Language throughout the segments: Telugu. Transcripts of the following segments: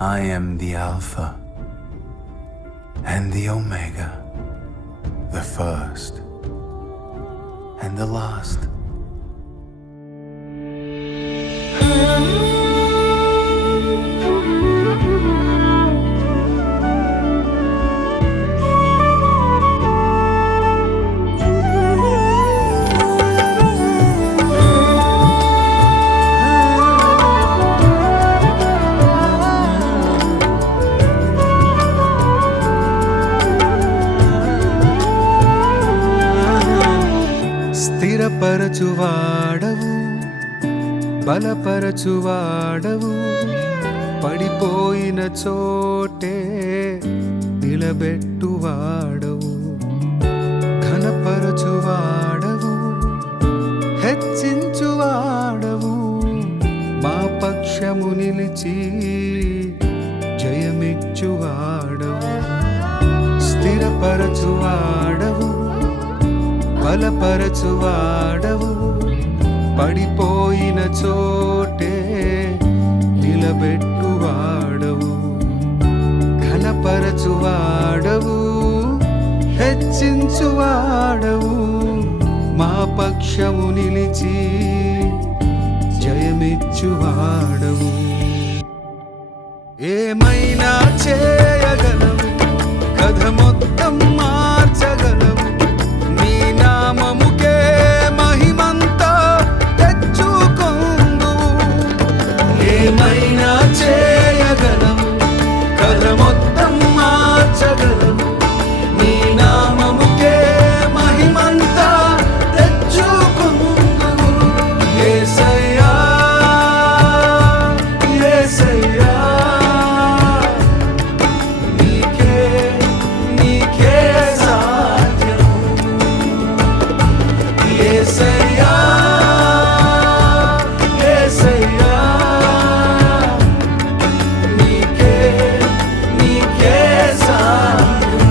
I am the Alpha and the Omega, the first and the last. స్థిరపరచువాడవు, బలపరచువాడవు, పడిపోయిన చోటే నిలబెట్టువాడవు, ఘనపరచువాడవు, హెచ్చించువాడవు, మా పక్షము నిలిచి జయమిచ్చువాడవు. స్థిరపరచువాడవు, బలపరచువాడవు, పడిపోయిన చోటే నిలబెట్టువాడవు, ఘనపరచువాడవు, హెచ్చించువాడవు, మా పక్షము నిలిచి జయమిచ్చువాడవు. ఏమైనా చేయగలవు, కథ మొత్తం మార్చగలవు, నీ నామముకే మహిమంతా తెచ్చుకొందువు. ఏమైనా చేయగలవు, కథ మొత్తం మార్చగలవు, నీ నామముకే మహిమంతా తెచ్చుకొందువు. యేసయ్యా, యేసయ్యా, నీకే నీకే సాధ్యం. యేసయ్యా, యేసయ్యా, నీకే నీకే సాధ్యం.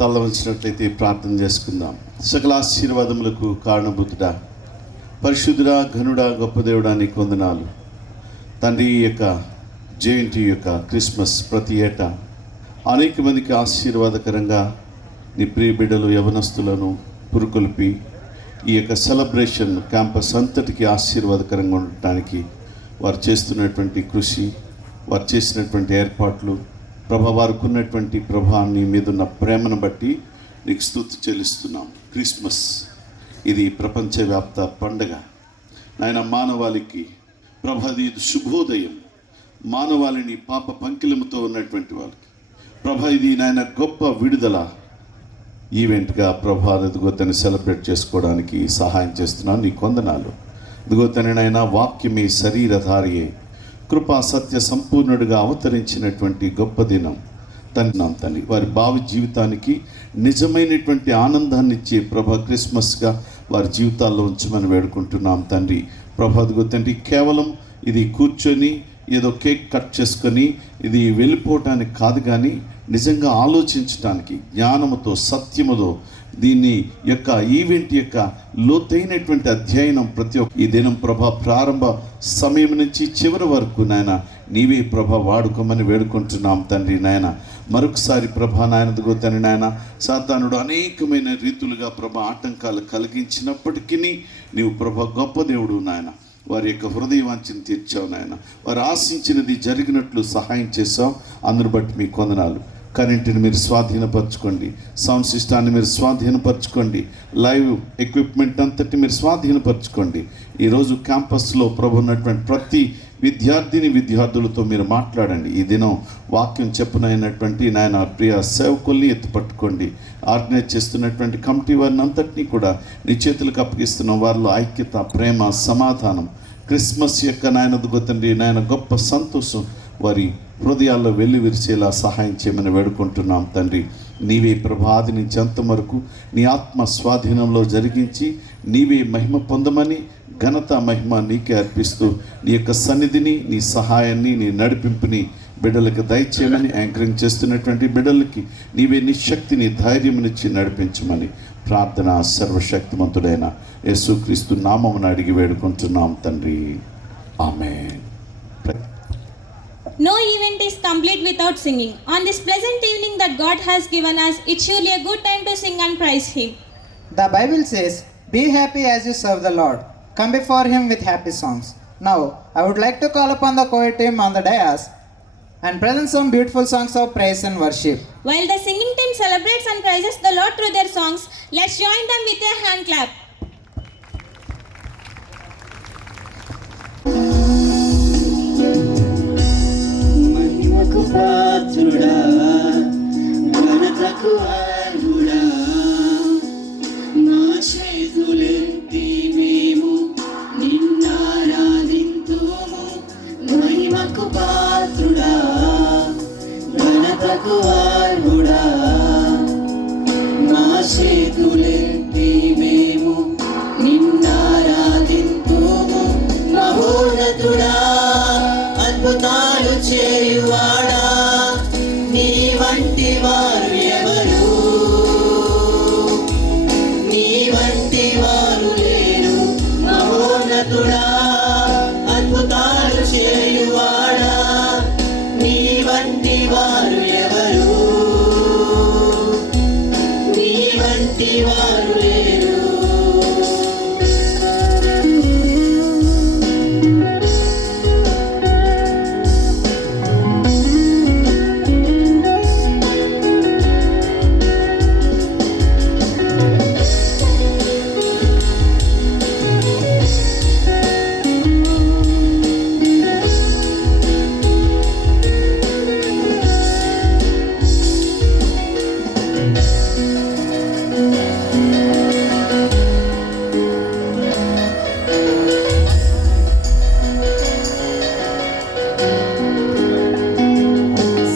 తల్లవలసినట్లయితే ప్రార్థన చేసుకుందాం. సకల ఆశీర్వాదములకు కారణభూతుడా, పరిశుద్ధుడా, ఘనుడా, గొప్ప దేవుడా, నీకు వందనాలు తండ్రి. ఈ యొక్క జయంతి యొక్క క్రిస్మస్ ప్రతి ఏటా అనేక మందికి ఆశీర్వాదకరంగా నీ ప్రియ బిడ్డలు యవనస్తులను పురుకొల్పి ఈ యొక్క సెలబ్రేషన్ క్యాంపస్ అంతటికి ఆశీర్వాదకరంగా ఉండటానికి వారు చేస్తున్నటువంటి కృషి, వారు చేసినటువంటి ఏర్పాట్లు, ప్రభా వారికి ఉన్నటువంటి ప్రభా నీ మీద ఉన్న ప్రేమను బట్టి నీకు స్తుతి చెల్లిస్తున్నాం. క్రిస్మస్ ఇది ప్రపంచవ్యాప్త పండుగ నాయన. మానవాళికి ప్రభా ఇది శుభోదయం. మానవాళిని పాప పంకిలముతో ఉన్నటువంటి వాళ్ళకి ప్రభా ఇది నాయన గొప్ప విడుదల ఈవెంట్గా ప్రభా ఇదిగో తను సెలబ్రేట్ చేసుకోవడానికి సహాయం చేస్తున్నాను. నీ కొందనాలు ఇదిగో తననైనా వాక్యమే శరీరధారియే కృపా సత్య సంపూర్ణుడిగా అవతరించినటువంటి గొప్ప దినం తండ్రి. వారి భావి జీవితానికి నిజమైనటువంటి ఆనందాన్ని ఇచ్చే ప్రభా క్రిస్మస్గా వారి జీవితాల్లో ఉంచమని వేడుకుంటున్నాం తండ్రి. ప్రభా అదిగో తండ్రి, కేవలం ఇది కూర్చొని ఏదో కేక్ కట్ చేసుకొని ఇది వెళ్ళిపోవటానికి కాదు, కానీ నిజంగా ఆలోచించడానికి జ్ఞానముతో సత్యముతో దీన్ని యొక్క ఈవెంట్ యొక్క లోతైనటువంటి అధ్యయనం ప్రతి ఒక్క ఈ దినం ప్రభా ప్రారంభ సమయం నుంచి చివరి వరకు నాయన నీవే ప్రభా వాడుకోమని వేడుకుంటున్నాం తండ్రి. నాయన మరొకసారి ప్రభా నాయనదిగో తండ్రి నాయన సాతానుడు అనేకమైన రీతులుగా ప్రభా ఆటంకాలు కలిగించినప్పటికీ నీవు ప్రభా గొప్ప దేవుడు నాయన. వారి యొక్క హృదయవాంఛను తీర్చావు నాయన. వారు ఆశించినది జరిగినట్లు సహాయం చేశావు. అందును బట్టి మీ కొందనాలు. కరెంటుని మీరు స్వాధీనపరచుకోండి, సౌండ్ సిస్టాన్ని మీరు స్వాధీనపరచుకోండి, లైవ్ ఎక్విప్మెంట్ అంతటి మీరు స్వాధీనపరచుకోండి. ఈరోజు క్యాంపస్లో ప్రభు ఉన్నటువంటి ప్రతి విద్యార్థులతో మీరు మాట్లాడండి. ఈ దినం వాక్యం చెప్పునైనటువంటి నాయన ప్రియ సేవకుల్ని ఎత్తుపట్టుకోండి. ఆర్గనైజ్ చేస్తున్నటువంటి కమిటీ వారిని అంతటినీ కూడా నీ చేతులకు అప్పగిస్తున్నాం. వారిలో ఐక్యత, ప్రేమ, సమాధానం, క్రిస్మస్ యొక్క నాయన తండ్రి నాయన గొప్ప సంతోషం వారి హృదయాల్లో వెళ్ళి విరిచేలా సహాయం చేయమని వేడుకుంటున్నాం తండ్రి. నీవే ప్రభాది నుంచి అంతం వరకు నీ ఆత్మ స్వాధీనంలో జరిగించి నీవే మహిమ పొందమని, ఘనత మహిమ నీకే అర్పిస్తూ నీ యొక్క సన్నిధిని, నీ సహాయాన్ని, నీ నడిపింపుని బిడ్డలకు దయచేయమని, యాంకరింగ్ చేస్తున్నటువంటి బిడ్డలకి నీవే నీ శక్తిని, ధైర్యమునిచ్చి నడిపించమని ప్రార్థన సర్వశక్తిమంతుడైన యేసుక్రీస్తు నామమున అడిగి వేడుకుంటున్నాం తండ్రి. ఆమేన్. No event is complete without singing. On this pleasant evening that God has given us, it's surely a good time to sing and praise Him. The Bible says, "Be happy as you serve the Lord. Come before Him with happy songs." Now, I would like to call upon the choir team on the dais and present some beautiful songs of praise and worship. While the singing team celebrates and praises the Lord through their songs, let's join them with a hand clap. మహిమకు పాత్రుడా, ఘనతకు అర్హుడా, మా చేతులెత్తి మేము నిన్నారాధింతుము. మహిమకు పాత్రుడా, ఘనతకు అర్హుడా, మా చేతులెత్తి మేము నిన్నారాధింతుము. మహోన్నతుడా, అద్భుతాలు చేయువాడా, నీ వంటి వారు ఎవరు? నీ వంటి వారు లేరు. మహోన్నతుడా, అద్భుతాలు చేయువాడా, నీ వంటి వారు ఎవరు? నీ వంటి వారు లేరు.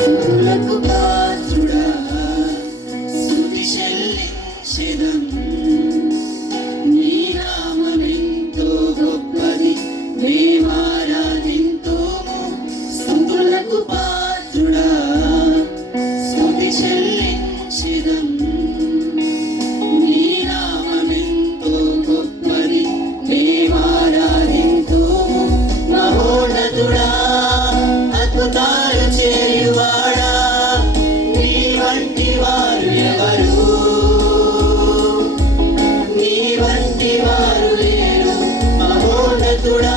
స్తుతులకు పాత్రుడా, స్తుతి చెల్లించెదం. నీ నామమెంతో గొప్పది, మేమారాధింతుము. స్తుతులకు పాత్రుడా, స్తుతి చెల్లించెదం. నీ నామమెంతో గొప్పది, మేమారాధింతుము. మహోన్నతుడా, అద్భుతాలు చేయువాడా, నీ వంటి వారు ఎవరు? నీ వంటి వారు లేరు. మహోన్నతుడా,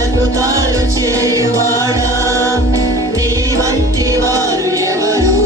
అద్భుతాలు చేయువాడా, నీ వంటి వారు ఎవరు?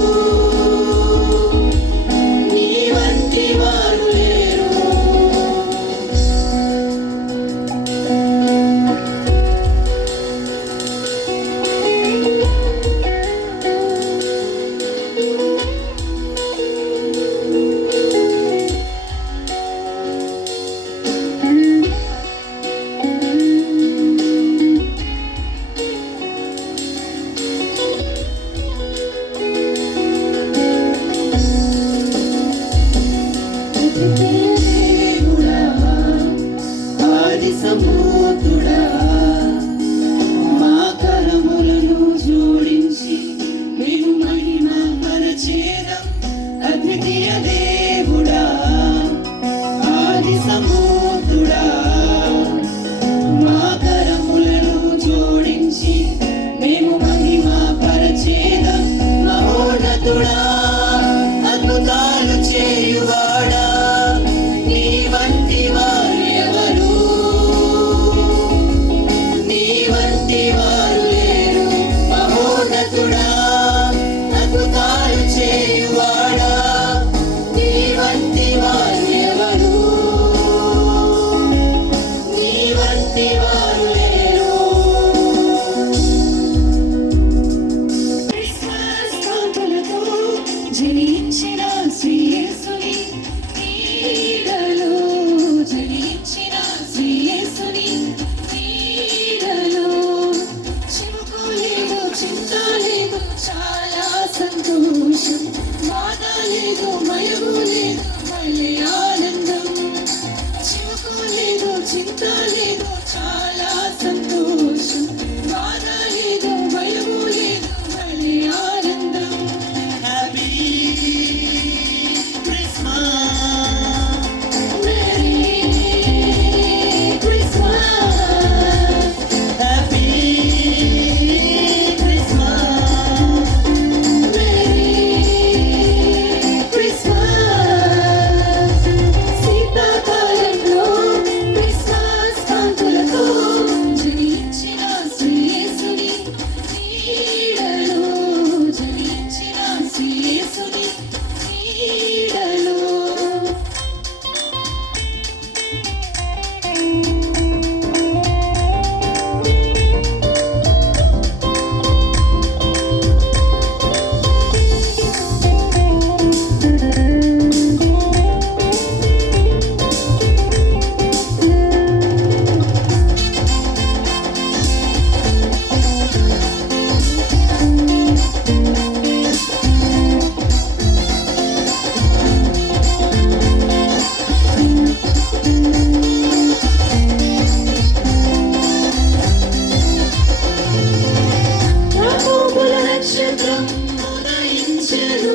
గుర్తించెను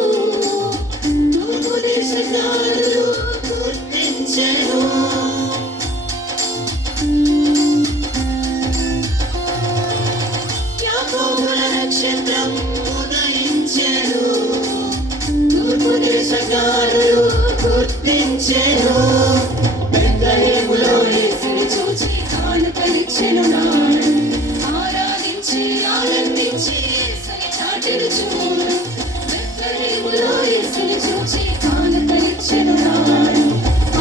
తూర్పు దేశ జ్ఞానులు గుర్తించెను యాకోబుల నక్షత్రం ఉదయించెను తూర్పు దేశ జ్ఞానులు గుర్తించెను బెత్లెహేములో యేసుని చూచి కానుకలిచ్చెను నాడు ఆరాధించి ఆనందించి యేసుని చాటెను చూడు బెత్లెహేములో యేసుని చూచి కానుకలిచ్చెను నాడు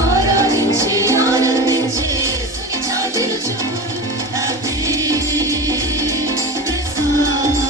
ఆరాధించి ఆనందించి యేసుని చాటెను చూడు హ్యాపీ క్రిస్మస్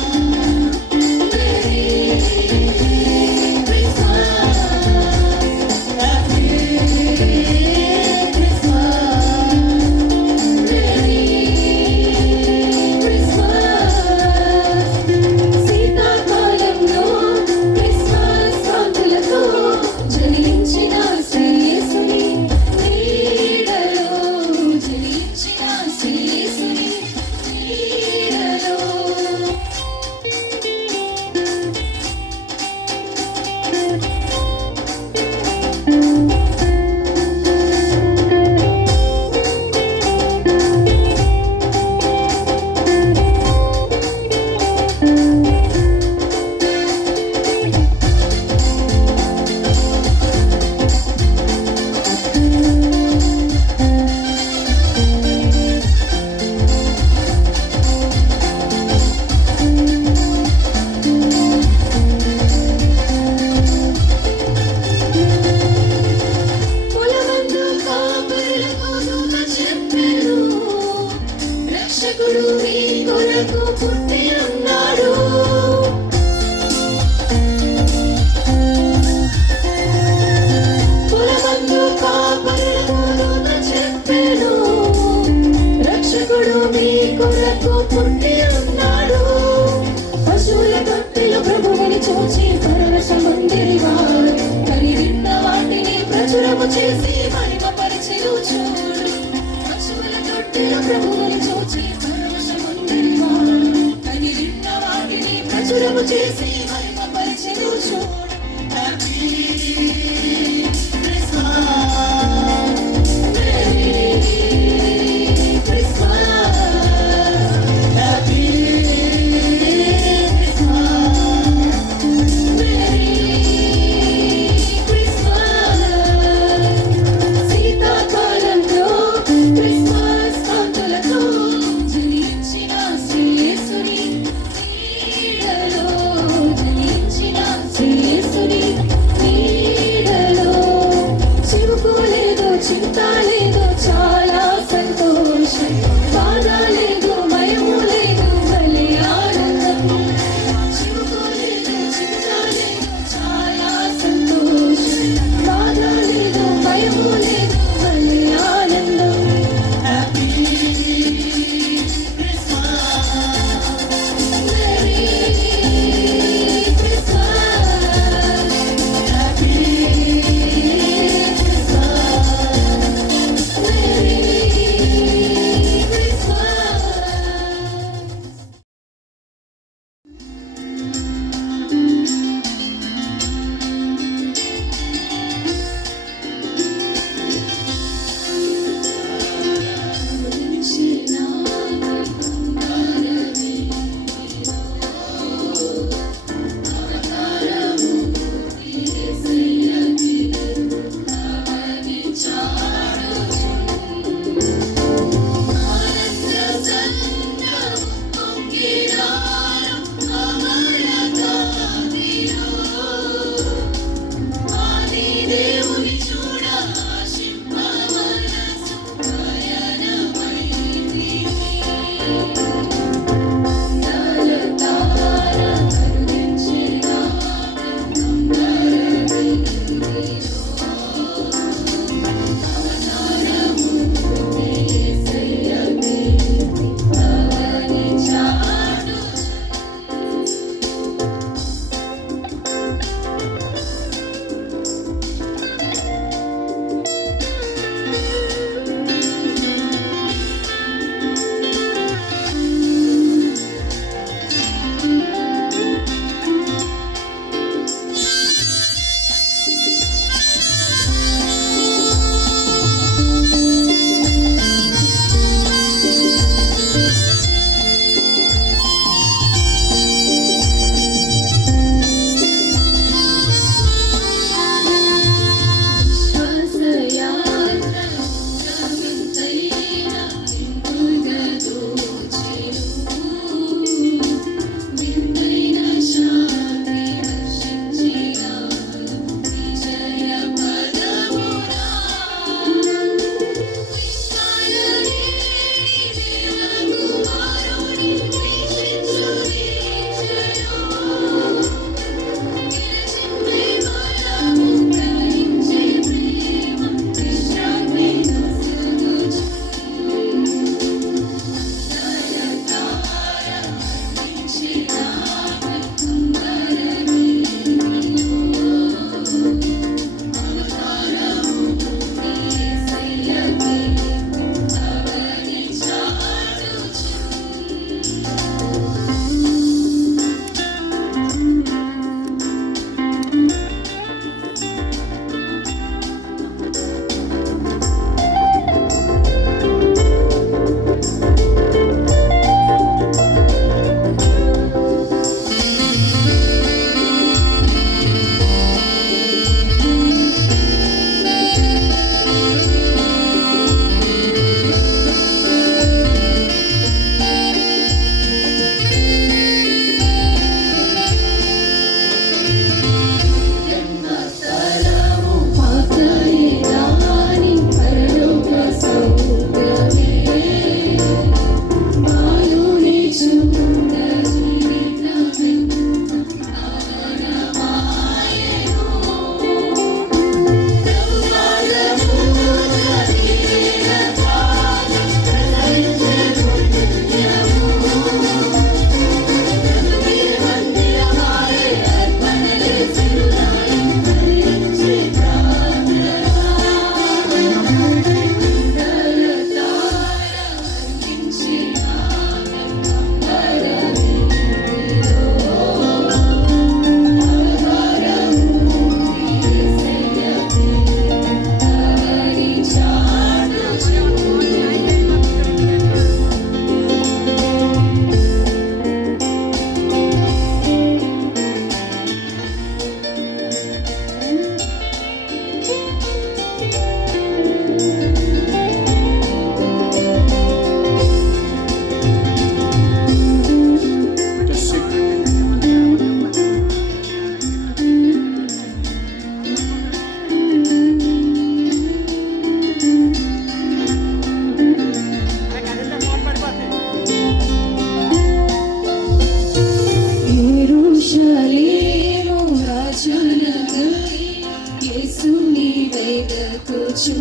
వచ్చు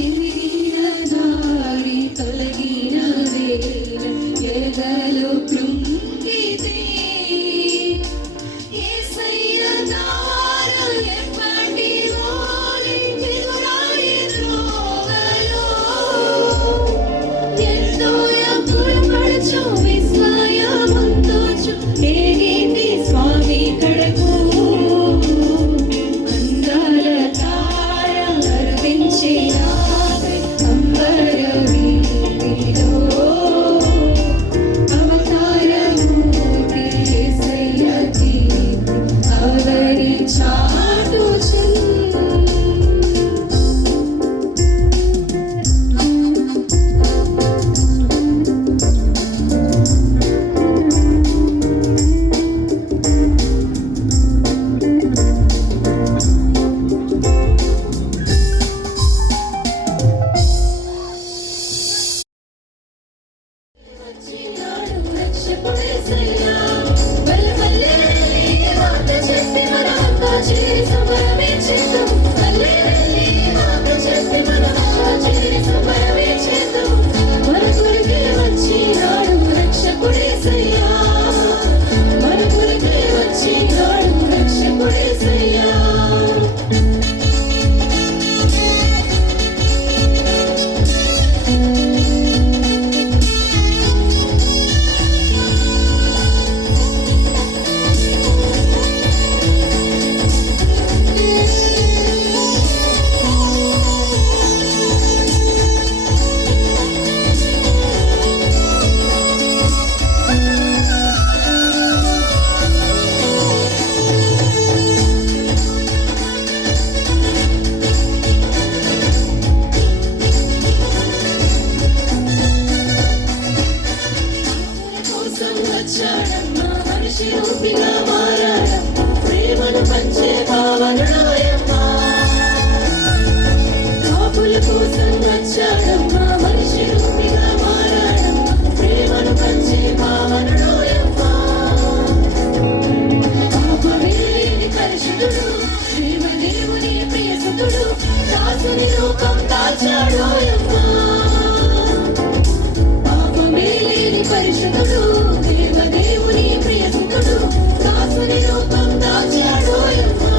ఎదిగిన దారి తొలగిన వేళ ఎదలో కృంగితే యేసయ్య దార ఎప్పటిలోనే ఎదురాడే త్రోవలో ఎంతో ఎప్పుడు పడచు విస్మయమంతోచు ఏగింది స్వామి కడకు అందాల తార అర్పించే నాపై అంబర వీధిలో అవతారమూర్తి యేసయ్య కీర్తి అవని చాటుచు వచ్చినాడు రక్షకుడేసయ్యా బలబల్లెలెల్లి మాట చెప్పి మనమంతా చేరి సంబరమించేద్దాం బల్లెలెల్లి మాట చెప్పి మనమంతా చేరి సంబరమించేద్దాం మన కొరకే వచ్చినాడు రక్షకుడేసయ్యా మన కొరకే వచ్చినాడు రక్షకుడేసయ్యా కోసం వచ్చాడమ్మా మనిషి రూపిగా మారాడమ్మా ప్రేమను పంచే భావనుడాయమ్మా కాపుల కోసం వచ్చాడమ్మా మనిషి రూపిగా మారాడమ్మా ప్రేమను పంచే భావనుడాయమ్మా పాపమేలేని పరిశుద్ధుడు ప్రేమ దేవుని ప్రియసుతుడు దాసుని రూపం దాల్చాడోయమ్మా పాపమేలేని పరిశుద్ధుడు దేవదేవుని ప్రియసుతుడు దాసుని రూపం దాచాడోయమ్మా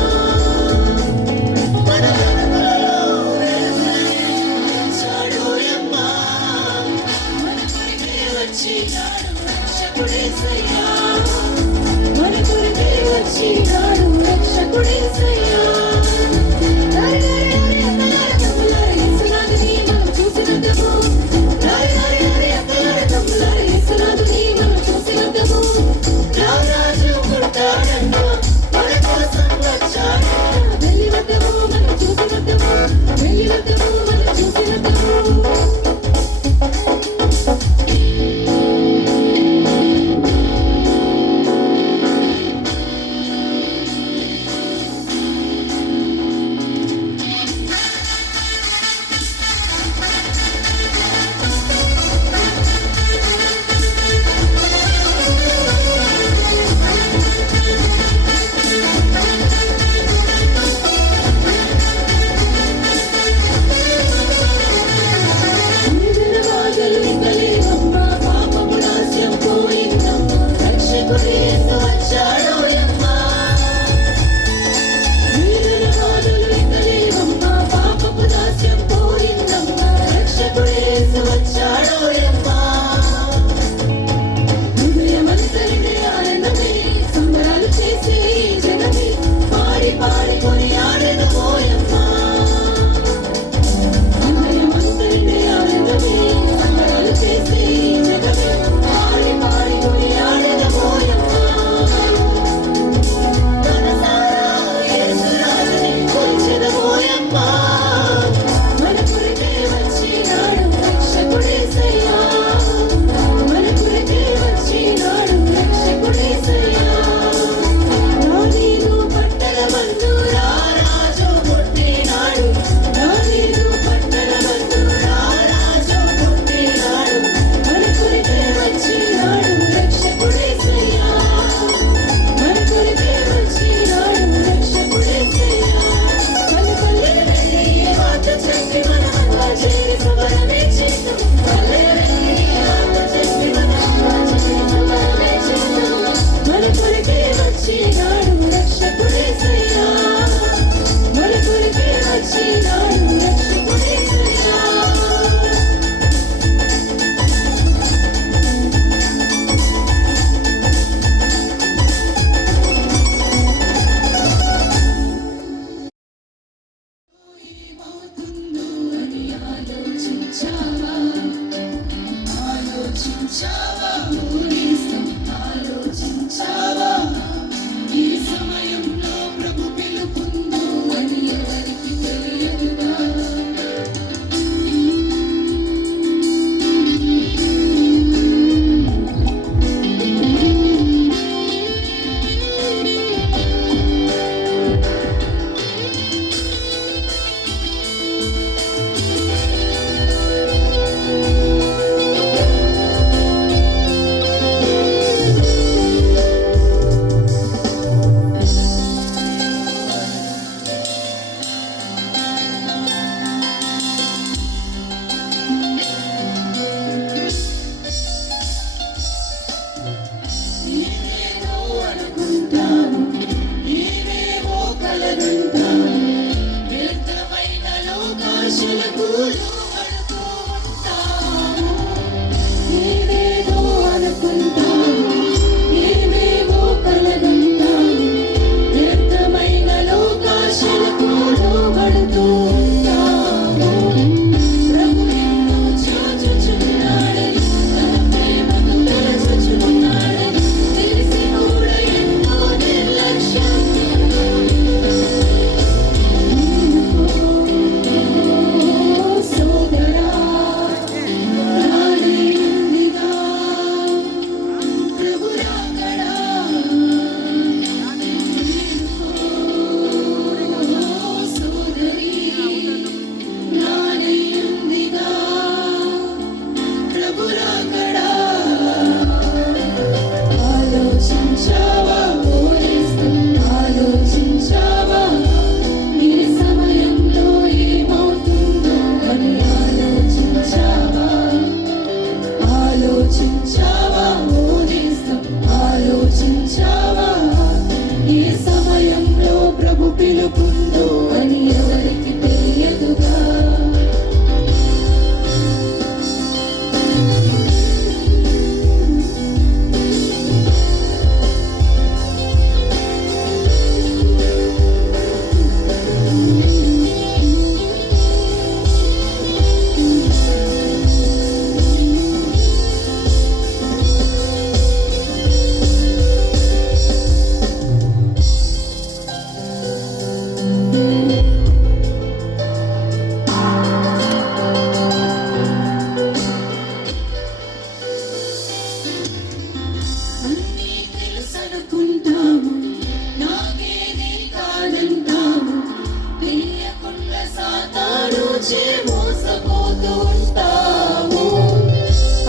నూచి మోసపోతూ ఉంటాము.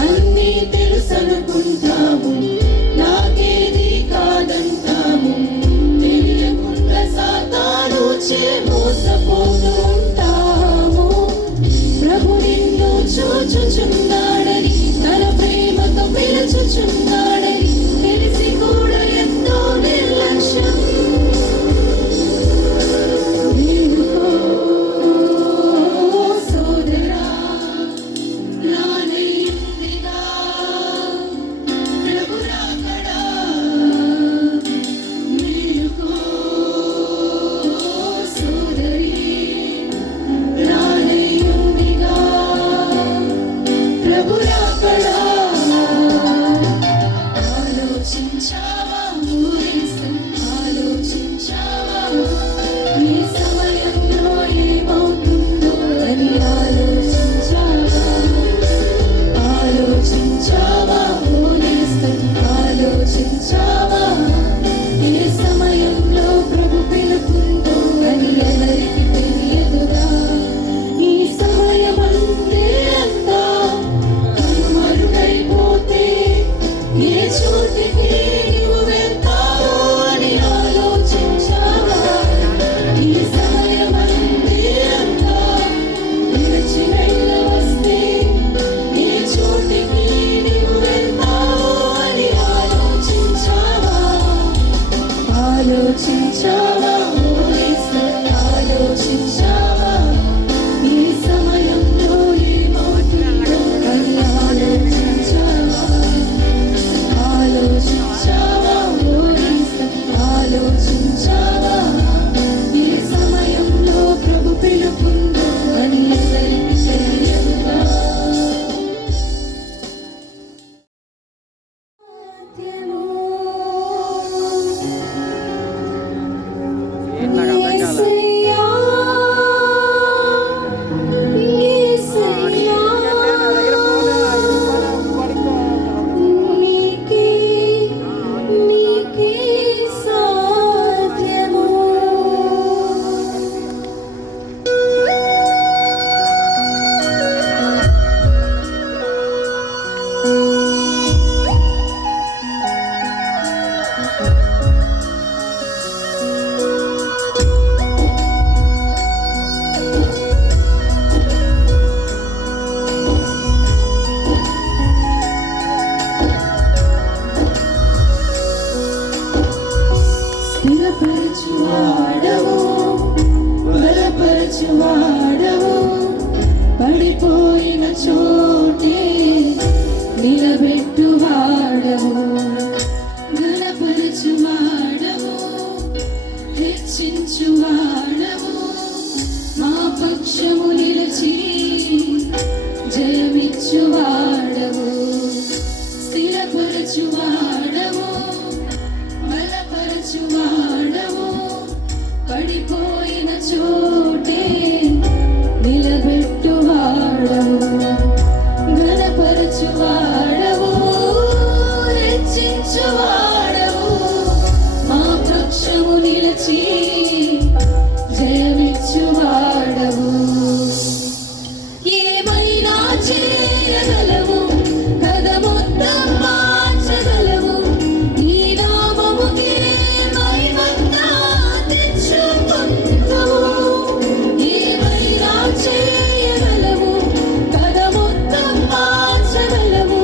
అన్నీ తెలుసనుకుంటాము, నాకేది కాదంటాము. తెలియకుండా సాతానుచే మోసపోతూ ఉంటాము. ప్రభు నిన్ను చూచుచున్నాడని, తన ప్రేమతో పిలుచుచున్నాడని తెలిసి కూడా ఎంతో నిర్లక్ష్యం. మేలుకో సోదరా, రానయ్యుందిగా ప్రభు రాకడా. మేలుకో సోదరీ, రానయ్యుందిగా ప్రభు రాకడా. ఆలోచించావా ఊరేసు, ఆలోచించావా ఈ సమయంలో ఏమవుతుందో అని ఆలోచించావా? ఆలోచించావా ఊరేసు, ఆలోచించావా ఏ సమయంలో ప్రభు పిలుపుందో అని ఎవరికి తెలియదుగా? ఈ సమయమంతే అంతా కనుమరుగైపోతే ఏ చోటికి నీవు వెళ్తావో అని ఆలోచించావా? ఈ సమయమంతే అంతా విడిచి వెళ్ళవస్తే ఏ చోటికి నీవు వెళ్తావో అని ఆలోచించావా? ఆలోచించావా ఓ యేసు, ఆలోచించావా ఈ సమయంలో ఏమవుతుందో అని ఆలోచించావా? ఆలోచించావా ఓ యేసు, ఆలోచించావా ఏ సమయంలో ప్రభు పిలుపుందో అని ఎవరికి తెలియదుగా? యేసయ్యా, యేసయ్యా, నీకే సాధ్యము. స్థిరపరచువాడవు, బలపరచువాడవు, పడిపోయిన చోటే నిలబెట్టువాడవు. ఘనపరచువాడవు, హెచ్చించువాడవు, మా పక్షము నిలిచి జయమిచ్చువాడవు. స్థిరపరచువాడవు, బలపరచువాడవు, పడిపోయిన చోటే నిలబెట్టువాడవు. ఘనపరచువాడవు, హెచ్చించువాడవు, మా పక్షము నిలిచి జయమిచ్చువాడవు. ఏమైనా చేయగలవు, కథ మొత్తం మార్చగలవు. నీ నామముకే మహిమంతా తెచ్చుకొందువు. ఏమైనా చేయగలవు, కథ మొత్తం మార్చగలవు.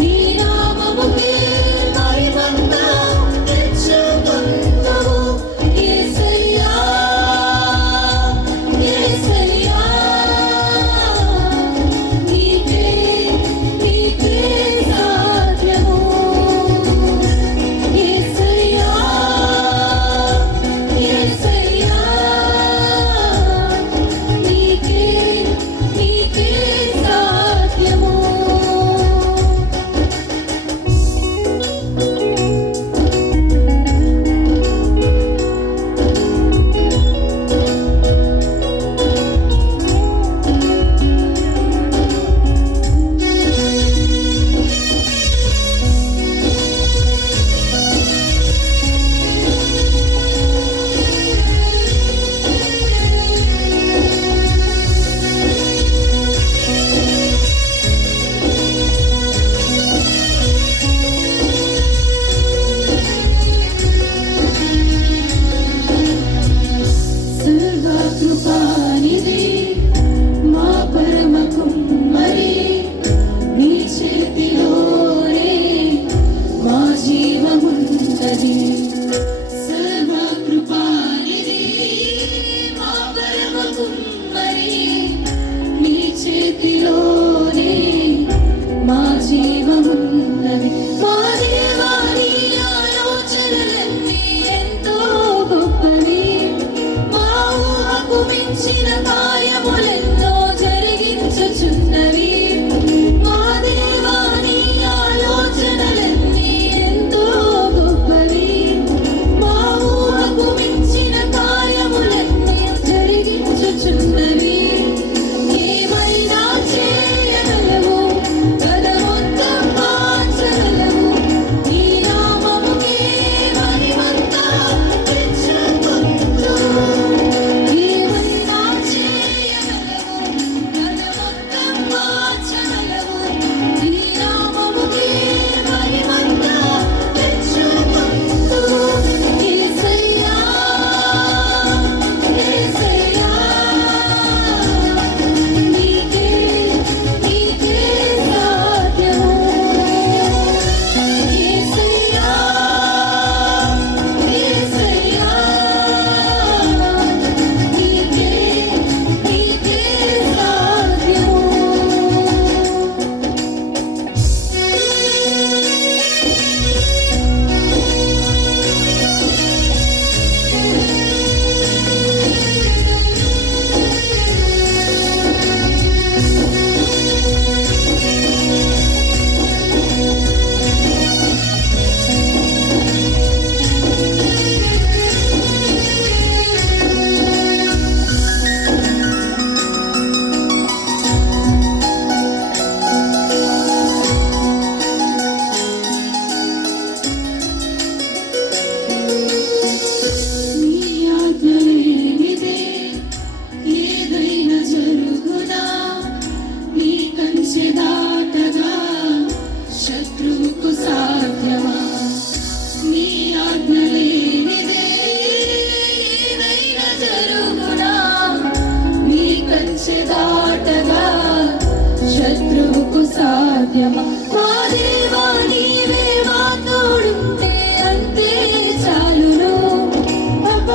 నీ నామముకే మహిమంతా తెచ్చుకొందువు. యేసు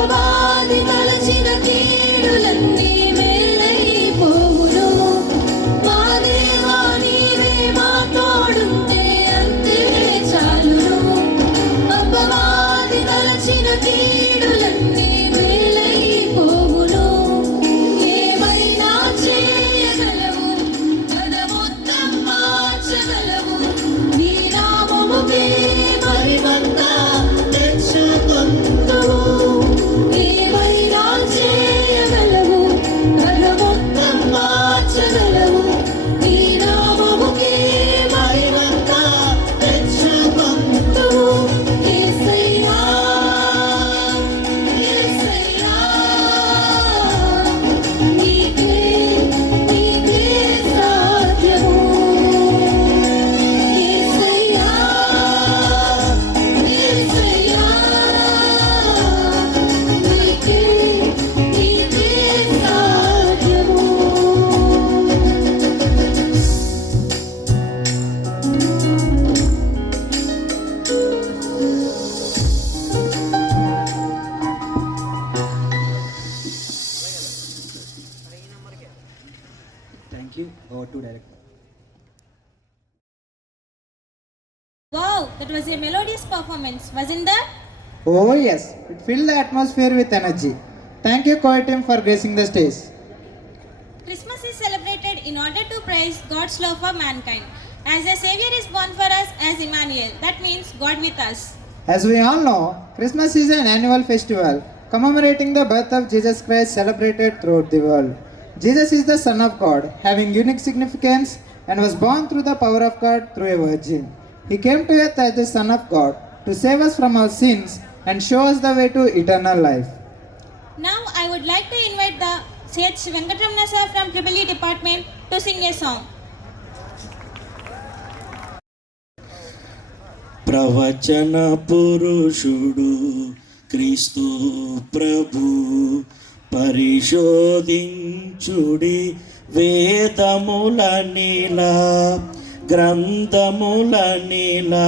అపవాది తలచిన కీడులన్నీ మేలైపోవును. మా దేవా నీవే మా తోడుంటే అంతే చాలును. అపవాది తలచిన కీడులన్నీ మేలైపోవును. ఏమైనా చేయగలవు, కథ మొత్తం మార్చగలవు. నీ నామముకే మహిమంతా తెచ్చుకొందువు. ఏమైనా చేయగలవు, కథ మొత్తం మార్చగలవు. నీ నామముకే మహిమంతా తెచ్చుకొందువు. యేసయ్యా, యేసయ్యా, నీకే సాధ్యము. యేసయ్యా, యేసయ్యా, నీకే సాధ్యము. Thank you. Over to director. Wow, that was a melodious performance, wasn't that? Oh yes, it filled the atmosphere with energy. Thank you, choir team, for gracing the stage. Christmas is celebrated in order to praise God's love for mankind. As a Savior is born for us as Emmanuel, that means God with us. As we all know, Christmas is an annual festival commemorating the birth of Jesus Christ celebrated throughout the world. Jesus is the Son of God, having unique significance, and was born through the power of God through a virgin. He came to earth as the Son of God to save us from our sins and show us the way to eternal life. Now I would like to invite the C.H. Venkatramana sir from EEE department to sing a song. ప్రవచన పురుషుడు క్రీస్తు ప్రభు పరిశోధించుడి వేదముల నీలా గ్రంథముల నీలా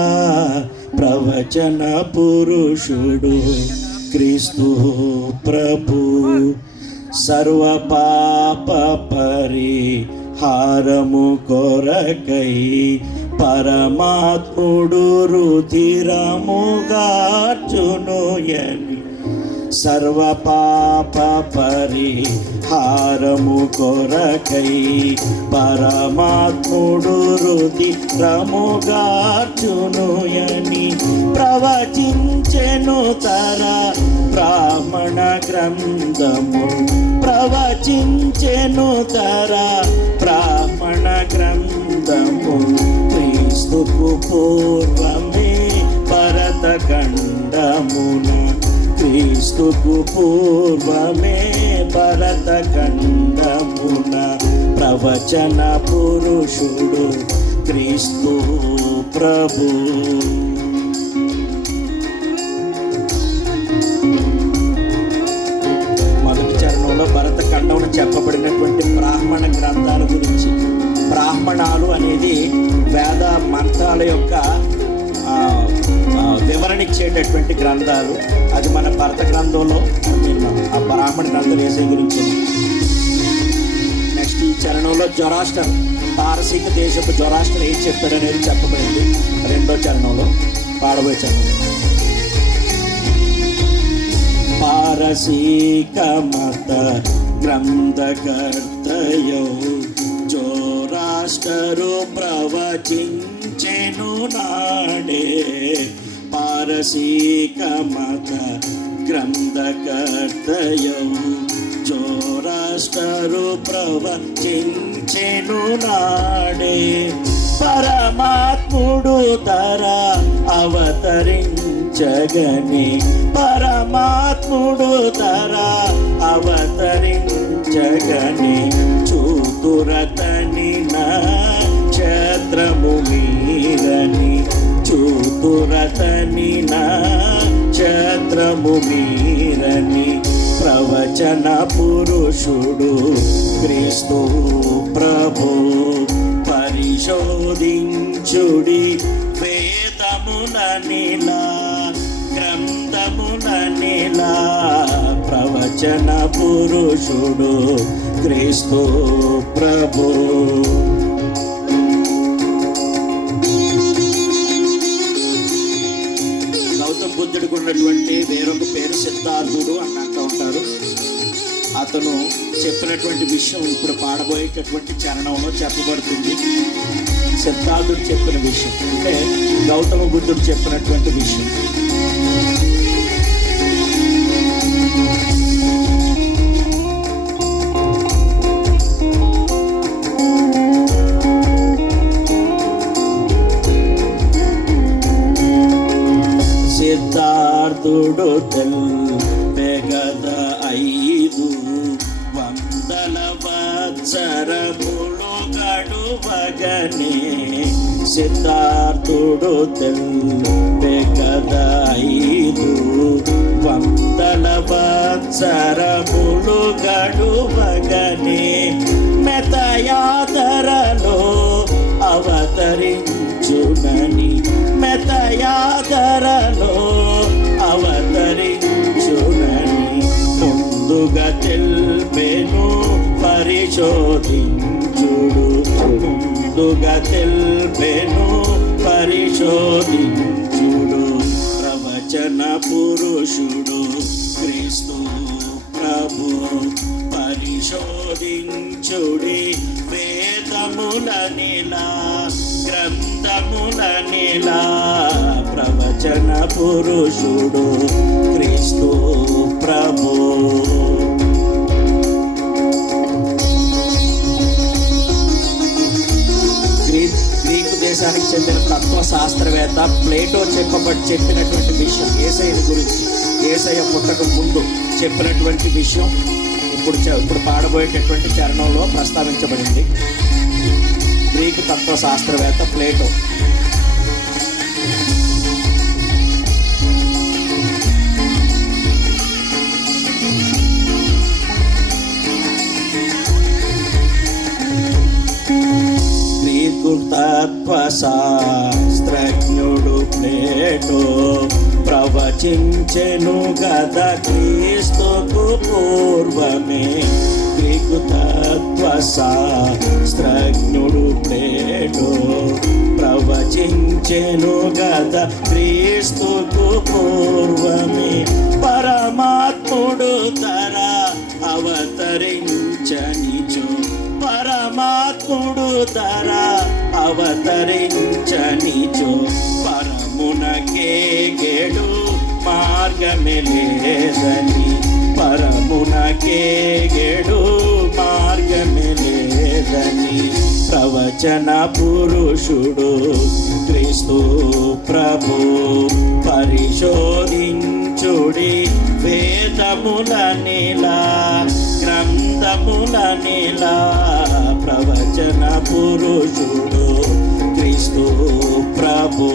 ప్రవచన పురుషుడు క్రీస్తు ప్రభు సర్వ పాప పరిహారము కొరకై పరమాత్ముడు రుధిరముగార్చునుయని సర్వ పాప పరిహారము కొరకై పరమాత్ముడు రుధిరముగార్చునుయని ప్రవచించెను తర బ్రాహ్మణ గ్రంథము ప్రవచించెను తర బ్రాహ్మణ గ్రంథము క్రీస్తుకు పూర్వమే భరతఖండమున క్రీస్తుకు పూర్వమే భరతఖండమున ప్రవచన పురుషుడు క్రీస్తు ప్రభు మొదటి చరణంలో భరతఖండంలో చెప్పబడినటువంటి బ్రాహ్మణ గ్రంథాల గురించి బ్రాహ్మణాలు అనేది వేద మంత్రాల యొక్క వివరణ ఇచ్చేటటువంటి గ్రంథాలు. అది మన భరత గ్రంథంలో ఆ బ్రాహ్మణ గ్రంథం వేసే గురించి. నెక్స్ట్ ఈ చరణంలో జొరాస్టర్ పారసీక దేశపు జొరాస్టర్ ఏం చెప్పాడు అనేది చెప్పబడింది రెండో చరణంలో పాడబోయే చరణంలో. పారసీక మత గ్రంథకర్తయో జొరాస్టరు ప్రవచించెను నాడే పారసీక మత గ్రంథకర్తయో జొరాస్టరు ప్రవచించెను నాడే పరమాత్ముడు తర అవతరించగని పరమాత్ముడు తర అవతరించగని చూతురతని నక్షత్రము మీరని చూతురతని నక్షత్రము మీరని ప్రవచన పురుషుడు క్రీస్తు ప్రభు పరిశోధించుడి వేదముల నీలా గ్రంథముల నీలా ప్రవచన పురుషుడు క్రీస్తు ప్రభు. గౌతమ బుద్ధుడికి ఉన్నటువంటి వేరొక పేరు సిద్ధార్థుడు అని అంటూ ఉంటారు. అతను చెప్పినటువంటి విషయం ఇప్పుడు పాడబోయేటటువంటి చరణంలో చెప్పబడుతుంది. సిద్ధార్థుడు చెప్పిన విషయం అంటే గౌతమ బుద్ధుడు చెప్పినటువంటి విషయం. సిద్ధార్థుడు తెల్పెగద 500 వత్సరములు గడువగనే. సిద్ధార్థుడు తెల్పెగద 500 వత్సరములు గడువగనే. మెతయాదరలో అవతరించునని, మెతయాదరలో అవతరించునని ముందుగా తెల్పెను పరిశోధించుడు. ముందుగా తెల్పెను పరిశోధించుడు. ప్రవచన పురుషుడు క్రీస్తు ప్రభు. పరిశోధించుడి వేదముల నిలా, గ్రంథముల నిలా. ప్రవచన పురుషుడు క్రీస్తు ప్రభు. గ్రీకు దేశానికి చెందిన తత్వశాస్త్రవేత్త ప్లేటో చెప్పినటువంటి విషయం, యేసయ్య గురించి, యేసయ్య పుట్టక ముందు చెప్పినటువంటి విషయం ఇప్పుడు పాడబోయేటటువంటి చరణంలో ప్రస్తావించబడింది. గ్రీకు తత్వశాస్త్రవేత్త ప్లేటో. గ్రీకు తత్వశాస్త్రజ్ఞుడు ప్లేటో ప్రవచించెను గదా క్రీస్తుకు పూర్వమే. గ్రీకు తత్వశాస్త్రజ్ఞుడు ప్లేటో ప్రవచించెను గదా క్రీస్తుకు పూర్వమే. పరమాత్ముడు తర అవతరించనిచో, పరమాత్ముడు తర అవతరించనిచో. పరమునకేగెడు మార్గమే లేదని, పరమునకేగెడు మార్గమే లేదని. ప్రవచన పురుషుడు క్రీస్తు ప్రభు. పరిశోధించుడి వేదముల నిలా, గ్రంథముల నిలా. ప్రవచన పురుషుడు క్రీస్తు ప్రభు.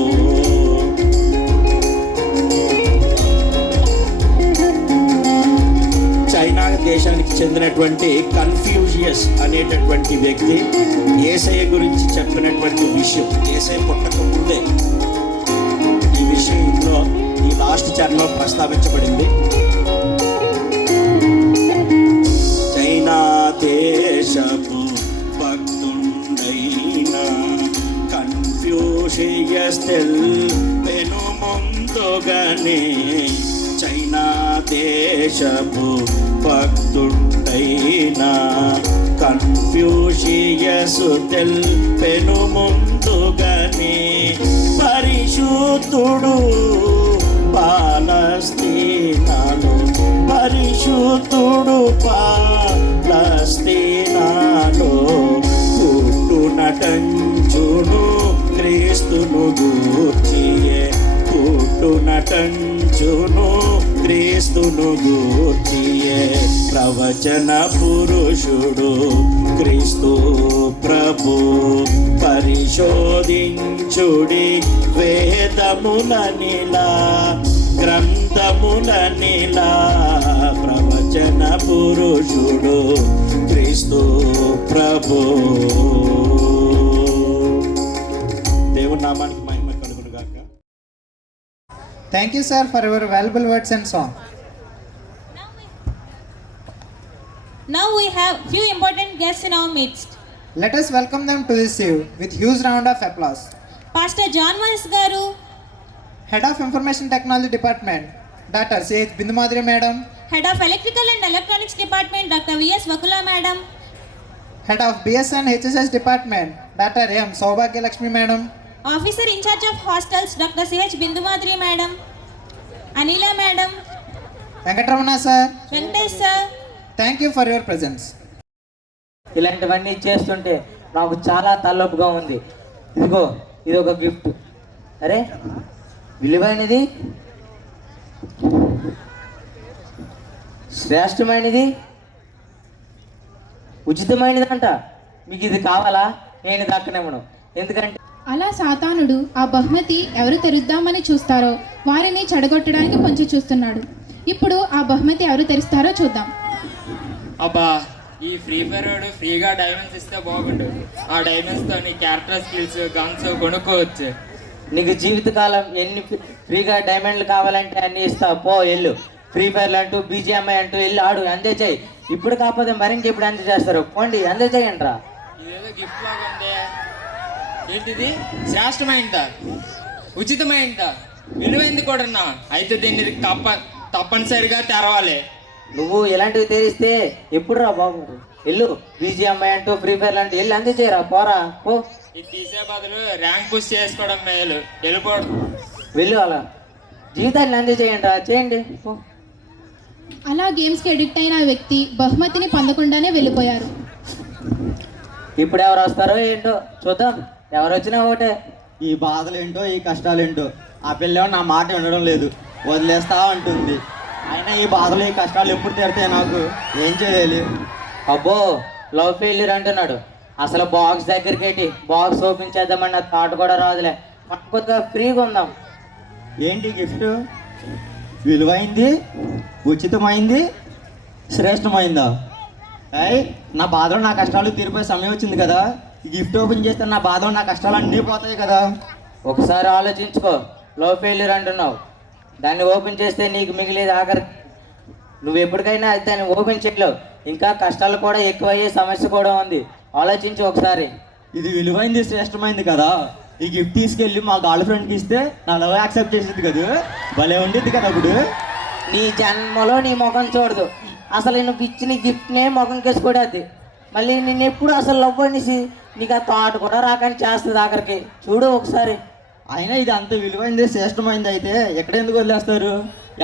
చైనా దేశానికి చెందినటువంటి కన్ఫ్యూజియస్ అనేటటువంటి వ్యక్తి యేసయ్య గురించి చెప్పినటువంటి విషయం, యేసయ్య పుట్టక ముందే ఈ విషయం ఇందులో ఈ లాస్ట్ చరణంలో ప్రస్తావించబడింది. చైనా దేశపు భక్తుండైన కన్ఫ్యూషియస్ తెల్పెను ముందుగానే. చైనా దేశపు భక్తుండైన కన్ఫ్యూషియస్ తెల్పెను ముందుగానే. పరిశుద్ధుడు పాలస్తీనాలో, పరిశుద్ధుడు పాలస్తీనాలో పుట్టునటంచును క్రీస్తును గూర్చియే. పుట్టునటంచును క్రీస్తును గూర్చియే. ప్రవచన పురుషుడు క్రీస్తు ప్రభు. పరిశోధించుడి వేదముల నిలా, గ్రంథముల నిలా. ప్రవచన పురుషుడు క్రీస్తు ప్రభు. దేవుని నామానికి మహిమ కలుగును గాక. Thank you, sir, for your valuable words and song. Now we have few important guests in our midst. Let us welcome them to this eve with huge round of applause. Pastor John Morris Garu, Head of Information Technology Department, Dr. C.H. Bindumadri Madam. Head of Electrical and Electronics Department, Dr. V.S. Vakula Madam, Head of BSN HSS Department, Dr. M. Saubhagya Lakshmi Madam. Officer in charge of hostels, Dr. C.H. Bindumadri Madam, Anila Madam, Venkatramana Sir, Venkatesh Sir. thank you for your presence. ఇలాంటివన్నీ చేస్తుంటే నాకు చాలా తలనొప్పిగా ఉంది. ఇదిగో ఇది ఒక గిఫ్ట్. అరే విలువైనది, శ్రేష్టమైనది, ఉచితమైనది అంట. మీకు ఇది కావాలా? నేను దక్కనేమను. ఎందుకంటే అలా సాతానుడు ఆ బహుమతి ఎవరు తెరుద్దామని చూస్తారో వారిని చెడగొట్టడానికి పొంచి చూస్తున్నాడు. ఇప్పుడు ఆ బహుమతి ఎవరు తెరుస్తారో చూద్దాం. అబ్బా, ఈ ఫ్రీ ఫైర్ వాడు ఫ్రీగా డైమండ్స్ ఇస్తే బాగుండు. ఆ డైమండ్స్తో నీ క్యారెక్టర్ స్కిల్స్, గన్స్ కొనుక్కోవచ్చు. నీకు జీవితకాలం ఎన్ని ఫ్రీగా డైమండ్లు కావాలంటే అన్ని ఇస్తా. పో వెళ్ళు. ఫ్రీ ఫైర్లు అంటూ బీజిఎంఐ అంటూ వెళ్ళి ఆడు, అంతే చేయి. ఇప్పుడు కాకపోతే మరింకెప్పుడు అంతే చేస్తారు. పోండి, అంతే చేయండి రా. ఇదేదో గిఫ్ట్ లాగా ఉందే. ఏంటిది? శ్రేష్టమైందా, ఉచితమైందా, విలువైంది కూడా. అయితే దీన్ని తప్పనిసరిగా తెరవాలి. నువ్వు ఇలాంటివి తెరిస్తే ఎప్పుడు రా బాబు. వెళ్ళు. బీజిఎంఐ అంటూ ఫ్రీ ఫైర్లు అంటూ వెళ్ళి అంతే చేయరా. పోరా పో. ఇది తీసే బదులు ర్యాంక్ పుష్ చేసుకోవడం మేలు. వెళ్ళిపోవడం. వెళ్ళు. అలా జీవితాన్ని అంతే చేయండి రా. చేయండి పో. అలా గేమ్స్కి ఎడిక్ట్ అయిన ఆ వ్యక్తి బహుమతిని పొందకుండానే వెళ్ళిపోయారు. ఇప్పుడు ఎవరు వస్తారో ఏంటో చూద్దాం. ఎవరు వచ్చినా ఒకటే. ఈ బాధలేంటో, ఈ కష్టాలేంటో. ఆ పిల్ల నా మాట వినడం లేదు, వదిలేస్తా అంటుంది. అయినా ఈ బాధలు, ఈ కష్టాలు ఎప్పుడు తీరుతాయి? నాకు ఏం చేయాలి? అబ్బో, లవ్ ఫెయిల్యూర్ అంటున్నాడు. అసలు బాక్స్ దగ్గరికి ఏంటి, బాక్స్ ఓపెన్ చేద్దామని నా థాట్ కూడా రాదులే. మనం కొద్దిగా ఫ్రీగా ఉందాం. ఏంటి గిఫ్ట్? విలువైంది, ఉచితమైంది, శ్రేష్టమైందా? అయ్, నా బాధలు, నా కష్టాలు తీరిపోయే సమయం వచ్చింది కదా. ఈ గిఫ్ట్ ఓపెన్ చేస్తే నా బాధలు, నా కష్టాలు అన్నీ పోతాయి కదా. ఒకసారి ఆలోచించుకో. లవ్ ఫెయిల్యూర్ అంటున్నావు, దాన్ని ఓపెన్ చేస్తే నీకు మిగిలేదు ఆఖరి. నువ్వు ఎప్పటికైనా దాన్ని ఓపెన్ చేయలేవు. ఇంకా కష్టాలు కూడా ఎక్కువయ్యే సమస్య కూడా ఉంది. ఆలోచించు ఒకసారి. ఇది విలువైంది, శ్రేష్టమైంది కదా. ఈ గిఫ్ట్ తీసుకెళ్ళి మా గర్ల్ ఫ్రెండ్కి ఇస్తే నా లవ్ యాక్సెప్ట్ చేసింది కదా. భలే ఉండిద్ది కదా అప్పుడు. నీ జన్మలో నీ ముఖం చూడదు. అసలు నువ్వు ఇచ్చిన గిఫ్ట్నే ముఖం కేసుకోడది. మళ్ళీ నిన్ను ఎప్పుడు అసలు లవ్ అనేసి నీకు ఆ థాట్ కూడా రాకని చేస్తుంది ఆఖరికి. చూడు ఒకసారి. అయినా ఇది అంత విలువైంది, శ్రేష్టమైంది అయితే ఎక్కడెందుకు వదిలేస్తారు?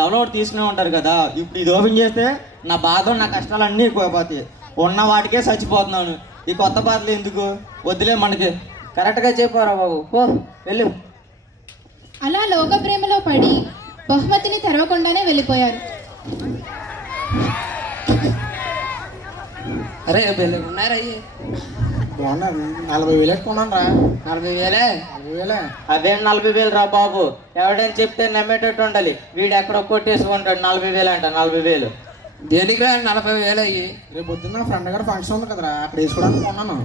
ఎవరో ఒకటి తీసుకునే ఉంటారు కదా. ఇప్పుడు ఇది ఓపెన్ చేస్తే నా బాధ, నా కష్టాలు అన్నీ ఎక్కువైపోతాయి. ఉన్న వాటికే చచ్చిపోతున్నాను. ఈ కొత్త బాధలు ఎందుకు? వద్దులే మనకి. కరెక్ట్గా చెప్పారా బాబు. పో వెళ్ళు. అలా లోక ప్రేమలో పడి బహుమతిని తెరవకుండానే వెళ్ళిపోయారు. అరే ఉన్నారా? బాగున్నారు. 40,000 ఎక్కున్నాను రా. 40,000? అదేం 40,000 రా బాబు. ఎవడైనా చెప్తే నమ్మేటట్టు ఉండాలి. వీడు ఎక్కడో కొట్టేసుకుంటాడు. 40,000 అంట. 40,000 దేనికి రా 40,000 అయ్యి? రేపు పొద్దున్న ఫ్రెండ్ గారు ఫంక్షన్ ఉంది కదరా, అక్కడ వేసుకోవడానికి కొన్నాను.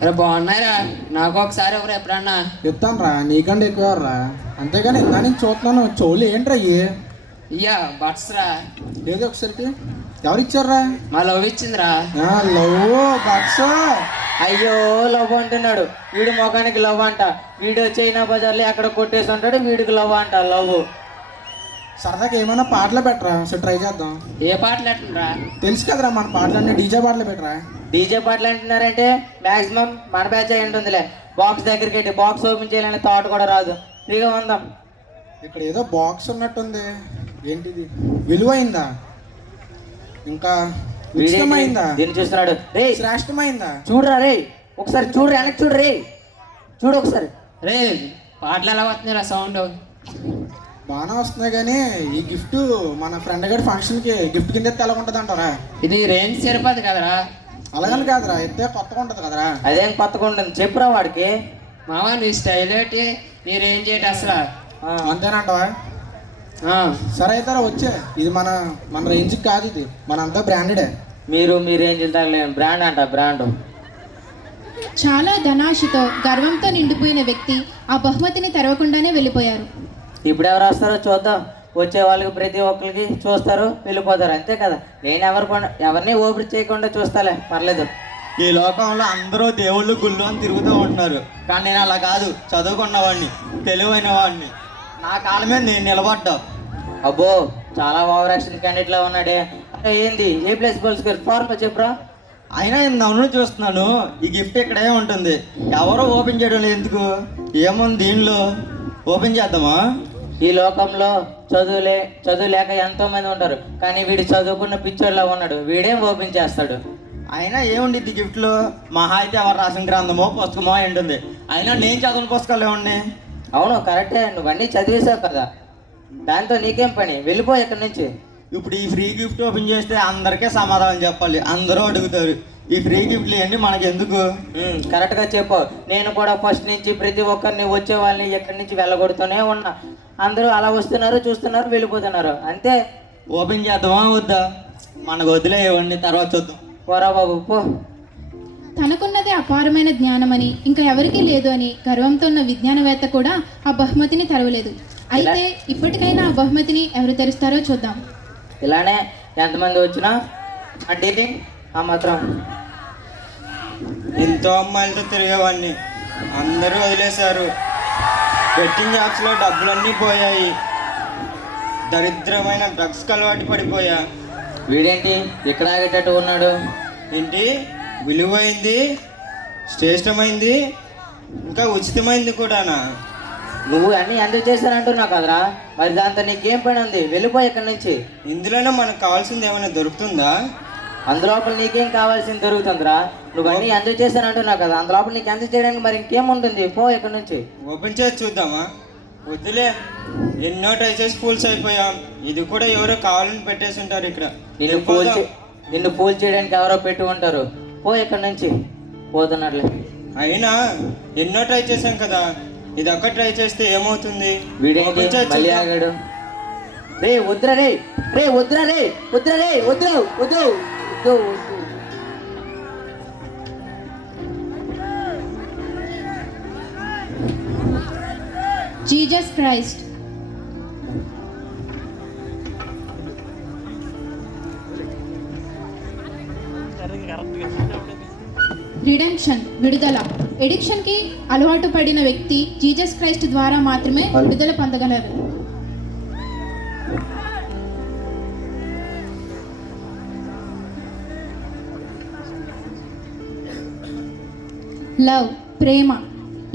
అరే బాగున్నాయిరా. నాకు ఒకసారి ఎవరు ఎప్పుడన్నా చెప్తాను రా, నీకంటే ఎక్కువ రా. అంతేగాని ఇందా నుంచి చూస్తున్నాను. చెవులు ఏంట్రా ఇవి? ఇయ్యా బట్స్ రా. ఏదో ఒకసారికి ఎవరు ఇచ్చారా? మా లవ్ ఇచ్చిందిరా. Love box. అయ్యో లవ్ అంటున్నాడు. వీడి ముఖానికి లవ్ అంట. వీడు చైనా బజార్లో ఎక్కడ కొట్టేసి ఉంటాడు. వీడికి లవ్ అంట. లవ్. సరదాగా ఏమైనా పాటలు పెట్టరా, సరే ట్రై చేద్దాం. ఏ పాటలు ఎట్టుండ్రా? తెలుసు కదరా మన పాటలు అన్నీ డీజే పాటలు పెట్టరా. డీజే పాటలు అంటున్నారంటే మ్యాక్సిమం మన బ్యాచ్ అయి ఉంటుందిలే. బాక్స్ దగ్గరికి వెళ్ళి బాక్స్ ఓపెన్ చేయాలని థాట్ కూడా రాదు. ఫ్రీగా ఉందాం. ఇక్కడ ఏదో బాక్స్ ఉన్నట్టుంది. ఏంటిది? విలువైందా, ఇంకా ఉచితమైందా, దీన్ని చూస్తున్నాడు. రే శ్రేష్టమైందా? చూడరా రే, ఒకసారి చూడరా. వెనక్కి చూడు రే. చూడు ఒకసారి. రే పాటలు ఎలా వస్తున్నాయిరా సౌండ్? బాగానే వస్తున్నాయి కానీ ఈ గిఫ్ట్ మన ఫ్రెండ్ గారి ఫంక్షన్కి గిఫ్ట్ కింద ఎత్తే ఎలా ఉంటుంది అంటారా? ఇది రేంజ్ సరిపోదు కదరా. అలాగని కాదురా, ఎత్తే కొత్తగా ఉంటుంది కదరా. అదేం కొత్తగా ఉంటుంది చెప్పురా వాడికి. మావా నీ స్టైల్ ఏంటి, నీ రేంజ్ ఏంటి అసలు? అంతేనంటావా? సరే అయితే వచ్చే. ఇది మన రేంజ్కి కాదు, ఇది మనంతా బ్రాండెడే. మీరు మీ రేంజ్ తగ్గలేదు. బ్రాండ్ అంట, బ్రాండ్. చాలా ధనాశతో గర్వంతో నిండిపోయిన వ్యక్తి ఆ బహుమతిని తెరవకుండానే వెళ్ళిపోయారు. ఇప్పుడు ఎవరు వస్తారో చూద్దాం. వచ్చే వాళ్ళకి ప్రతి ఒక్కరికి చూస్తారు వెళ్ళిపోతారు, అంతే కదా. నేను ఎవరిని ఓపెన్ చేయకుండా చూస్తాలే, పర్లేదు. ఈ లోకంలో అందరూ దేవుళ్ళు గుళ్ళు అని తిరుగుతూ ఉంటున్నారు, కానీ నేను అలా కాదు. చదువుకున్నవాడిని, తెలివైన వాడిని, నా కాళ్ళ మీద నేను నిలబడ్డా. అబ్బో, చాలా ఓవర్ యాక్షన్ క్యాండిడేట్లా ఉన్నాడే. అంటే ఏంది A+B² ఫార్ములా చెప్పురా. అయినా నేను నన్ను చూస్తున్నాను. ఈ గిఫ్ట్ ఇక్కడే ఉంటుంది, ఎవరో ఓపెన్ చేయడం లేదు. ఎందుకు? ఏముంది దీనిలో? ఓపెన్ చేద్దామా? ఈ లోకంలో చదువు లేక ఎంతో మంది ఉంటారు, కానీ వీడు చదువుకున్న పిచ్చోళ్ళ ఉన్నాడు, వీడేం ఓపెన్ చేస్తాడు. అయినా ఏముండిద్ది గిఫ్ట్లో? మహా అయితే ఎవరు రాసిన గ్రంథమో పుస్తకమో ఉంటుంది. అయినా నేను చదువుని పుస్తకాలు ఏమండి? అవును, కరెక్టే, నువ్వన్నీ చదివేశావు కదా, దాంతో నీకేం పని, వెళ్ళిపో ఇక్కడి నుంచి. ఇప్పుడు ఈ ఫ్రీ గిఫ్ట్ ఓపెన్ చేస్తే అందరికీ సమాధానం చెప్పాలి, అందరూ అడుగుతారు ఈ ఫ్రీ గిఫ్ట్లు ఇవన్నీ మనకి ఎందుకు? కరెక్ట్గా చెప్పు. నేను కూడా ఫస్ట్ నుంచి ప్రతి ఒక్కరిని వచ్చే వాళ్ళని ఎక్కడి నుంచి వెళ్ళగొడుతూనే ఉన్నా. అందరూ అలా వస్తున్నారు, చూస్తున్నారు, వెళ్ళిపోతున్నారు, అంతే. ఓపెన్ చేద్దామా వద్దా? మనకు వదిలే ఇవ్వండి, తర్వాత చూద్దాం. పోరా బాబు పో. తనకున్నది అపారమైన జ్ఞానమని ఇంకా ఎవరికీ లేదు అని గర్వంతో ఉన్న విజ్ఞానవేత్త కూడా ఆ బహుమతిని తెరవలేదు. అయితే ఇప్పటికైనా ఆ బహుమతిని ఎవరు తెరుస్తారో చూద్దాం. ఇలానే ఎంతమంది వచ్చినా అంటే ఆ మాత్రం. ఎంతో అమ్మాయిలతో తిరిగేవాడిని, అందరూ వదిలేశారు. బెట్టింగ్ యాప్స్లో డబ్బులన్నీ పోయాయి, దరిద్రమైన డ్రగ్స్కి అలవాటు పడిపోయా. వీడేంటి ఇక్కడ ఆగేటట్టు ఉన్నాడు? ఏంటి విలువైంది, శ్రేష్టమైంది, ఇంకా ఉచితమైంది కూడానా? నువ్వు అన్నీ ఎందుకు చేశానంటున్నావు కదరా, మరి దాంతో నీకేం పని ఉంది, వెళ్ళిపో ఇక్కడి నుంచి. ఇందులోనే మనకు కావాల్సింది ఏమైనా దొరుకుతుందా? అందులోపల నీకేం కావాల్సింది దొరుకుతుందిరా. నువ్వు అన్నీ ఎందుకు చేశానంటున్నావు కదా, అందులోపల నీకు ఎందుకు చేయడానికి మరి ఇంకేముంటుంది, పో ఇక్కడి నుంచి. ఓపెన్ చేసి చూద్దామా? వద్దులే, ఎన్నో ట్రై చేసి ఫూల్స్ అయిపోయాం. ఇది కూడా ఎవరో కావాలని పెట్టేసి ఉంటారు ఇక్కడ. నిన్ను ఫూల్ చేయడానికి ఎవరో పెట్టి ఉంటారు, పో ఇక్కడి నుంచి. పోతున్నట్లే. అయినా ఎన్నో ట్రై చేశాం కదా, ఇది ఒక్క ట్రై చేస్తే ఏమవుతుంది? వీడేంటి మళ్ళీ ఆగాడు? రే వద్దురా, రే వద్దురా, వద్దు. Jesus Christ. రిడెంప్షన్, విడుదల. ఎడిక్షన్ కి అలవాటు పడిన వ్యక్తి జీసస్ క్రైస్ట్ ద్వారా మాత్రమే విడుదల పొందగలరు. లవ్, ప్రేమ.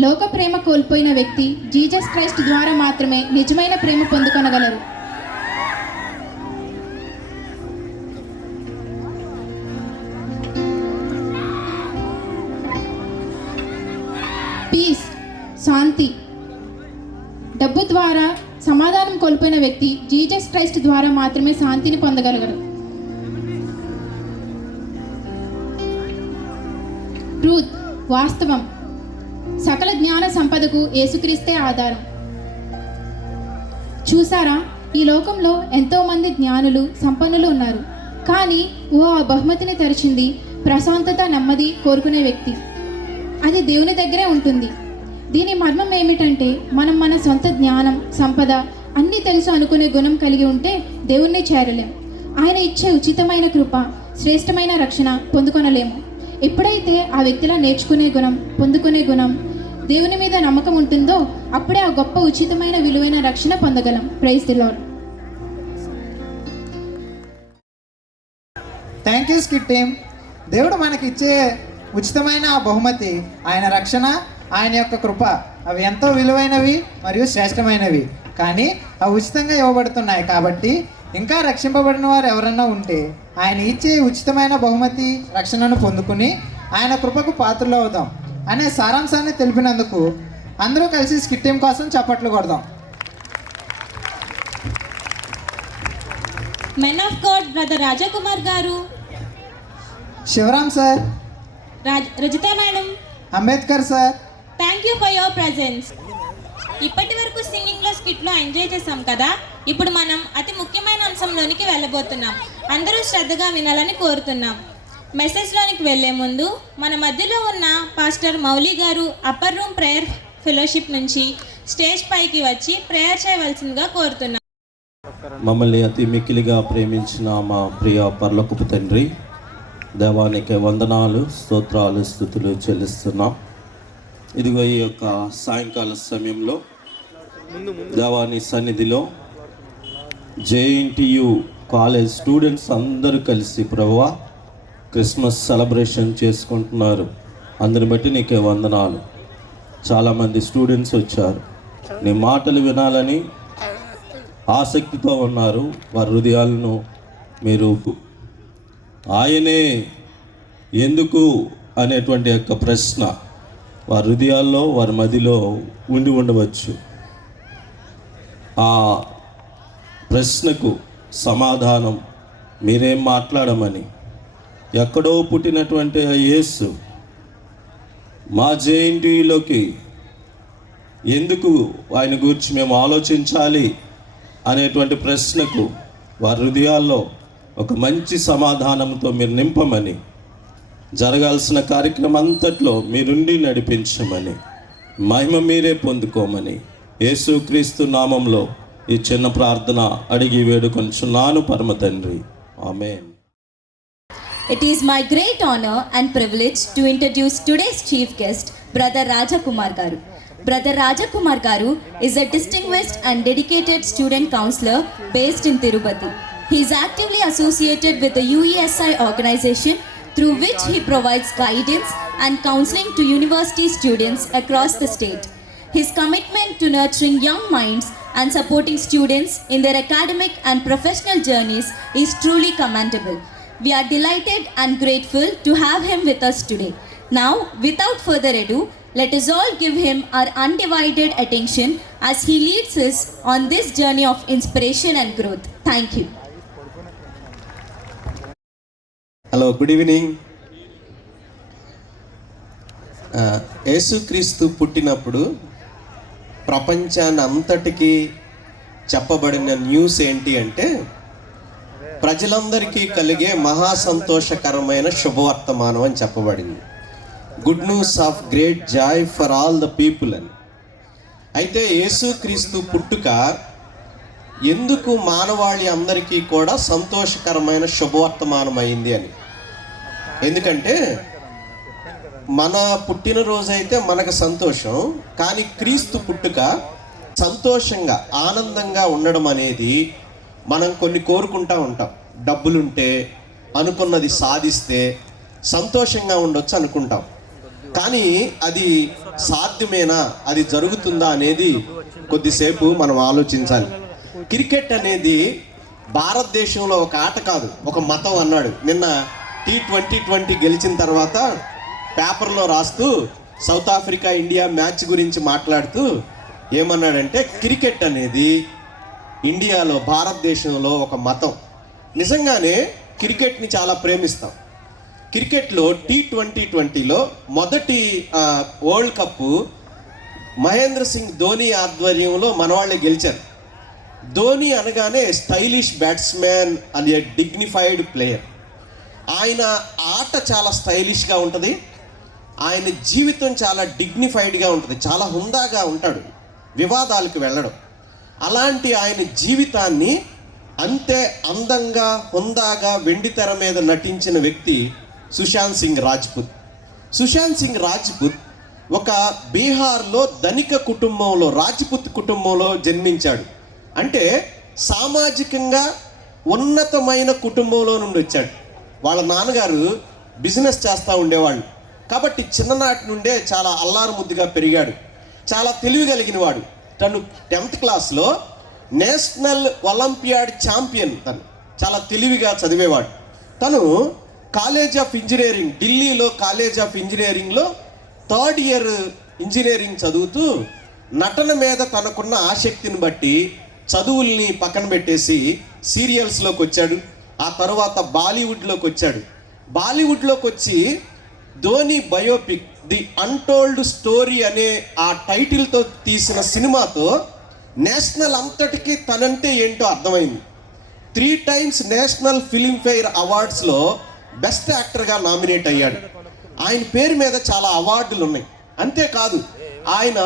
లోక ప్రేమ కోల్పోయిన వ్యక్తి జీసస్ క్రైస్ట్ ద్వారా మాత్రమే నిజమైన ప్రేమ పొందుకొనగలరు. పీస్, శాంతి. డబ్బు ద్వారా సమాధానం కోల్పోయిన వ్యక్తి జీసస్ క్రైస్ట్ ద్వారా మాత్రమే శాంతిని పొందగలరు. ట్రూత్, వాస్తవం. సకల జ్ఞాన సంపదకు యేసుక్రీస్తే ఆధారం. చూసారా, ఈ లోకంలో ఎంతోమంది జ్ఞానులు, సంపన్నులు ఉన్నారు, కానీ ఆ బహుమతిని తెరిచింది ప్రశాంతత, నెమ్మది కోరుకునే వ్యక్తి. అది దేవుని దగ్గరే ఉంటుంది. దీని మర్మం ఏమిటంటే, మనం మన సొంత జ్ఞానం, సంపద అన్నీ తెలుసు అనుకునే గుణం కలిగి ఉంటే దేవుణ్ణి చేరలేం. ఆయన ఇచ్చే ఉచితమైన కృప, శ్రేష్టమైన రక్షణ పొందుకొనలేము. ఎప్పుడైతే ఆ వ్యక్తిలా నేర్చుకునే గుణం, పొందుకునే గుణం, దేవుని మీద నమ్మకం ఉంటుందో అప్పుడే ఆ గొప్ప ఉచితమైన విలువైన రక్షణ పొందగలం. Praise the Lord. Thank you skit team. దేవుడు మనకిచ్చే ఉచితమైన ఆ బహుమతి ఆయన రక్షణ, ఆయన యొక్క కృప. అవి ఎంతో విలువైనవి మరియు శ్రేష్టమైనవి, కానీ అవి ఉచితంగా ఇవ్వబడుతున్నాయి. కాబట్టి ఇంకా రక్షింపబడిన వారు ఎవరన్నా ఉంటే ఆయన ఇచ్చే ఉచితమైన బహుమతి రక్షణను పొందుకుని ఆయన కృపకు పాత్రలు అవుదాం అనే సారాంశాన్ని తెలిపినందుకు అందరూ కలిసి స్కిట్ టీం కోసం చప్పట్లు కొడదాం. Men of God brother Rajkumar గారు, Sivaram sir, Rajitha madam, Ambedkar sir, thank you for your presence. ఇప్పటి వరకు సింగింగ్లో స్కిట్లో ఎంజాయ్ చేసాం కదా, ఇప్పుడు మనం అతి ముఖ్యమైన అంశంలోనికి వెళ్ళబోతున్నాం. అందరూ శ్రద్ధగా వినాలని కోరుతున్నాం. మెసేజ్లోనికి వెళ్ళే ముందు మన మధ్యలో ఉన్న పాస్టర్ మౌలి గారు అప్పర్ రూమ్ ప్రేయర్ ఫెలోషిప్ నుంచి స్టేజ్ పైకి వచ్చి ప్రేయర్ చేయవలసిందిగా కోరుతున్నాం. మమ్మల్ని అతి మిక్కిలిగా ప్రేమించిన మా ప్రియ పరలోకపు తండ్రి, దేవానికి వందనాలు, స్తోత్రాలు, స్తుతులు చెల్లిస్తున్నాం. ఇదిగో ఈ యొక్క సాయంకాల సమయంలో దేవాని సన్నిధిలో JNTU కాలేజ్ స్టూడెంట్స్ అందరూ కలిసి ప్రభువా క్రిస్మస్ సెలబ్రేషన్ చేసుకుంటున్నారు. అందరిని బట్టి నీకే వందనాలు. చాలామంది స్టూడెంట్స్ వచ్చారు, నీ మాటలు వినాలని ఆసక్తితో ఉన్నారు. వారి హృదయాలను మీరు ఆయనే ఎందుకు అనేటువంటి యొక్క ప్రశ్న వారి హృదయాల్లో, వారి మదిలో ఉండి ఉండవచ్చు. ఆ ప్రశ్నకు సమాధానం మీరేం మాట్లాడమని, ఎక్కడో పుట్టినటువంటి యేసు మా JNTUలోకి ఎందుకు ఆయన గురించి మేము ఆలోచించాలి అనేటువంటి ప్రశ్నకు వారి హృదయాల్లో ఒక మంచి సమాధానంతో మీరు నింపమని, జరగాల్సిన కార్యక్రమం అంతట్లో మీరుండి నడిపించమని, మహిమ మీరే పొందుకోమని యేసుక్రీస్తు నామంలో ఈ చిన్న ప్రార్థన అడిగి వేడుకొంచున్నాను పరమ తండ్రి. ఆమేన్. It is my great honor and privilege to introduce today's chief guest, Brother Rajakumar Garu. Brother Rajakumar Garu is a distinguished and dedicated student counselor based in Tirupati. He is actively associated with the UESI organization, through which he provides guidance and counseling to university students across the state. His commitment to nurturing young minds and supporting students in their academic and professional journeys is truly commendable. We are delighted and grateful to have him with us today. Now, without further ado, let us all give him our undivided attention as he leads us on this journey of inspiration and growth. Thank you. Hello, good evening. యేసుక్రీస్తు పుట్టినప్పుడు ప్రపంచాన్ని అంతటికీ చెప్పబడిన న్యూస్ ఏంటి అంటే, ప్రజలందరికీ కలిగే మహా సంతోషకరమైన శుభవర్తమానం అని చెప్పబడింది. Good news of great Joy for all the people అని. అయితే యేసుక్రీస్తు పుట్టుక ఎందుకు మానవాళి అందరికీ కూడా సంతోషకరమైన శుభవర్తమానం అయింది అని. ఎందుకంటే మన పుట్టినరోజు అయితే మనకు సంతోషం, కానీ క్రీస్తు పుట్టుక సంతోషంగా ఆనందంగా ఉండడం అనేది మనం కొన్ని కోరుకుంటూ ఉంటాం. డబ్బులుంటే, అనుకున్నది సాధిస్తే సంతోషంగా ఉండొచ్చు అనుకుంటాం. కానీ అది సాధ్యమేనా, అది జరుగుతుందా అనేది కొద్దిసేపు మనం ఆలోచించాలి. క్రికెట్ అనేది భారతదేశంలో ఒక ఆట కాదు, ఒక మతం అన్నాడు. నిన్న T20 గెలిచిన తర్వాత పేపర్లో రాస్తూ సౌత్ ఆఫ్రికా ఇండియా మ్యాచ్ గురించి మాట్లాడుతూ ఏమన్నాడంటే, క్రికెట్ అనేది ఇండియాలో, భారతదేశంలో ఒక మతం. నిజంగానే క్రికెట్ని చాలా ప్రేమిస్తాం. క్రికెట్లో T20లో మొదటి వరల్డ్ కప్పు మహేంద్ర సింగ్ ధోని ఆధ్వర్యంలో మనవాళ్ళే గెలిచారు. ధోని అనగానే స్టైలిష్ బ్యాట్స్మెన్ అని, డిగ్నిఫైడ్ ప్లేయర్. ఆయన ఆట చాలా స్టైలిష్గా ఉంటుంది, ఆయన జీవితం చాలా డిగ్నిఫైడ్గా ఉంటుంది, చాలా హుందాగా ఉంటాడు, వివాదాలకు వెళ్ళడం. అలాంటి ఆయన జీవితాన్ని అంతే అందంగా, హుందాగా వెండితెర మీద నటించిన వ్యక్తి సుశాంత్ సింగ్ రాజ్పుత్. సుశాంత్ సింగ్ రాజ్పుత్ ఒక బీహార్లో ధనిక కుటుంబంలో, రాజ్పుత్ కుటుంబంలో జన్మించాడు. అంటే సామాజికంగా ఉన్నతమైన కుటుంబంలో నుండి వచ్చాడు. వాళ్ళ నాన్నగారు బిజినెస్ చేస్తూ ఉండేవాళ్ళు కాబట్టి చిన్ననాటి నుండే చాలా అల్లారు ముద్దుగా పెరిగాడు. చాలా తెలివి కలిగిన వాడు. తను 10th క్లాస్లో నేషనల్ ఒలింపియాడ్ ఛాంపియన్. తను చాలా తెలివిగా చదివేవాడు. తను కాలేజ్ ఆఫ్ ఇంజనీరింగ్, ఢిల్లీలో కాలేజ్ ఆఫ్ ఇంజనీరింగ్లో 3rd ఇయర్ ఇంజనీరింగ్ చదువుతూ నటన మీద తనకున్న ఆసక్తిని బట్టి చదువుల్ని పక్కన పెట్టేసి సీరియల్స్లోకి వచ్చాడు. ఆ తర్వాత బాలీవుడ్లోకి వచ్చాడు. బాలీవుడ్లోకి వచ్చి Dhoni biopic the untold story అనే ఆ టైటిల్తో తీసిన సినిమాతో నేషనల్ అంతటికీ తనంటే ఏంటో అర్థమైంది. 3 times నేషనల్ ఫిల్మ్ఫేర్ అవార్డ్స్లో బెస్ట్ యాక్టర్గా నామినేట్ అయ్యాడు. ఆయన పేరు మీద చాలా అవార్డులు ఉన్నాయి. అంతేకాదు, ఆయన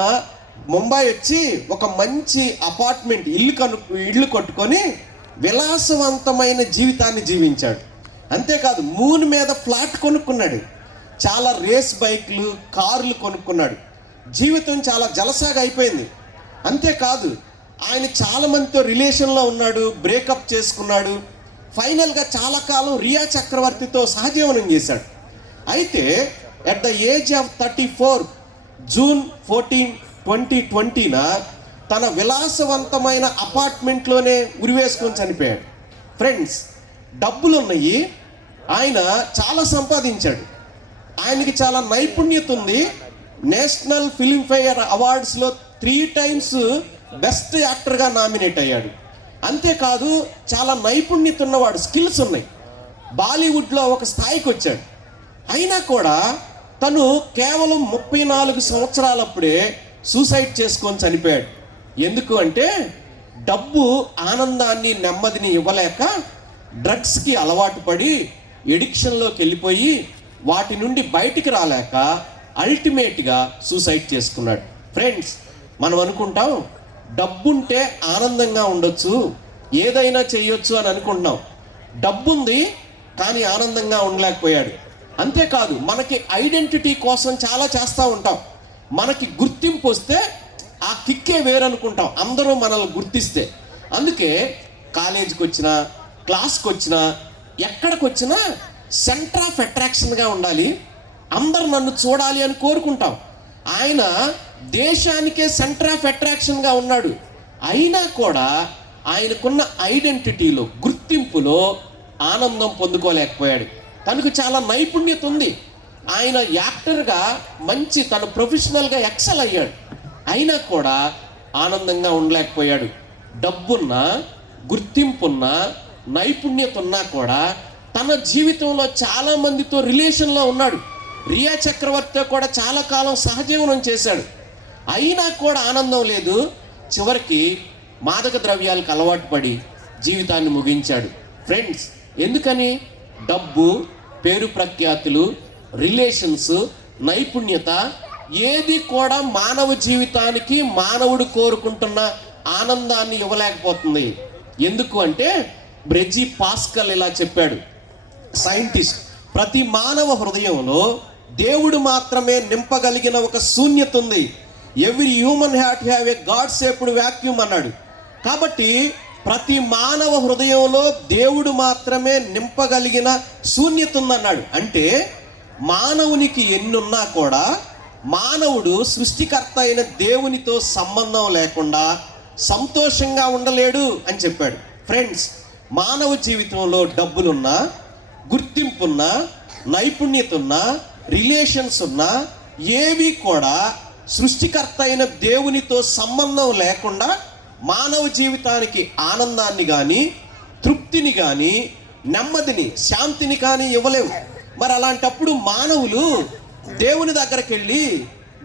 ముంబై వచ్చి ఒక మంచి అపార్ట్మెంట్ ఇల్లు కట్టుకొని విలాసవంతమైన జీవితాన్ని జీవించాడు. అంతేకాదు మూన్ మీద ఫ్లాట్ కొనుక్కున్నాడు, చాలా రేస్ బైక్లు, కార్లు కొనుక్కున్నాడు. జీవితం చాలా జలసాగా అయిపోయింది. అంతేకాదు ఆయన చాలామందితో రిలేషన్లో ఉన్నాడు, బ్రేకప్ చేసుకున్నాడు. ఫైనల్గా చాలా కాలం రియా చక్రవర్తితో సహజీవనం చేశాడు. అయితే at the age of 34 June 14, 2020 తన విలాసవంతమైన అపార్ట్మెంట్లోనే ఉరివేసుకొని చనిపోయాడు. ఫ్రెండ్స్, డబ్బులు ఉన్నాయి, ఆయన చాలా సంపాదించాడు, ఆయనకి చాలా నైపుణ్యత ఉంది. నేషనల్ ఫిల్మ్ఫేర్ అవార్డ్స్లో 3 times బెస్ట్ యాక్టర్గా నామినేట్ అయ్యాడు. అంతేకాదు చాలా నైపుణ్యత ఉన్నవాడు, స్కిల్స్ ఉన్నాయి, బాలీవుడ్లో ఒక స్థాయికి వచ్చాడు. అయినా కూడా తను కేవలం 34 సంవత్సరాలప్పుడే సూసైడ్ చేసుకొని చనిపోయాడు. ఎందుకు అంటే డబ్బు ఆనందాన్ని, నెమ్మదిని ఇవ్వలేక డ్రగ్స్కి అలవాటు పడి ఎడిక్షన్లోకి వెళ్ళిపోయి వాటి నుండి బయటికి రాలేక అల్టిమేట్గా సూసైడ్ చేసుకున్నాడు. ఫ్రెండ్స్, మనం అనుకుంటాం డబ్బుంటే ఆనందంగా ఉండొచ్చు, ఏదైనా చేయొచ్చు అని అనుకుంటున్నాం. డబ్బుంది కానీ ఆనందంగా ఉండలేకపోయాడు. అంతేకాదు మనకి ఐడెంటిటీ కోసం చాలా చేస్తూ ఉంటాం. మనకి గుర్తింపు వస్తే ఆ కిక్కే వేరనుకుంటాం, అందరూ మనల్ని గుర్తిస్తే. అందుకే కాలేజీకి వచ్చినా, క్లాస్కి వచ్చినా, ఎక్కడికి వచ్చినా సెంటర్ ఆఫ్ అట్రాక్షన్గా ఉండాలి, అందరు నన్ను చూడాలి అని కోరుకుంటాం. ఆయన దేశానికే సెంటర్ ఆఫ్ అట్రాక్షన్గా ఉన్నాడు. అయినా కూడా ఆయనకున్న ఐడెంటిటీలో, గుర్తింపులో ఆనందం పొందుకోలేకపోయాడు. తనకు చాలా నైపుణ్యత ఉంది, ఆయన యాక్టర్గా మంచి తన ప్రొఫెషనల్గా ఎక్సెల్ అయ్యాడు. అయినా కూడా ఆనందంగా ఉండలేకపోయాడు. డబ్బున్నా, గుర్తింపున్నా, నైపుణ్యత ఉన్నా కూడా తన జీవితంలో చాలామందితో రిలేషన్లో ఉన్నాడు. రియా చక్రవర్తితో కూడా చాలా కాలం సహజీవనం చేశాడు. అయినా కూడా ఆనందం లేదు. చివరికి మాదక ద్రవ్యాలకు అలవాటు పడి జీవితాన్ని ముగించాడు. ఫ్రెండ్స్, ఎందుకని? డబ్బు, పేరు ప్రఖ్యాతులు, రిలేషన్స్, నైపుణ్యత ఏది కూడా మానవ జీవితానికి, మానవుడు కోరుకుంటున్న ఆనందాన్ని ఇవ్వలేకపోతుంది. ఎందుకు అంటే బ్రెజీ పాస్కల్ ఇలా చెప్పాడు, సైంటిస్ట్, ప్రతి మానవ హృదయంలో దేవుడు మాత్రమే నింపగలిగిన ఒక శూన్యత ఉంది. Every human have a God shaped vacuum అన్నాడు. కాబట్టి ప్రతి మానవ హృదయంలో దేవుడు మాత్రమే నింపగలిగిన శూన్యత ఉందన్నాడు. అంటే మానవునికి ఎన్నున్నా కూడా మానవుడు సృష్టికర్త అయిన దేవునితో సంబంధం లేకుండా సంతోషంగా ఉండలేడు అని చెప్పాడు. ఫ్రెండ్స్, మానవ జీవితంలో డబ్బులున్నా, గుర్తింపున్నా, నైపుణ్యత ఉన్నా, రిలేషన్స్ ఉన్నా ఏవి కూడా సృష్టికర్త అయిన దేవునితో సంబంధం లేకుండా మానవ జీవితానికి ఆనందాన్ని కానీ, తృప్తిని కానీ, నెమ్మదిని, శాంతిని కానీ ఇవ్వలేవు. మరి అలాంటప్పుడు మానవులు దేవుని దగ్గరికి వెళ్ళి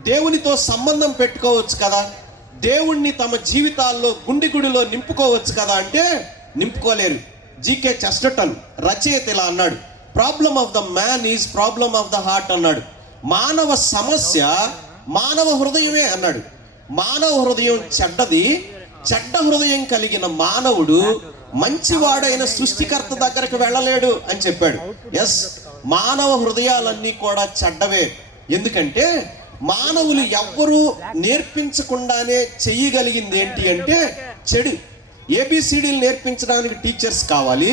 దేవునితో సంబంధం పెట్టుకోవచ్చు కదా, దేవుణ్ణి తమ జీవితాల్లో గుండిగుడిలో నింపుకోవచ్చు కదా అంటే నింపుకోలేరు. జీకే చెస్టర్టన్ రచయిత ఇలా అన్నాడు, problem of the man is problem of the heart అన్నాడు. మానవ సమస్య మానవ హృదయమే అన్నాడు. మానవ హృదయం చెడ్డది, చెడ్డ హృదయం కలిగిన మానవుడు మంచివాడైన సృష్టికర్త దగ్గరకు వెళ్ళలేడు అని చెప్పాడు. ఎస్, మానవ హృదయాలన్నీ కూడా చెడ్డవే. ఎందుకంటే మానవులు ఎవ్వరూ నేర్పించకుండానే చెయ్యగలిగింది ఏంటి అంటే చెడు. ఏబిసిడీలు నేర్పించడానికి టీచర్స్ కావాలి,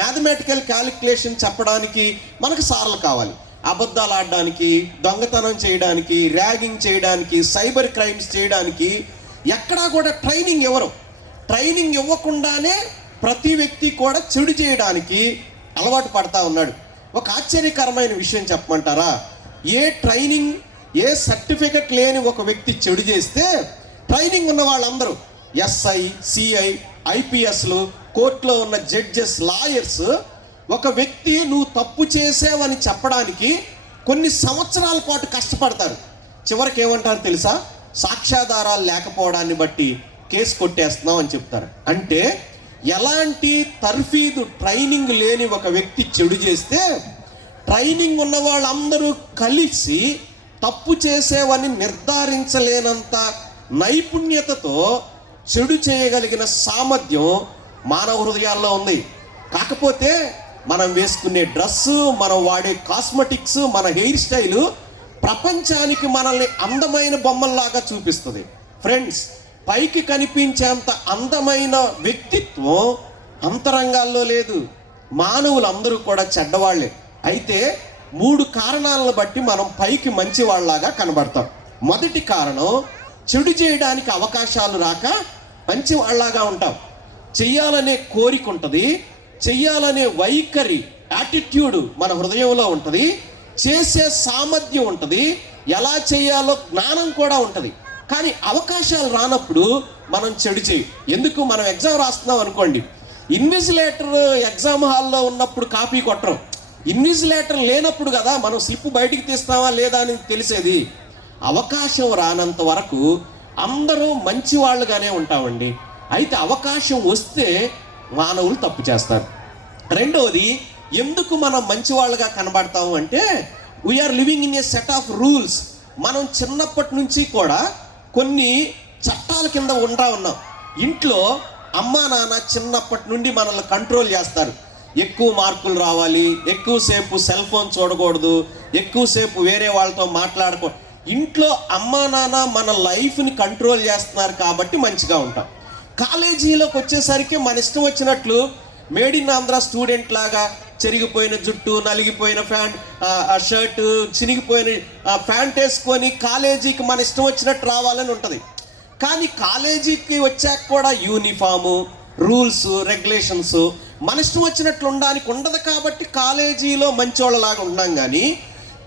మ్యాథమెటికల్ క్యాలిక్యులేషన్ చెప్పడానికి మనకు సార్లు కావాలి, అబద్ధాలు ఆడడానికి, దొంగతనం చేయడానికి, ర్యాగింగ్ చేయడానికి, సైబర్ క్రైమ్స్ చేయడానికి ఎక్కడా కూడా ట్రైనింగ్ ఇవ్వరు. ట్రైనింగ్ ఇవ్వకుండానే ప్రతి వ్యక్తి కూడా చెడు చేయడానికి అలవాటు పడతా ఉన్నాడు. ఒక ఆశ్చర్యకరమైన విషయం చెప్పమంటారా? ఏ ట్రైనింగ్, ఏ సర్టిఫికెట్ లేని ఒక వ్యక్తి చెడు చేస్తే ట్రైనింగ్ ఉన్న వాళ్ళందరూ ఎస్ఐ, సిఐ, ఐపీఎస్లు, కోర్టులో ఉన్న జడ్జెస్, లాయర్స్ ఒక వ్యక్తి నువ్వు తప్పు చేసావని చెప్పడానికి కొన్ని సంవత్సరాల పాటు కష్టపడతారు. చివరికి ఏమంటారు తెలుసా? సాక్ష్యాధారాలు లేకపోవడాన్ని బట్టి కేసు కొట్టేస్తున్నాం అని చెప్తారు. అంటే ఎలాంటి తర్ఫీదు, ట్రైనింగ్ లేని ఒక వ్యక్తి చెడు చేస్తే ట్రైనింగ్ ఉన్న వాళ్ళందరూ కలిసి తప్పు చేసేవని నిర్ధారించలేనంత నైపుణ్యతతో చెడు చేయగలిగిన సామర్థ్యం మానవ హృదయాల్లో ఉంది. కాకపోతే మనం వేసుకునే డ్రెస్సు, మనం వాడే కాస్మెటిక్స్, మన హెయిర్ స్టైలు ప్రపంచానికి మనల్ని అందమైన బొమ్మల్లాగా చూపిస్తుంది. ఫ్రెండ్స్, పైకి కనిపించేంత అందమైన వ్యక్తిత్వం అంతరంగాల్లో లేదు. మానవులందరూ కూడా చెడ్డవాళ్లే. అయితే 3 కారణాలను బట్టి మనం పైకి మంచి వాళ్ళలాగా కనబడతాం. మొదటి కారణం, చెడు చేయడానికి అవకాశాలు రాక మంచి వాళ్ళలాగా ఉంటాం. చెయ్యాలనే కోరిక ఉంటుంది, చెయ్యాలనే వైఖరి, యాటిట్యూడ్ మన హృదయంలో ఉంటుంది, చేసే సామర్థ్యం ఉంటుంది, ఎలా చేయాలో జ్ఞానం కూడా ఉంటుంది. కానీ అవకాశాలు రానప్పుడు మనం చెడు చేయి. ఎందుకు? మనం ఎగ్జామ్ రాస్తున్నాం అనుకోండి, ఇన్విజిలేటర్ ఎగ్జామ్ హాల్లో ఉన్నప్పుడు కాపీ కొట్టరు. ఇన్విజిలేటర్ లేనప్పుడు కదా మనం స్లిప్ బయటికి తీస్తామా లేదా అని తెలిసేది. అవకాశం రానంత వరకు అందరూ మంచి వాళ్ళుగానే ఉంటామండి. అయితే అవకాశం వస్తే మానవులు తప్పు చేస్తారు. రెండవది, ఎందుకు మనం మంచి వాళ్ళుగా కనబడతాము అంటే, we are living in a set of rules. మనం చిన్నప్పటి నుంచి కూడా కొన్ని చట్టాల కింద ఉన్నాం. ఇంట్లో అమ్మా నాన్న చిన్నప్పటి నుండి మనల్ని కంట్రోల్ చేస్తారు. ఎక్కువ మార్కులు రావాలి, ఎక్కువసేపు సెల్ ఫోన్ చూడకూడదు, ఎక్కువసేపు వేరే వాళ్ళతో మాట్లాడకూడదు. ఇంట్లో అమ్మా నాన్న మన లైఫ్ని కంట్రోల్ చేస్తున్నారు కాబట్టి మంచిగా ఉంటాం. కాలేజీలోకి వచ్చేసరికి మన ఇష్టం వచ్చినట్లు మేడ్ ఇన్ ఆంధ్ర స్టూడెంట్ లాగా చెరిగిపోయిన జుట్టు, నలిగిపోయిన షర్ట్, చినిగిపోయిన ప్యాంట్ వేసుకొని కాలేజీకి మన ఇష్టం వచ్చినట్టు రావాలని ఉంటుంది. కానీ కాలేజీకి వచ్చాక కూడా యూనిఫాము, రూల్స్, రెగ్యులేషన్స్ మన ఇష్టం వచ్చినట్లు ఉండడానికి ఉండదు. కాబట్టి కాలేజీలో మంచోళ్ళలాగా ఉన్నాం. కానీ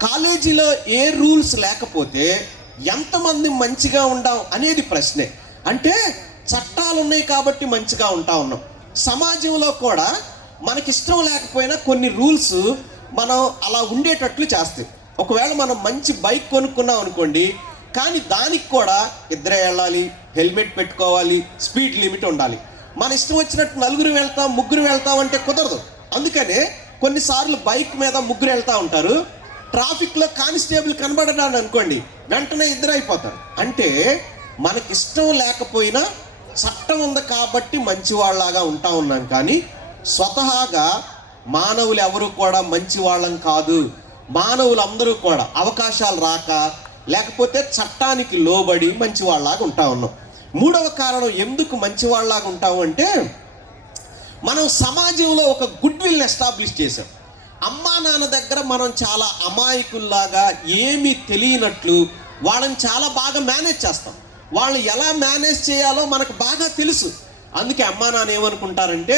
కాలేజీలో ఏ రూల్స్ లేకపోతే ఎంతమంది మంచిగా ఉండాం అనేది ప్రశ్నే. అంటే చట్టాలు ఉన్నాయి కాబట్టి మంచిగా ఉన్నాం. సమాజంలో కూడా మనకిష్టం లేకపోయినా కొన్ని రూల్స్ మనం అలా ఉండేటట్లు చేస్తాయి. ఒకవేళ మనం మంచి బైక్ కొనుక్కున్నాం అనుకోండి, కానీ దానికి కూడా ఇద్దరే వెళ్ళాలి, హెల్మెట్ పెట్టుకోవాలి, స్పీడ్ లిమిట్ ఉండాలి. మన ఇష్టం వచ్చినట్టు 4 వెళ్తాం, 3 వెళ్తాం అంటే కుదరదు. అందుకనే కొన్నిసార్లు బైక్ మీద 3 వెళ్తూ ఉంటారు. ట్రాఫిక్లో కానిస్టేబుల్ కనబడడాన్ని అనుకోండి, వెంటనే 2 అయిపోతారు. అంటే మనకిష్టం లేకపోయినా చట్టం ఉంది కాబట్టి మంచి వాళ్ళలాగా ఉన్నాం. కానీ స్వతహాగా మానవులు ఎవరు కూడా మంచి వాళ్ళం కాదు. మానవులందరూ కూడా అవకాశాలు రాక, లేకపోతే చట్టానికి లోబడి మంచి వాళ్ళలాగా ఉన్నాం. మూడవ కారణం, ఎందుకు మంచి వాళ్ళలాగా ఉంటాము అంటే, మనం సమాజంలో ఒక గుడ్ విల్ని ఎస్టాబ్లిష్ చేసాం. అమ్మా నాన్న దగ్గర మనం చాలా అమాయకుల్లాగా, ఏమీ తెలియనట్లు వాళ్ళని చాలా బాగా మేనేజ్ చేస్తాం. వాళ్ళు ఎలా మేనేజ్ చేయాలో మనకు బాగా తెలుసు. అందుకే అమ్మా నాన్న ఏమనుకుంటారంటే,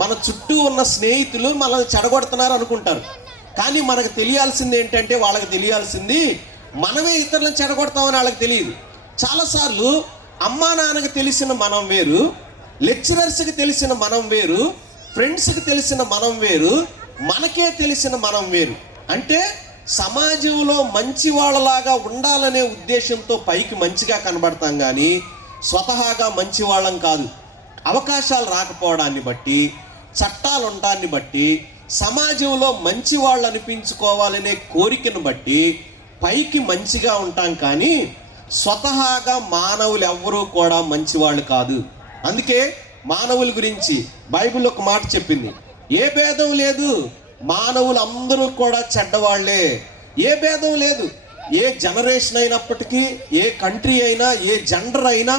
మన చుట్టూ ఉన్న స్నేహితులు మనల్ని చెడగొడుతున్నారు అనుకుంటారు. కానీ మనకు తెలియాల్సింది ఏంటంటే, వాళ్ళకి తెలియాల్సింది మనమే ఇతరులను చెడగొడతామని వాళ్ళకి తెలియదు. చాలాసార్లు అమ్మా నాన్నకి తెలిసిన మనం వేరు, లెక్చరర్స్కి తెలిసిన మనం వేరు, ఫ్రెండ్స్కి తెలిసిన మనం వేరు, మనకే తెలిసిన మనం వేరు. అంటే సమాజంలో మంచి వాళ్ళలాగా ఉండాలనే ఉద్దేశంతో పైకి మంచిగా కనబడతాం, కానీ స్వతహాగా మంచి వాళ్ళం కాదు. అవకాశాలు రాకపోవడాన్ని బట్టి, చట్టాలు ఉండడాన్ని బట్టి, సమాజంలో మంచి వాళ్ళు అనిపించుకోవాలనే కోరికను బట్టి పైకి మంచిగా ఉంటాం. కానీ స్వతహాగా మానవులు ఎవ్వరూ కూడా మంచివాళ్ళు కాదు. అందుకే మానవుల గురించి బైబిల్ ఒక మాట చెప్పింది, ఏ భేదం లేదు, మానవులు అందరూ కూడా చెడ్డవాళ్లే. ఏ భేదం లేదు. ఏ జనరేషన్ అయినప్పటికీ, ఏ కంట్రీ అయినా, ఏ జెండర్ అయినా,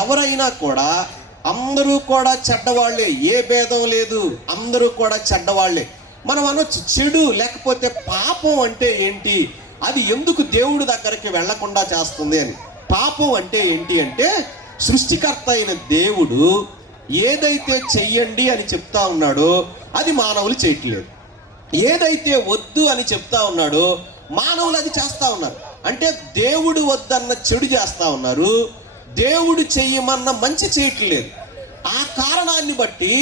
ఎవరైనా కూడా అందరూ కూడా చెడ్డవాళ్లే. ఏ భేదం లేదు, అందరూ కూడా చెడ్డవాళ్లే. మనం అనొచ్చు, చెడు లేకపోతే పాపం అంటే ఏంటి, అది ఎందుకు దేవుడి దగ్గరికి వెళ్లకుండా చేస్తుంది అని. పాపం అంటే ఏంటి అంటే, సృష్టికర్త అయిన దేవుడు ఏదైతే చెయ్యండి అని చెప్తా ఉన్నాడో అది మానవులు చేయట్లేదు. ఏదైతే వద్దు అని చెప్తా ఉన్నాడో మానవులు అది చేస్తా ఉన్నారు. అంటే దేవుడు వద్దన్న చెడు చేస్తా ఉన్నారు, దేవుడు చెయ్యమన్న మంచి చేయట్లేదు. ఆ కారణాన్ని బట్టి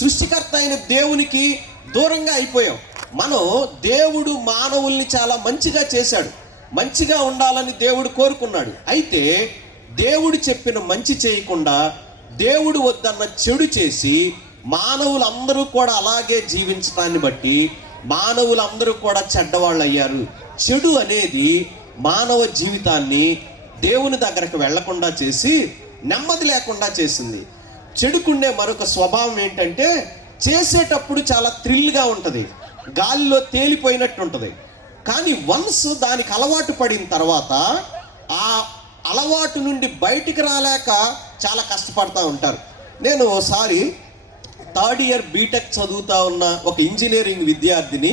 సృష్టికర్త అయిన దేవునికి దూరంగా అయిపోయాం. మనం దేవుడు మానవుల్ని చాలా మంచిగా చేశాడు, మంచిగా ఉండాలని దేవుడు కోరుకున్నాడు. అయితే దేవుడు చెప్పిన మంచి చేయకుండా దేవుడు వద్దన్న చెడు చేసి మానవులందరూ కూడా అలాగే జీవించడాన్ని బట్టి మానవులందరూ కూడా చెడ్డవాళ్ళు అయ్యారు. చెడు అనేది మానవ జీవితాన్ని దేవుని దగ్గరకు వెళ్లకుండా చేసి నెమ్మది లేకుండా చేసింది. చెడుకుండే మరొక స్వభావం ఏంటంటే చేసేటప్పుడు చాలా థ్రిల్గా ఉంటుంది, గాలిలో తేలిపోయినట్టు ఉంటుంది. కానీ వన్స్ దానికి అలవాటు పడిన తర్వాత ఆ అలవాటు నుండి బయటికి రాలేక చాలా కష్టపడుతూ ఉంటారు. నేను ఓసారి 3rd ఇయర్ బీటెక్ చదువుతూ ఉన్న ఒక ఇంజనీరింగ్ విద్యార్థిని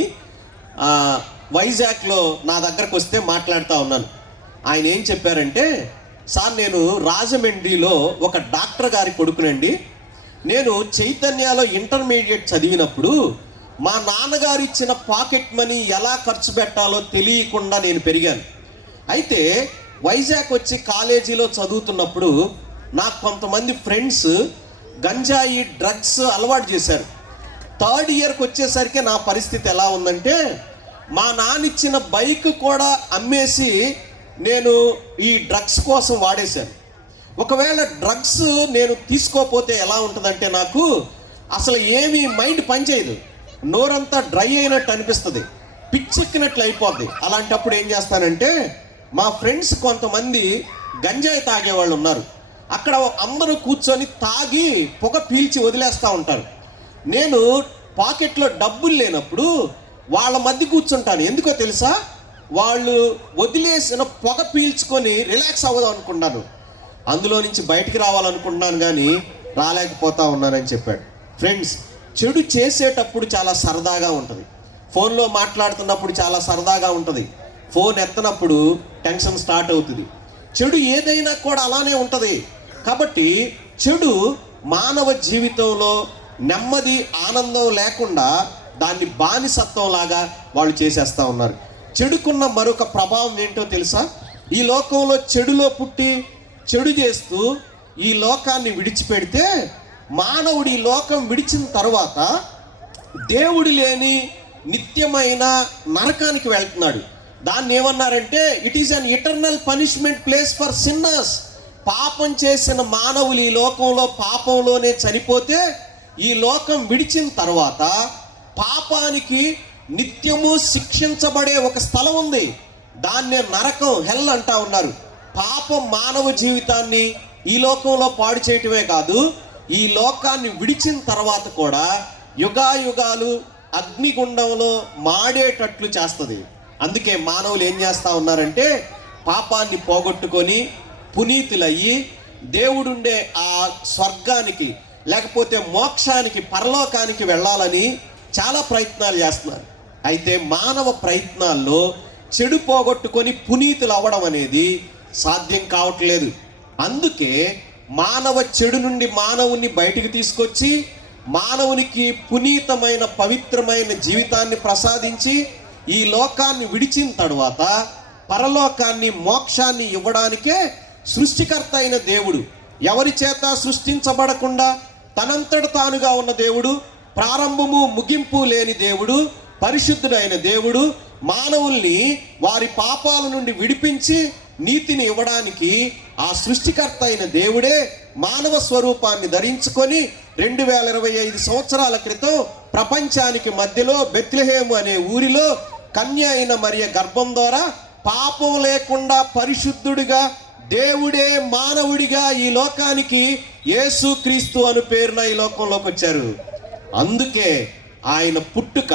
వైజాగ్లో నా దగ్గరకు వస్తే మాట్లాడుతూ ఉన్నాను. ఆయన ఏం చెప్పారంటే, సార్ నేను రాజమండ్రిలో ఒక డాక్టర్ గారి కొడుకునండి. నేను చైతన్యలో ఇంటర్మీడియట్ చదివినప్పుడు మా నాన్నగారు ఇచ్చిన పాకెట్ మనీ ఎలా ఖర్చు పెట్టాలో తెలియకుండా నేను పెరిగాను. అయితే వైజాగ్ వచ్చి కాలేజీలో చదువుతున్నప్పుడు నాకు కొంతమంది ఫ్రెండ్స్ గంజాయి డ్రగ్స్ అలవాటు చేశారు. 3rd ఇయర్కి వచ్చేసరికి నా పరిస్థితి ఎలా ఉందంటే, మా నాన్న ఇచ్చిన బైక్ కూడా అమ్మేసి నేను ఈ డ్రగ్స్ కోసం వాడేశాను. ఒకవేళ డ్రగ్స్ నేను తీసుకోకపోతే ఎలా ఉంటుందంటే, నాకు అసలు ఏమీ మైండ్ పనిచేయదు, నోరంతా డ్రై అయినట్టు అనిపిస్తుంది, పిచ్చెక్కినట్లు అయిపోద్ది. అలాంటప్పుడు ఏం చేస్తానంటే, మా ఫ్రెండ్స్ కొంతమంది గంజాయి తాగేవాళ్ళు ఉన్నారు, అక్కడ అందరూ కూర్చొని తాగి పొగ పీల్చి వదిలేస్తూ ఉంటారు. నేను పాకెట్లో డబ్బులు లేనప్పుడు వాళ్ళ మధ్య కూర్చుంటాను. ఎందుకో తెలుసా, వాళ్ళు వదిలేసిన పొగ పీల్చుకొని రిలాక్స్ అవ్వదాం అనుకున్నాను, అందులో నుంచి బయటికి రావాలనుకుంటున్నాను కానీ రాలేకపోతా ఉన్నానని చెప్పాడు. ఫ్రెండ్స్, చెడు చేసేటప్పుడు చాలా సరదాగా ఉంటుంది, ఫోన్లో మాట్లాడుతున్నప్పుడు చాలా సరదాగా ఉంటుంది, ఫోన్ ఎత్తనప్పుడు టెన్షన్ స్టార్ట్ అవుతుంది. చెడు ఏదైనా కూడా అలానే ఉంటుంది. కాబట్టి చెడు మానవ జీవితంలో నెమ్మది ఆనందం లేకుండా దాన్ని బానిసత్వం లాగా వాళ్ళు చేసేస్తూ ఉన్నారు. చెడుకున్న మరొక ప్రభావం ఏంటో తెలుసా, ఈ లోకంలో చెడులో పుట్టి చెడు చేస్తూ ఈ లోకాన్ని విడిచిపెడితే మానవుడు ఈ లోకం విడిచిన తర్వాత దేవుడు లేని నిత్యమైన నరకానికి వెళ్తున్నాడు. దాన్ని ఏమన్నారంటే, it is an eternal punishment place for sinners. పాపం చేసిన మానవులు ఈ లోకంలో పాపంలోనే చనిపోతే ఈ లోకం విడిచిన తర్వాత పాపానికి నిత్యము శిక్షించబడే ఒక స్థలం ఉంది, దాన్నే నరకం, హెల్ అంటా ఉన్నారు. పాపం మానవ జీవితాన్ని ఈ లోకంలో పాడు చేయటమే కాదు, ఈ లోకాన్ని విడిచిన తర్వాత కూడా యుగాయుగాలు అగ్నిగుండంలో మాడేటట్లు చేస్తుంది. అందుకే మానవులు ఏం చేస్తూ ఉన్నారంటే, పాపాన్ని పోగొట్టుకొని పునీతులయ్యి దేవుడుండే ఆ స్వర్గానికి లేకపోతే మోక్షానికి, పరలోకానికి వెళ్ళాలని చాలా ప్రయత్నాలు చేస్తున్నారు. అయితే మానవ ప్రయత్నాల్లో చెడు పోగొట్టుకొని పునీతులు అవ్వడం అనేది సాధ్యం కావట్లేదు. అందుకే మానవ చెడు నుండి మానవుని బయటికి తీసుకొచ్చి మానవునికి పునీతమైన పవిత్రమైన జీవితాన్ని ప్రసాదించి ఈ లోకాన్ని విడిచిన తరువాత పరలోకాన్ని, మోక్షాన్ని ఇవ్వడానికే సృష్టికర్త అయిన దేవుడు, ఎవరి చేత సృష్టించబడకుండా తనంతట తానుగా ఉన్న దేవుడు, ప్రారంభము ముగింపు లేని దేవుడు, పరిశుద్ధుడైన దేవుడు మానవుల్ని వారి పాపాల నుండి విడిపించి నీతిని ఇవ్వడానికి ఆ సృష్టికర్త అయిన దేవుడే మానవ స్వరూపాన్ని ధరించుకొని 2025 సంవత్సరాల క్రితం ప్రపంచానికి మధ్యలో బెత్లెహేము అనే ఊరిలో కన్య అయిన మరియ గర్భం ద్వారా పాపం లేకుండా పరిశుద్ధుడిగా దేవుడే మానవుడిగా ఈ లోకానికి యేసుక్రీస్తు అను పేరున ఈ లోకంలోకి వచ్చారు. అందుకే ఆయన పుట్టుక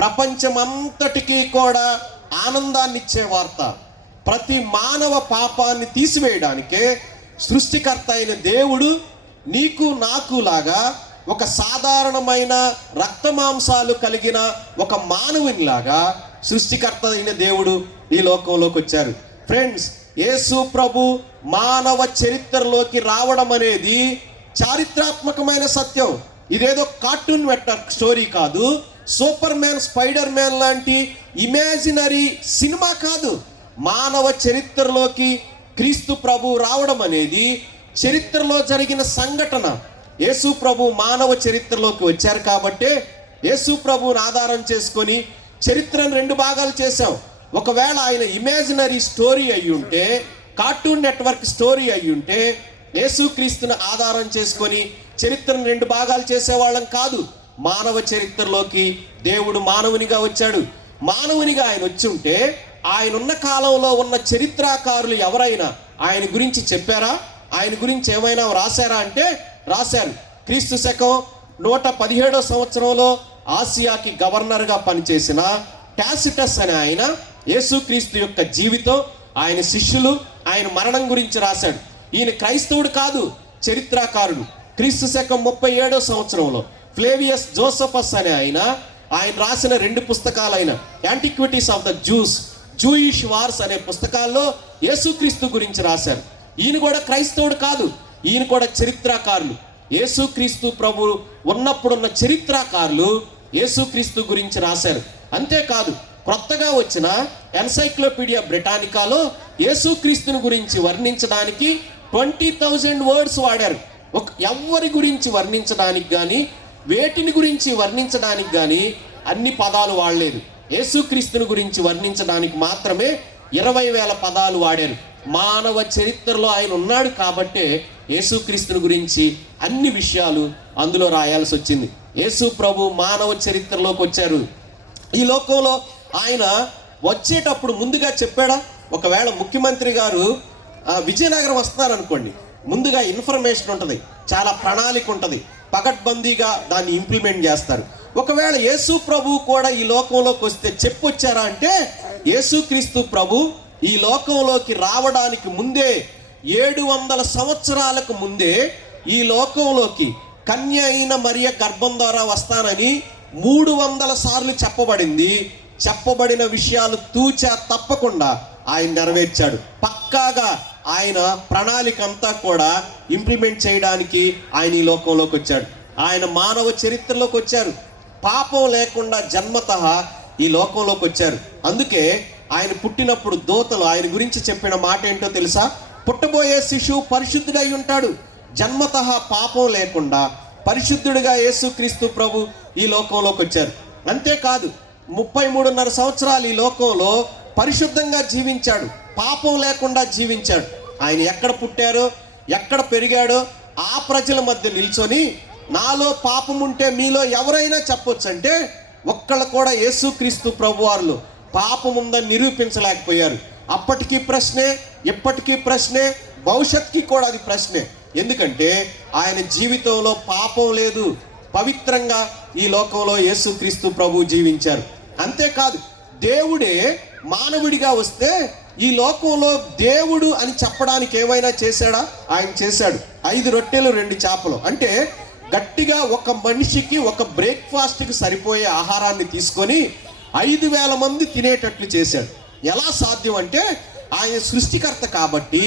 ప్రపంచమంతటికీ కూడా ఆనందాన్ని ఇచ్చే వార్త. ప్రతి మానవ పాపాన్ని తీసివేయడానికే సృష్టికర్త అయిన దేవుడు నీకు నాకు లాగా ఒక సాధారణమైన రక్తమాంసాలు కలిగిన ఒక మానవునిలాగా సృష్టికర్త అయిన దేవుడు ఈ లోకంలోకి వచ్చారు. ఫ్రెండ్స్, యేసు ప్రభు మానవ చరిత్రలోకి రావడం అనేది చారిత్రాత్మకమైన సత్యం. ఇదేదో కార్టూన్ స్టోరీ కాదు, సూపర్ మ్యాన్, స్పైడర్ మ్యాన్ లాంటి ఇమాజినరీ సినిమా కాదు. మానవ చరిత్రలోకి క్రీస్తు ప్రభు రావడం అనేది చరిత్రలో జరిగిన సంఘటన. యేసు ప్రభు మానవ చరిత్రలోకి వచ్చారు కాబట్టే యేసు ప్రభువుని ఆధారం చేసుకొని చరిత్రను 2 భాగాలు చేశాం. ఒకవేళ ఆయన ఇమాజినరీ స్టోరీ అయి ఉంటే, కార్టూన్ నెట్వర్క్ స్టోరీ అయి ఉంటే యేసుక్రీస్తుని ఆధారం చేసుకొని చరిత్రను 2 భాగాలు చేసేవాళ్ళం కాదు. మానవ చరిత్రలోకి దేవుడు మానవునిగా వచ్చాడు. మానవునిగా ఆయన వచ్చి ఉంటే ఆయన ఉన్న కాలంలో ఉన్న చరిత్రకారులు ఎవరైనా ఆయన గురించి చెప్పారా, ఆయన గురించి ఏమైనా రాశారా అంటే రాశారు. క్రీస్తు శకం 117వ సంవత్సరంలో ఆసియాకి గవర్నర్గా పనిచేసిన టాసిటస్ అనే ఆయన యేసుక్రీస్తు యొక్క జీవితం, ఆయన శిష్యులు, ఆయన మరణం గురించి రాశాడు. ఈయన క్రైస్తవుడు కాదు, చరిత్రకారుడు. క్రీస్తు శకం 37వ సంవత్సరంలో ఫ్లేవియస్ జోసఫస్ అనే ఆయన రాసిన 2 పుస్తకాలైన antiquities of the Jews, Jewish wars అనే పుస్తకాల్లో యేసుక్రీస్తు గురించి రాశారు. ఈయన కూడా క్రైస్తవుడు కాదు, ఈయన కూడా చరిత్రకారులు. యేసుక్రీస్తు ప్రభు ఉన్నప్పుడున్న చరిత్రకారులు యేసుక్రీస్తు గురించి రాశారు. అంతేకాదు, కొత్తగా వచ్చిన ఎన్సైక్లోపీడియా బ్రిటానికాలో యేసుక్రీస్తుని గురించి వర్ణించడానికి 20,000 వర్డ్స్ వాడారు. ఎవరి గురించి వర్ణించడానికి కానీ, వేటిని గురించి వర్ణించడానికి కానీ అన్ని పదాలు వాడలేదు. యేసుక్రీస్తుని గురించి వర్ణించడానికి మాత్రమే 20,000 పదాలు వాడారు. మానవ చరిత్రలో ఆయన ఉన్నాడు కాబట్టే యేసుక్రీస్తుని గురించి అన్ని విషయాలు అందులో రాయాల్సి వచ్చింది. యేసు ప్రభు మానవ చరిత్రలోకి వచ్చారు. ఈ లోకంలో ఆయన వచ్చేటప్పుడు ముందుగా చెప్పాడా? ఒకవేళ ముఖ్యమంత్రి గారు విజయనగరం వస్తున్నారనుకోండి, ముందుగా ఇన్ఫర్మేషన్ ఉంటుంది, చాలా ప్రణాళిక ఉంటుంది, పకడ్బందీగా దాన్ని ఇంప్లిమెంట్ చేస్తారు. ఒకవేళ యేసు ప్రభు కూడా ఈ లోకంలోకి వస్తే చెప్పొచ్చారా అంటే, యేసుక్రీస్తు ప్రభు ఈ లోకంలోకి రావడానికి ముందే 700 సంవత్సరాలకు ముందే ఈ లోకంలోకి కన్య అయిన మరియ గర్భం ద్వారా వస్తానని 300 సార్లు చెప్పబడింది. చెప్పబడిన విషయాలు తూచా తప్పకుండా ఆయన నెరవేర్చాడు. పక్కాగా ఆయన ప్రణాళిక అంతా కూడా ఇంప్లిమెంట్ చేయడానికి ఆయన ఈ లోకంలోకి వచ్చాడు. ఆయన మానవ చరిత్రలోకి వచ్చారు. పాపం లేకుండా జన్మతః ఈ లోకంలోకి వచ్చారు. అందుకే ఆయన పుట్టినప్పుడు దూతలు ఆయన గురించి చెప్పిన మాట ఏంటో తెలుసా? పుట్టబోయే శిశువు పరిశుద్ధుడై ఉంటాడు. జన్మతః పాపం లేకుండా పరిశుద్ధుడిగా యేసుక్రీస్తు ప్రభు ఈ లోకంలోకి వచ్చారు. అంతేకాదు, 33.5 సంవత్సరాలు ఈ లోకంలో పరిశుద్ధంగా జీవించాడు, పాపం లేకుండా జీవించాడు. ఆయన ఎక్కడ పుట్టారో, ఎక్కడ పెరిగాడో ఆ ప్రజల మధ్య నిల్చొని, నాలో పాపం ఉంటే మీలో ఎవరైనా చెప్పొచ్చు అంటే, ఒక్కళ్ళు కూడా యేసుక్రీస్తు ప్రభు వారు పాపం ఉందని నిరూపించలేకపోయారు. అప్పటికీ ప్రశ్నే, ఇప్పటికీ ప్రశ్నే, భవిష్యత్తుకి కూడా అది ప్రశ్నే. ఎందుకంటే ఆయన జీవితంలో పాపం లేదు, పవిత్రంగా ఈ లోకంలో యేసుక్రీస్తు ప్రభు జీవించారు. అంతేకాదు, దేవుడే మానవుడిగా వస్తే ఈ లోకంలో దేవుడు అని చెప్పడానికి ఏమైనా చేశాడా? ఆయన చేశాడు. 5 రొట్టెలు 2 చేపలు అంటే గట్టిగా ఒక మనిషికి ఒక బ్రేక్ఫాస్ట్కి సరిపోయే ఆహారాన్ని తీసుకొని 5,000 మంది తినేటట్లు చేశాడు. ఎలా సాధ్యం అంటే, ఆయన సృష్టికర్త కాబట్టి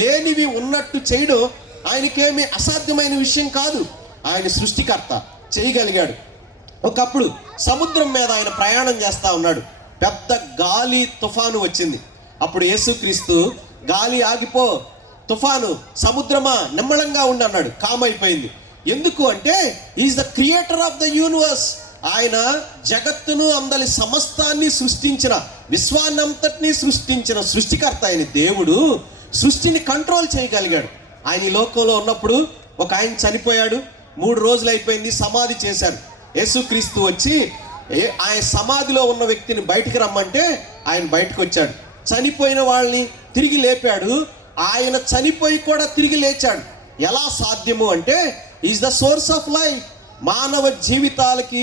లేనివి ఉన్నట్టు చేయడం ఆయనకేమీ అసాధ్యమైన విషయం కాదు. ఆయన సృష్టికర్త, చేయగలిగాడు. ఒకప్పుడు సముద్రం మీద ఆయన ప్రయాణం చేస్తూ ఉన్నాడు. పెద్ద గాలి తుఫాను వచ్చింది. అప్పుడు యేసుక్రీస్తు, గాలి ఆగిపో, తుఫాను, సముద్రమా నిమ్మళంగా ఉండి అన్నాడు. కామ్ అయిపోయింది. ఎందుకు అంటే, is the creator of the universe. ఆయన జగత్తును, అందరి సమస్తాన్ని సృష్టించిన, విశ్వాన్నంతటినీ సృష్టించిన సృష్టికర్త అయిన దేవుడు సృష్టిని కంట్రోల్ చేయగలిగాడు. ఆయన ఈ లోకంలో ఉన్నప్పుడు ఒక ఆయన చనిపోయాడు, 3 రోజులు అయిపోయింది, సమాధి చేశారు. యేసుక్రీస్తు వచ్చి ఆయన సమాధిలో ఉన్న వ్యక్తిని బయటికి రమ్మంటే ఆయన బయటకు వచ్చాడు. చనిపోయిన వాళ్ళని తిరిగి లేపాడు. ఆయన చనిపోయి కూడా తిరిగి లేచాడు. ఎలా సాధ్యము అంటే, is the source of life. మానవ జీవితాలకి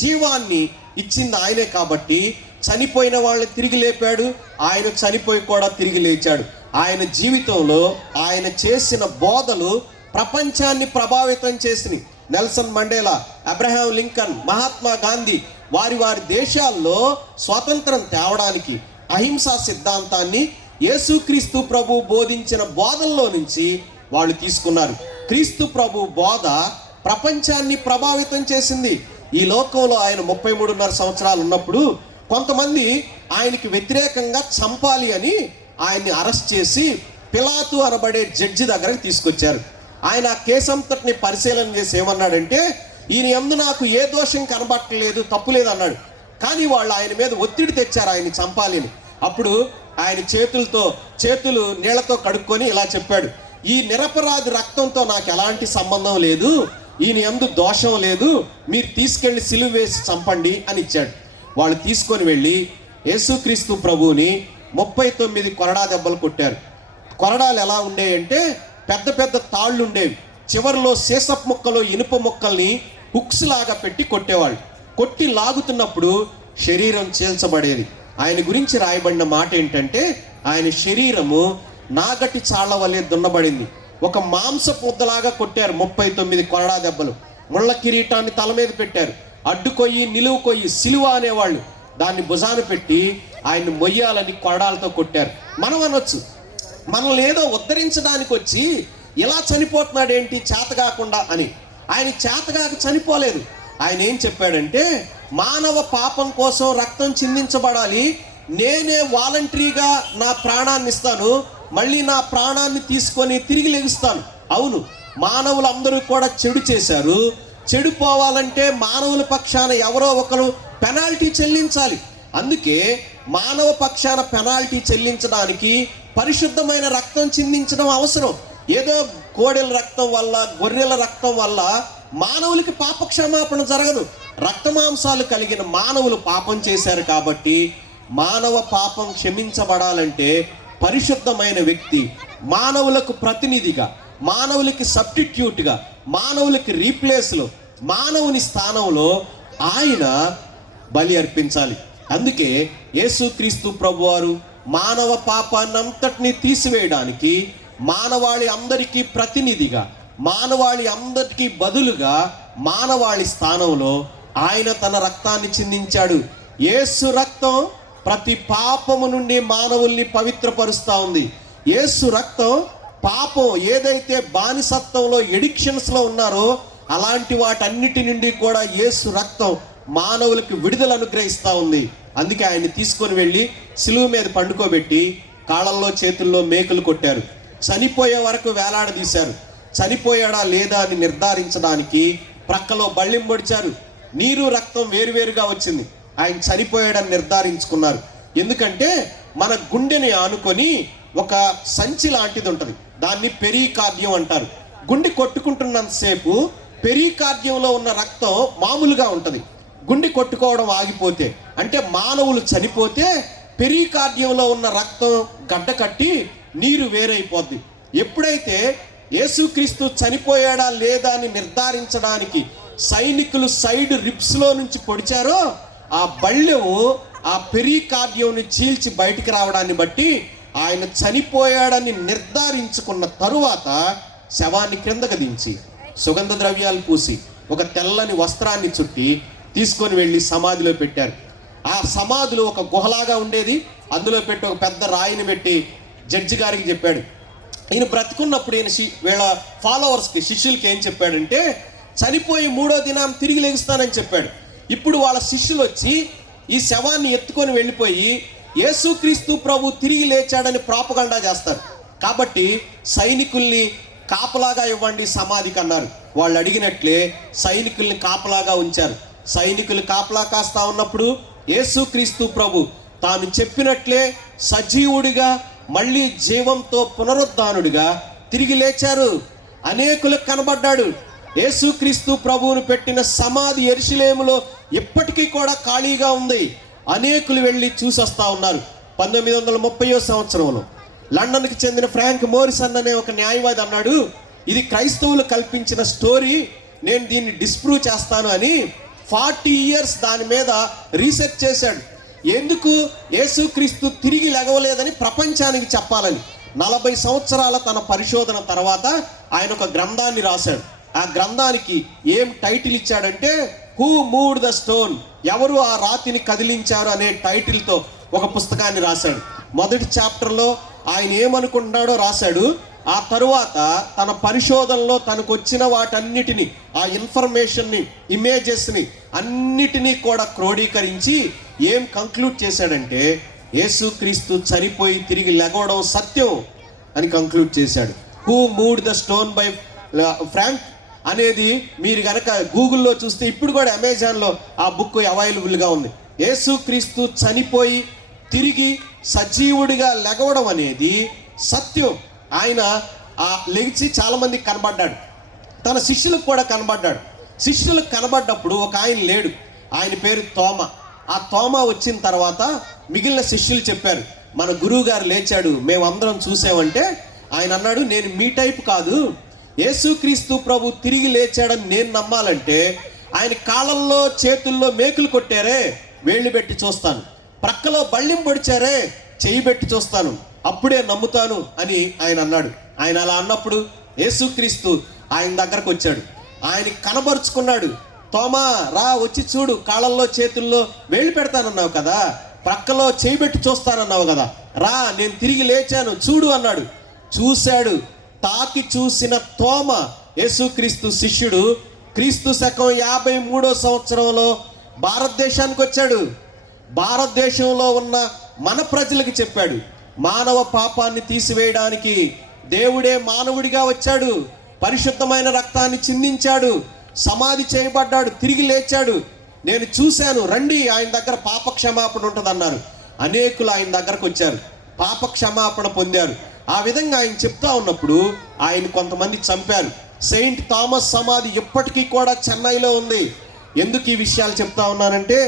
జీవాన్ని ఇచ్చింది ఆయనే కాబట్టి చనిపోయిన వాళ్ళని తిరిగి లేపాడు. ఆయన చనిపోయి కూడా తిరిగి లేచాడు. ఆయన జీవితంలో ఆయన చేసిన బోధలు ప్రపంచాన్ని ప్రభావితం చేసినాయి. Nelson Mandela, Abraham Lincoln, Mahatma Gandhi వారి దేశాల్లో స్వాతంత్రం తేవడానికి అహింసా సిద్ధాంతాన్ని యేసుక్రీస్తు ప్రభు బోధించిన బోధల్లో నుంచి వాళ్ళు తీసుకున్నారు. క్రీస్తు ప్రభు బోధ ప్రపంచాన్ని ప్రభావితం చేసింది. ఈ లోకంలో ఆయన 33.5 సంవత్సరాలు ఉన్నప్పుడు కొంతమంది ఆయనకి వ్యతిరేకంగా చంపాలి అని ఆయన్ని అరెస్ట్ చేసి పిలాతు అనబడే జడ్జి దగ్గరకు తీసుకొచ్చారు. ఆయన ఆ కేసంతటిని పరిశీలన చేసి ఏమన్నాడంటే, ఈయన యందు నాకు ఏ దోషం కనబట్టలేదు, తప్పు లేదు అన్నాడు. కానీ వాళ్ళు ఆయన మీద ఒత్తిడి తెచ్చారు ఆయన్ని చంపాలి అని. అప్పుడు ఆయన చేతులు నీళ్లతో కడుక్కొని ఇలా చెప్పాడు, ఈ నిరపరాధి రక్తంతో నాకు ఎలాంటి సంబంధం లేదు, ఈయన యందు దోషం లేదు, మీరు తీసుకెళ్లి సిలువ వేసి చంపండి అని ఇచ్చాడు. వాళ్ళు తీసుకొని వెళ్ళి యేసుక్రీస్తు ప్రభువుని 39 కొరడా దెబ్బలు కొట్టారు. కొరడాలు ఎలా ఉండేవి అంటే పెద్ద పెద్ద తాళ్ళు ఉండేవి. చివరిలో సీసపు ముక్కలు ఇనుప ముక్కల్ని హుక్స్ లాగా పెట్టి కొట్టేవాళ్ళు. కొట్టి లాగుతున్నప్పుడు శరీరం చీల్చబడేది. ఆయన గురించి రాయబడిన మాట ఏంటంటే, ఆయన శరీరము నాగటి చాళ్ళ వలె దున్నబడింది. ఒక మాంసపు ముద్దలాగా కొట్టారు. 39 కొరడా దెబ్బలు. ముళ్ళ కిరీటాన్ని తల మీద పెట్టారు. అడ్డు కొయ్యి, నిలువు కొయ్యి, సిలువ అనేవాళ్ళు దాన్ని భుజాన పెట్టి ఆయన్ని మొయ్యాలని కొరడాలతో కొట్టారు. మనం అనొచ్చు, మనల్ని ఏదో ఉద్ధరించడానికి వచ్చి ఇలా చనిపోతున్నాడు ఏంటి చేత కాకుండా అని. ఆయన చేతగాక చనిపోలేదు. ఆయన ఏం చెప్పాడంటే, మానవ పాపం కోసం రక్తం చిందించబడాలి, నేనే వాలంటరీగా నా ప్రాణాన్ని ఇస్తాను, మళ్ళీ నా ప్రాణాన్ని తీసుకొని తిరిగి లెగుస్తాను. అవును, మానవులందరూ కూడా చెడు చేశారు. చెడిపోవాలంటే మానవుల పక్షాన ఎవరో ఒకరు పెనాల్టీ చెల్లించాలి. అందుకే మానవ పక్షాన పెనాల్టీ చెల్లించడానికి పరిశుద్ధమైన రక్తం చిందించడం అవసరం. ఏదో కోడెల రక్తం వల్ల, గొర్రెల రక్తం వల్ల మానవులకి పాప క్షమాపణ జరగదు. రక్తమాంసాలు కలిగిన మానవులు పాపం చేశారు కాబట్టి మానవ పాపం క్షమించబడాలంటే పరిశుద్ధమైన వ్యక్తి మానవులకు ప్రతినిధిగా, మానవులకి సబ్స్టిట్యూట్గా, మానవులకి రీప్లేస్లో, మానవుని స్థానంలో ఆయన బలి అర్పించాలి. అందుకే యేసుక్రీస్తు ప్రభువారు మానవ పాపాన్నంతటినీ తీసివేయడానికి మానవాళి అందరికీ ప్రతినిధిగా, మానవాళి అందరికీ బదులుగా మానవాళి స్థానంలో ఆయన తన రక్తాన్ని చిందించాడు. యేసు రక్తం ప్రతి పాపము నుండి మానవుల్ని పవిత్రపరుస్తూ ఉంది. యేసు రక్తం పాపం ఏదైతే బానిసత్వంలో, ఎడిక్షన్స్లో ఉన్నారో అలాంటి వాటన్నిటి నుండి కూడా యేసు రక్తం మానవులకు విడుదల అనుగ్రహిస్తూ ఉంది. అందుకే ఆయన్ని తీసుకొని వెళ్ళి సిలువ మీద పండుకోబెట్టి కాళ్ళల్లో చేతుల్లో మేకులు కొట్టారు. చనిపోయే వరకు వేలాడదీశారు. చనిపోయాడా లేదా అని నిర్ధారించడానికి ప్రక్కలో బళ్ళెం పొడిచారు. నీరు రక్తం వేరువేరుగా వచ్చింది. ఆయన చనిపోయాడని నిర్ధారించుకున్నారు. ఎందుకంటే మన గుండెని ఆనుకొని ఒక సంచి లాంటిది ఉంటుంది, దాన్ని పెరికార్డియం అంటారు. గుండె కొట్టుకుంటున్నంతసేపు పెరికార్డియంలో ఉన్న రక్తం మామూలుగా ఉంటుంది. గుండె కొట్టుకోవడం ఆగిపోతే, అంటే మానవులు చనిపోతే పెరికార్డియంలో ఉన్న రక్తం గడ్డ కట్టి నీరు వేరైపోద్ది. ఎప్పుడైతే యేసుక్రీస్తు చనిపోయాడా లేదా అని నిర్ధారించడానికి సైనికులు సైడ్ రిబ్స్లో నుంచి పొడిచారో ఆ బళ్ళెము ఆ పెరికార్డియంని చీల్చి బయటికి రావడాన్ని బట్టి ఆయన చనిపోయాడని నిర్ధారించుకున్న తరువాత శవాన్ని క్రిందకు దించి సుగంధ ద్రవ్యాలు పూసి ఒక తెల్లని వస్త్రాన్ని చుట్టి తీసుకొని వెళ్ళి సమాధిలో పెట్టారు. ఆ సమాధిలో ఒక గుహలాగా ఉండేది. అందులో పెట్టి ఒక పెద్ద రాయిని పెట్టి జడ్జి గారికి చెప్పాడు. ఈయన బ్రతుకున్నప్పుడు ఈయన వీళ్ళ ఫాలోవర్స్కి, శిష్యులకి ఏం చెప్పాడంటే, చనిపోయి 3వ దినం తిరిగి లెగుస్తానని చెప్పాడు. ఇప్పుడు వాళ్ళ శిష్యులు వచ్చి ఈ శవాన్ని ఎత్తుకొని వెళ్ళిపోయి యేసుక్రీస్తు ప్రభు తిరిగి లేచాడని ప్రాపగండా చేస్తారు. కాబట్టి సైనికుల్ని కాపలాగా ఇవ్వండి సమాధికి అన్నారు. వాళ్ళు అడిగినట్లే సైనికుల్ని కాపలాగా ఉంచారు. సైనికులు కాపలా కాస్తా ఉన్నప్పుడు యేసుక్రీస్తు ప్రభు తాను చెప్పినట్లే సజీవుడిగా, మళ్ళీ జీవంతో పునరుద్ధానుడిగా తిరిగి లేచారు. అనేకులకు కనబడ్డాడు. యేసుక్రీస్తు ప్రభువును పెట్టిన సమాధి యెరూషలేములో ఇప్పటికీ కూడా ఖాళీగా ఉంది. అనేకులు వెళ్ళి చూసొస్తా ఉన్నారు. 1930వ సంవత్సరంలో లండన్కి చెందిన ఫ్రాంక్ మోరిసన్ అనే ఒక న్యాయవాది అన్నాడు, ఇది క్రైస్తవులు కల్పించిన స్టోరీ, నేను దీన్ని డిస్ప్రూవ్ చేస్తాను అని 40 years దాని మీద రీసెర్చ్ చేశాడు. ఎందుకు? యేసుక్రీస్తు తిరిగి లెగవలేదని ప్రపంచానికి చెప్పాలని. 40 సంవత్సరాల తన పరిశోధన తర్వాత ఆయన ఒక గ్రంథాన్ని రాశాడు. ఆ గ్రంథానికి ఏం టైటిల్ ఇచ్చాడంటే, హూ మూవ్డ్ ద స్టోన్, ఎవరు ఆ రాతిని కదిలించారు అనే టైటిల్తో ఒక పుస్తకాన్ని రాశాడు. మొదటి చాప్టర్లో ఆయన ఏమనుకుంటున్నాడో రాశాడు. ఆ తరువాత తన పరిశోధనలో తనకు వచ్చిన వాటన్నిటిని, ఆ ఇన్ఫర్మేషన్ని, ఇమేజెస్ని అన్నిటినీ కూడా క్రోడీకరించి ఏం కంక్లూడ్ చేశాడంటే, యేసుక్రీస్తు చనిపోయి తిరిగి లెగవడం సత్యం అని కంక్లూడ్ చేశాడు. Who moved the stone by Frank అనేది మీరు కనుక గూగుల్లో చూస్తే, ఇప్పుడు కూడా అమెజాన్లో ఆ బుక్ అవైలబుల్గా ఉంది. యేసుక్రీస్తు చనిపోయి తిరిగి సజీవుడిగా లెగవడం అనేది సత్యం. ఆయన ఆ లెగిచి చాలామందికి కనబడ్డాడు, తన శిష్యులకు కూడా కనబడ్డాడు. శిష్యులకు కనబడ్డప్పుడు ఒక ఆయన లేడు, ఆయన పేరు తోమ. ఆ తోమ వచ్చిన తర్వాత మిగిలిన శిష్యులు చెప్పారు, మన గురువు గారు లేచాడు, మేమందరం చూసామంటే ఆయన అన్నాడు, నేను మీ టైపు కాదు, యేసుక్రీస్తు ప్రభు తిరిగి లేచాడని నేను నమ్మాలంటే ఆయన కాళ్ళల్లో చేతుల్లో మేకులు కొట్టారే, వేళ్ళు పెట్టి చూస్తాను. ప్రక్కలో బళ్ళిం పొడిచారే, చెయ్యి పెట్టి చూస్తాను, అప్పుడే నమ్ముతాను అని ఆయన అన్నాడు. ఆయన అలా అన్నప్పుడు యేసుక్రీస్తు ఆయన దగ్గరకు వచ్చాడు, ఆయన కనబరుచుకున్నాడు. తోమా రా, వచ్చి చూడు, కాళ్ళల్లో చేతుల్లో వేళ్ళు పెడతానన్నావు కదా, ప్రక్కలో చేయి పెట్టి చూస్తానన్నావు కదా, రా నేను తిరిగి లేచాను చూడు అన్నాడు. చూశాడు. తాకి చూసిన తోమ యేసుక్రీస్తు శిష్యుడు క్రీస్తు శకం 53వ సంవత్సరంలో భారతదేశానికి వచ్చాడు. భారతదేశంలో ఉన్న మన ప్రజలకు చెప్పాడు, మానవ పాపాన్ని తీసివేయడానికి దేవుడే మానవుడిగా వచ్చాడు, పరిశుద్ధమైన రక్తాన్ని చిందించాడు, సమాధి చేయబడ్డాడు, తిరిగి లేచాడు, నేను చూశాను, రండి ఆయన దగ్గర పాప క్షమాపణ ఉంటుందన్నారు. అనేకులు ఆయన దగ్గరకు వచ్చారు, పాప క్షమాపణ పొందారు. ఆ విధంగా ఆయన చెప్తా ఉన్నప్పుడు ఆయన కొంతమంది చంపారు. సెయింట్ థామస్ సమాధి ఇప్పటికీ కూడా చెన్నైలో ఉంది. ఎందుకు ఈ విషయాలు చెప్తా ఉన్నానంటే,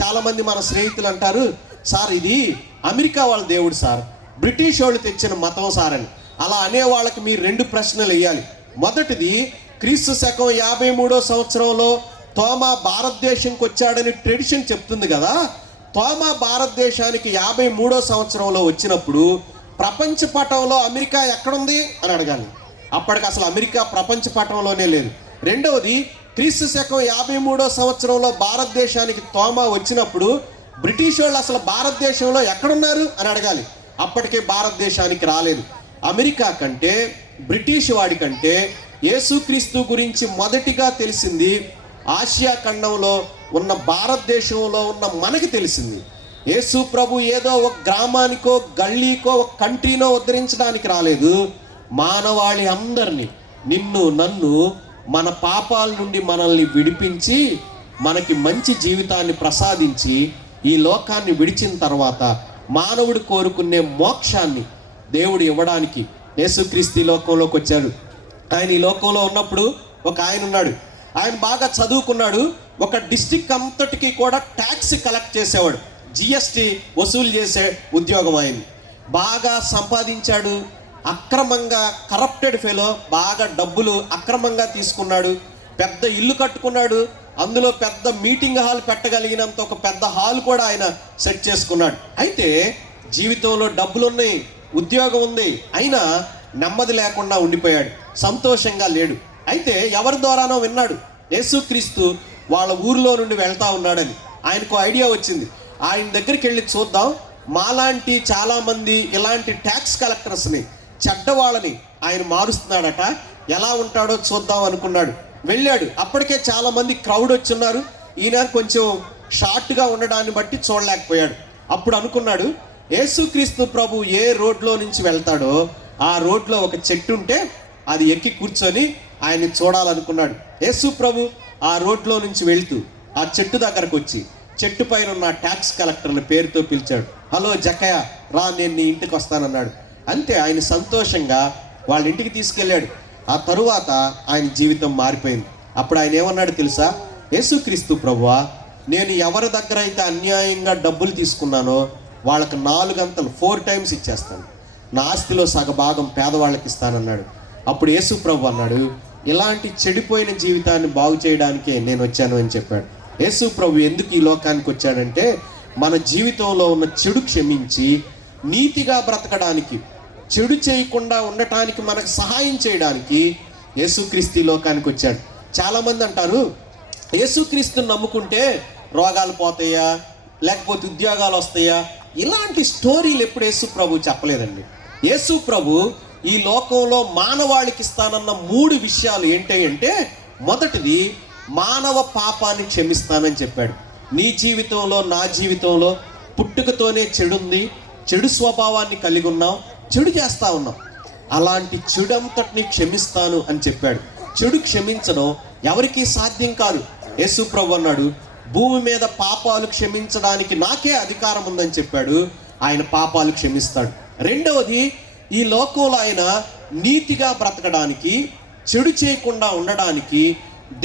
చాలామంది మన స్నేహితులు అంటారు, సార్ ఇది అమెరికా వాళ్ళ దేవుడు సార్, బ్రిటిష్ వాళ్ళు తెచ్చిన మతం సార్ అని. అలా అనే వాళ్ళకి మీరు 2 ప్రశ్నలు వేయాలి. మొదటిది, క్రీస్తు శకం 53వ సంవత్సరంలో తోమా భారతదేశంకి వచ్చాడని ట్రెడిషన్ చెప్తుంది కదా. తోమా భారతదేశానికి 53వ సంవత్సరంలో వచ్చినప్పుడు ప్రపంచ పటంలో అమెరికా ఎక్కడుంది అని అడగాలి. అప్పటికి అసలు అమెరికా ప్రపంచ పటంలోనే లేదు. రెండవది, క్రీస్తు శకం 53వ సంవత్సరంలో భారతదేశానికి తోమా వచ్చినప్పుడు బ్రిటిష్ వాళ్ళు అసలు భారతదేశంలో ఎక్కడున్నారు అని అడగాలి. అప్పటికే భారతదేశానికి రాలేదు. అమెరికా కంటే, బ్రిటిష్ వాడి కంటే యేసుక్రీస్తు గురించి మొదటిగా తెలిసింది ఆసియా ఖండంలో ఉన్న భారతదేశంలో ఉన్న మనకి తెలిసింది. యేసు ప్రభు ఏదో ఒక గ్రామానికో గల్లీకో ఒక కంట్రీనో ఉద్ధరించడానికి రాలేదు. మానవాళి అందరినీ, నిన్ను నన్ను, మన పాపాల నుండి మనల్ని విడిపించి మనకి మంచి జీవితాన్ని ప్రసాదించి ఈ లోకాన్ని విడిచిన తర్వాత మానవుడు కోరుకునే మోక్షాన్ని దేవుడు ఇవ్వడానికి యేసుక్రీస్తు ఈ లోకంలోకి వచ్చాడు. ఆయన ఈ లోకంలో ఉన్నప్పుడు ఒక ఆయన ఉన్నాడు. ఆయన బాగా చదువుకున్నాడు. ఒక డిస్ట్రిక్ట్ అంతటికి కూడా ట్యాక్స్ కలెక్ట్ చేసేవాడు, జిఎస్టీ వసూలు చేసే ఉద్యోగం అయింది. బాగా సంపాదించాడు. అక్రమంగా కరప్టెడ్ ఫెలో, బాగా డబ్బులు అక్రమంగా తీసుకున్నాడు. పెద్ద ఇల్లు కట్టుకున్నాడు. అందులో పెద్ద మీటింగ్ హాల్ పెట్టగలిగినంత ఒక పెద్ద హాల్ కూడా ఆయన సెట్ చేసుకున్నాడు. అయితే జీవితంలో డబ్బులు ఉన్నాయి, ఉద్యోగం ఉంది, అయినా నెమ్మది లేకుండా ఉండిపోయాడు, సంతోషంగా లేడు. అయితే ఎవరి ద్వారానో విన్నాడు, యేసుక్రీస్తు వాళ్ళ ఊరిలో నుండి వెళ్తా ఉన్నాడని. ఆయనకు ఐడియా వచ్చింది, ఆయన దగ్గరికి వెళ్ళి చూద్దాం, మాలాంటి చాలామంది ఇలాంటి ట్యాక్స్ కలెక్టర్స్ని, చెడ్డవాళ్ళని ఆయన మారుస్తున్నాడట, ఎలా ఉంటాడో చూద్దాం అనుకున్నాడు. వెళ్ళాడు. అప్పటికే చాలామంది క్రౌడ్ వచ్చున్నారు. ఈయన కొంచెం షార్ట్గా ఉండడాన్ని బట్టి చూడలేకపోయాడు. అప్పుడు అనుకున్నాడు, యేసుక్రీస్తు ప్రభు ఏ రోడ్లో నుంచి వెళ్తాడో ఆ రోడ్లో ఒక చెట్టు ఉంటే అది ఎక్కి కూర్చొని ఆయన్ని చూడాలనుకున్నాడు. యేసు ప్రభు ఆ రోడ్లో నుంచి వెళ్తూ ఆ చెట్టు దగ్గరకు వచ్చి చెట్టు పైన ఉన్న ట్యాక్స్ కలెక్టర్ని పేరుతో పిలిచాడు. హలో జక్కయ్య, రా, నేను నీ ఇంటికి వస్తానన్నాడు. అంతే, ఆయన సంతోషంగా వాళ్ళ ఇంటికి తీసుకెళ్ళాడు. ఆ తరువాత ఆయన జీవితం మారిపోయింది. అప్పుడు ఆయన ఏమన్నాడు తెలుసా? యేసుక్రీస్తు ప్రభువా, నేను ఎవరి దగ్గర అయితే అన్యాయంగా డబ్బులు తీసుకున్నానో వాళ్ళకి 4 గంటలు 4 టైమ్స్ ఇచ్చేస్తాను, నా ఆస్తిలో సగభాగం పేదవాళ్ళకి ఇస్తానన్నాడు. అప్పుడు యేసు ప్రభు అన్నాడు, ఇలాంటి చెడిపోయిన జీవితాన్ని బాగు చేయడానికే నేను వచ్చాను అని చెప్పాడు. యేసు ప్రభు ఎందుకు ఈ లోకానికి వచ్చాడంటే మన జీవితంలో ఉన్న చెడు క్షమించి నీతిగా బ్రతకడానికి, చెడు చేయకుండా ఉండటానికి మనకు సహాయం చేయడానికి యేసుక్రీస్తు ఈ లోకానికి వచ్చాడు. చాలామంది అంటారు, యేసుక్రీస్తుని నమ్ముకుంటే రోగాలు పోతాయా, లేకపోతే ఉద్యోగాలు వస్తాయా? ఇలాంటి స్టోరీలు ఎప్పుడు యేసు ప్రభు చెప్పలేదండి. యేసు ప్రభు ఈ లోకంలో మానవాళికి ఇస్తానన్న 3 విషయాలు ఏంటి అంటే, మొదటిది మానవ పాపాన్ని క్షమిస్తానని చెప్పాడు. నీ జీవితంలో, నా జీవితంలో పుట్టుకతోనే చెడుంది, చెడు స్వభావాన్ని కలిగి ఉన్నాం, చెడు చేస్తూ ఉన్నాం. అలాంటి చెడంతటిని క్షమిస్తాను అని చెప్పాడు. చెడు క్షమించడం ఎవరికీ సాధ్యం కాదు. యేసు ప్రభు అన్నాడు, భూమి మీద పాపాలు క్షమించడానికి నాకే అధికారం ఉందని చెప్పాడు. ఆయన పాపాలు క్షమిస్తాడు. రెండవది, ఈ లోకంలో ఆయన నీతిగా బ్రతకడానికి, చెడు చేయకుండా ఉండడానికి,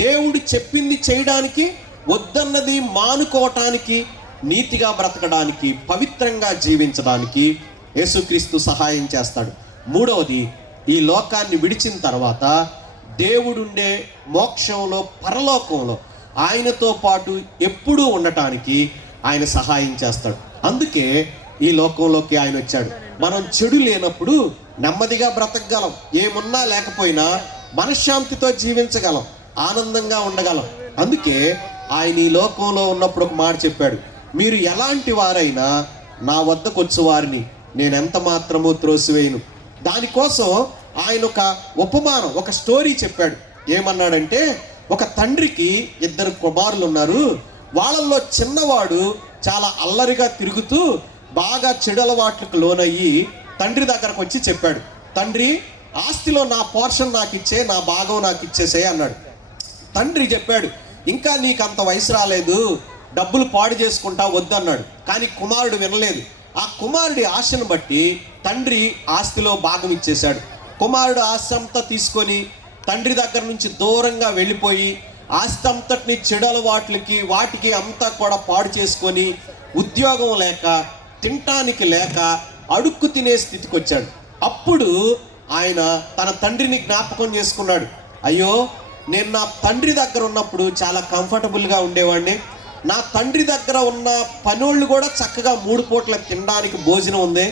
దేవుడు చెప్పింది చేయడానికి, వద్దన్నది మానుకోవటానికి, నీతిగా బ్రతకడానికి, పవిత్రంగా జీవించడానికి యేసుక్రీస్తు సహాయం చేస్తాడు. మూడవది, ఈ లోకాన్ని విడిచిన తర్వాత దేవుడుండే మోక్షంలో, పరలోకంలో ఆయనతో పాటు ఎప్పుడూ ఉండటానికి ఆయన సహాయం చేస్తాడు. అందుకే ఈ లోకంలోకి ఆయన వచ్చాడు. మనం చెడు లేనప్పుడు నెమ్మదిగా బ్రతకగలం, ఏమున్నా లేకపోయినా మనశ్శాంతితో జీవించగలం, ఆనందంగా ఉండగలం. అందుకే ఆయన ఈ లోకంలో ఉన్నప్పుడు ఒక మాట చెప్పాడు, మీరు ఎలాంటి వారైనా నా వద్దకు వచ్చే వారిని నేను ఎంత మాత్రమూ త్రోసివేయను. దానికోసం ఆయన ఒక ఉపమానం, ఒక స్టోరీ చెప్పాడు. ఏమన్నాడంటే, ఒక తండ్రికి 2 కుమారులు ఉన్నారు. వాళ్ళల్లో చిన్నవాడు చాలా అల్లరిగా తిరుగుతూ బాగా చెడు అలవాట్లకు లోనయ్యి తండ్రి దగ్గరకు వచ్చి చెప్పాడు, తండ్రి ఆస్తిలో నా పోర్షన్ నాకు ఇచ్చే, నా భాగం నాకు ఇచ్చేసే అన్నాడు. తండ్రి చెప్పాడు, ఇంకా నీకు అంత వయసు రాలేదు, డబ్బులు పాడు చేసుకుంటా వద్దన్నాడు. కానీ కుమారుడు వినలేదు. ఆ కుమారుడి ఆశను బట్టి తండ్రి ఆస్తిలో భాగం ఇచ్చేశాడు. కుమారుడు ఆస్తి అంతా తీసుకొని తండ్రి దగ్గర నుంచి దూరంగా వెళ్ళిపోయి ఆస్తి అంతటిని చెడు అలవాట్లకి వాటికి అంతా కూడా పాడు చేసుకొని ఉద్యోగం లేక, తినటానికి లేక, అడుక్కు తినే స్థితికి వచ్చాడు. అప్పుడు ఆయన తన తండ్రిని జ్ఞాపకం చేసుకున్నాడు, అయ్యో నేను నా తండ్రి దగ్గర ఉన్నప్పుడు చాలా కంఫర్టబుల్గా ఉండేవాడిని, నా తండ్రి దగ్గర ఉన్న పనోళ్ళు కూడా చక్కగా 3 పూట్ల తినడానికి భోజనం ఉంది,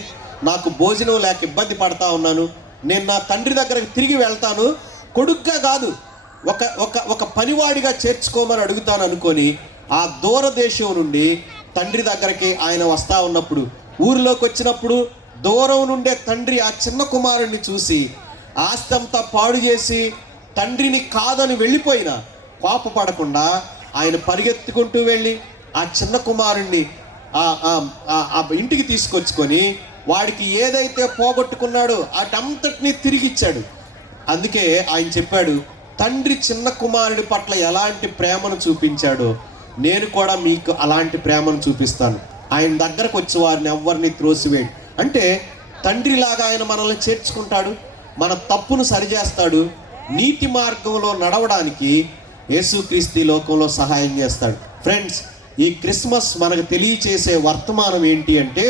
నాకు భోజనం లేక ఇబ్బంది పడతా ఉన్నాను. నేను నా తండ్రి దగ్గరకు తిరిగి వెళ్తాను, కొడుగ్గా కాదు ఒక పనివాడిగా చేర్చుకోమని అడుగుతాను అనుకొని ఆ దూరదేశం నుండి తండ్రి దగ్గరికి ఆయన వస్తూ ఉన్నప్పుడు, ఊరిలోకి వచ్చినప్పుడు దూరం నుండే తండ్రి ఆ చిన్న కుమారుడిని చూసి ఆస్తి అంతా పాడు చేసి తండ్రిని కాదని వెళ్ళిపోయినా కోపపడకుండా ఆయన పరిగెత్తుకుంటూ వెళ్ళి ఆ చిన్న కుమారుణ్ణి ఆ ఇంటికి తీసుకొచ్చుకొని వాడికి ఏదైతే పోగొట్టుకున్నాడో అటంతటినీ తిరిగి ఇచ్చాడు. అందుకే ఆయన చెప్పాడు, తండ్రి చిన్న కుమారుడి పట్ల ఎలాంటి ప్రేమను చూపించాడో నేను కూడా మీకు అలాంటి ప్రేమను చూపిస్తాను. ఆయన దగ్గరకు వచ్చి వారిని ఎవరిని త్రోసివేయడు. అంటే తండ్రిలాగా ఆయన మనల్ని చేర్చుకుంటాడు, మన తప్పును సరిచేస్తాడు, నీతి మార్గంలో నడవడానికి యేసుక్రీస్తు లోకంలో సహాయం చేస్తాడు. ఫ్రెండ్స్, ఈ క్రిస్మస్ మనకు తెలియచేసే వర్తమానం ఏంటి అంటే,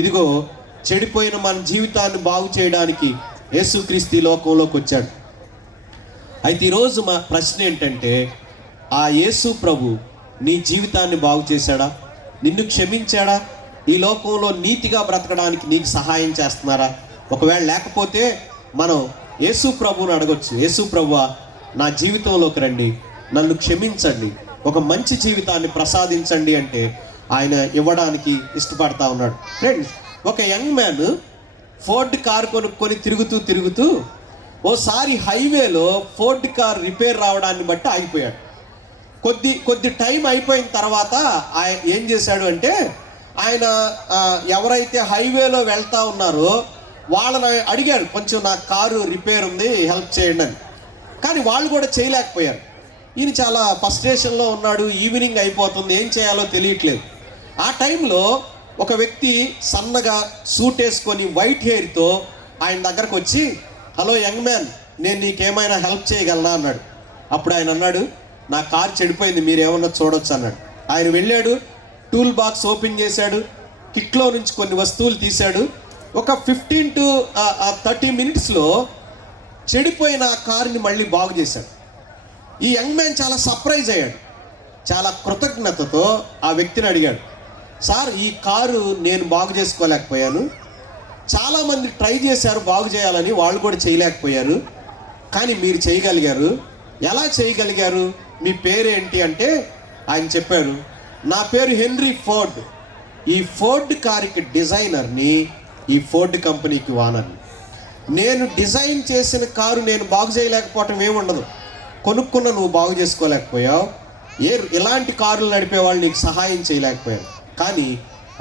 ఇదిగో చెడిపోయిన మన జీవితాన్ని బాగు చేయడానికి యేసుక్రీస్తు లోకంలోకి వచ్చాడు. అయితే ఈరోజు మా ప్రశ్న ఏంటంటే, ఆ యేసు ప్రభు నీ జీవితాన్ని బాగు చేశాడా? నిన్ను క్షమించాడా? ఈ లోకంలో నీతిగా బ్రతకడానికి నీకు సహాయం చేస్తున్నారా? ఒకవేళ లేకపోతే మనం యేసు ప్రభువుని అడగొచ్చు, యేసు ప్రభువా నా జీవితంలోకి రండి, నన్ను క్షమించండి, ఒక మంచి జీవితాన్ని ప్రసాదించండి అంటే ఆయన ఇవ్వడానికి ఇష్టపడతా ఉన్నాడు. ఫ్రెండ్స్, ఒక యంగ్ మ్యాన్ ఫోర్డ్ కార్ కొనుక్కొని తిరుగుతూ ఓసారి హైవేలో ఫోర్డ్ కార్ రిపేర్ రావడాన్ని బట్టి ఆగిపోయాడు. కొద్ది టైం అయిపోయిన తర్వాత ఆయన ఏం చేశాడు అంటే, ఆయన ఎవరైతే హైవేలో వెళ్తా ఉన్నారో వాళ్ళని అడిగాడు, కొంచెం నా కారు రిపేర్ ఉంది, హెల్ప్ చేయండి అని. కానీ వాళ్ళు కూడా చేయలేకపోయారు. ఈయన చాలా ఫ్రస్ట్రేషన్లో ఉన్నాడు, ఈవినింగ్ అయిపోతుంది, ఏం చేయాలో తెలియట్లేదు. ఆ టైంలో ఒక వ్యక్తి సన్నగా సూట్ వేసుకొని వైట్ హెయిర్తో ఆయన దగ్గరకు వచ్చి, హలో యంగ్ మ్యాన్, నేను నీకేమైనా హెల్ప్ చేయగలనా అన్నాడు. అప్పుడు ఆయన అన్నాడు, నా కారు చెడిపోయింది, మీరు ఏమన్నా చూడొచ్చు అన్నాడు. ఆయన వెళ్ళాడు, టూల్ బాక్స్ ఓపెన్ చేశాడు, కిట్లో నుంచి కొన్ని వస్తువులు తీశాడు. ఒక 15 to 30 మినిట్స్లో చెడిపోయిన ఆ కారుని మళ్ళీ బాగు చేశాడు. ఈ యంగ్ మ్యాన్ చాలా సర్ప్రైజ్ అయ్యాడు. చాలా కృతజ్ఞతతో ఆ వ్యక్తిని అడిగాడు, సార్ ఈ కారు నేను బాగు చేసుకోలేకపోయాను, చాలామంది ట్రై చేశారు బాగు చేయాలని, వాళ్ళు కూడా చేయలేకపోయారు, కానీ మీరు చేయగలిగారు, ఎలా చేయగలిగారు, మీ పేరేంటి అంటే ఆయన చెప్పారు, నా పేరు హెన్రీ ఫోర్డ్, ఈ ఫోర్డ్ కారుకి డిజైనర్ని, ఈ ఫోర్డ్ కంపెనీకి ఓనర్ని. నేను డిజైన్ చేసిన కారు నేను బాగు చేయలేకపోవటం ఏముండదు, కొనుక్కున్న నువ్వు బాగు చేసుకోలేకపోయావు, ఎలాంటి కారులు నడిపే వాళ్ళు నీకు సహాయం చేయలేకపోయారు, కానీ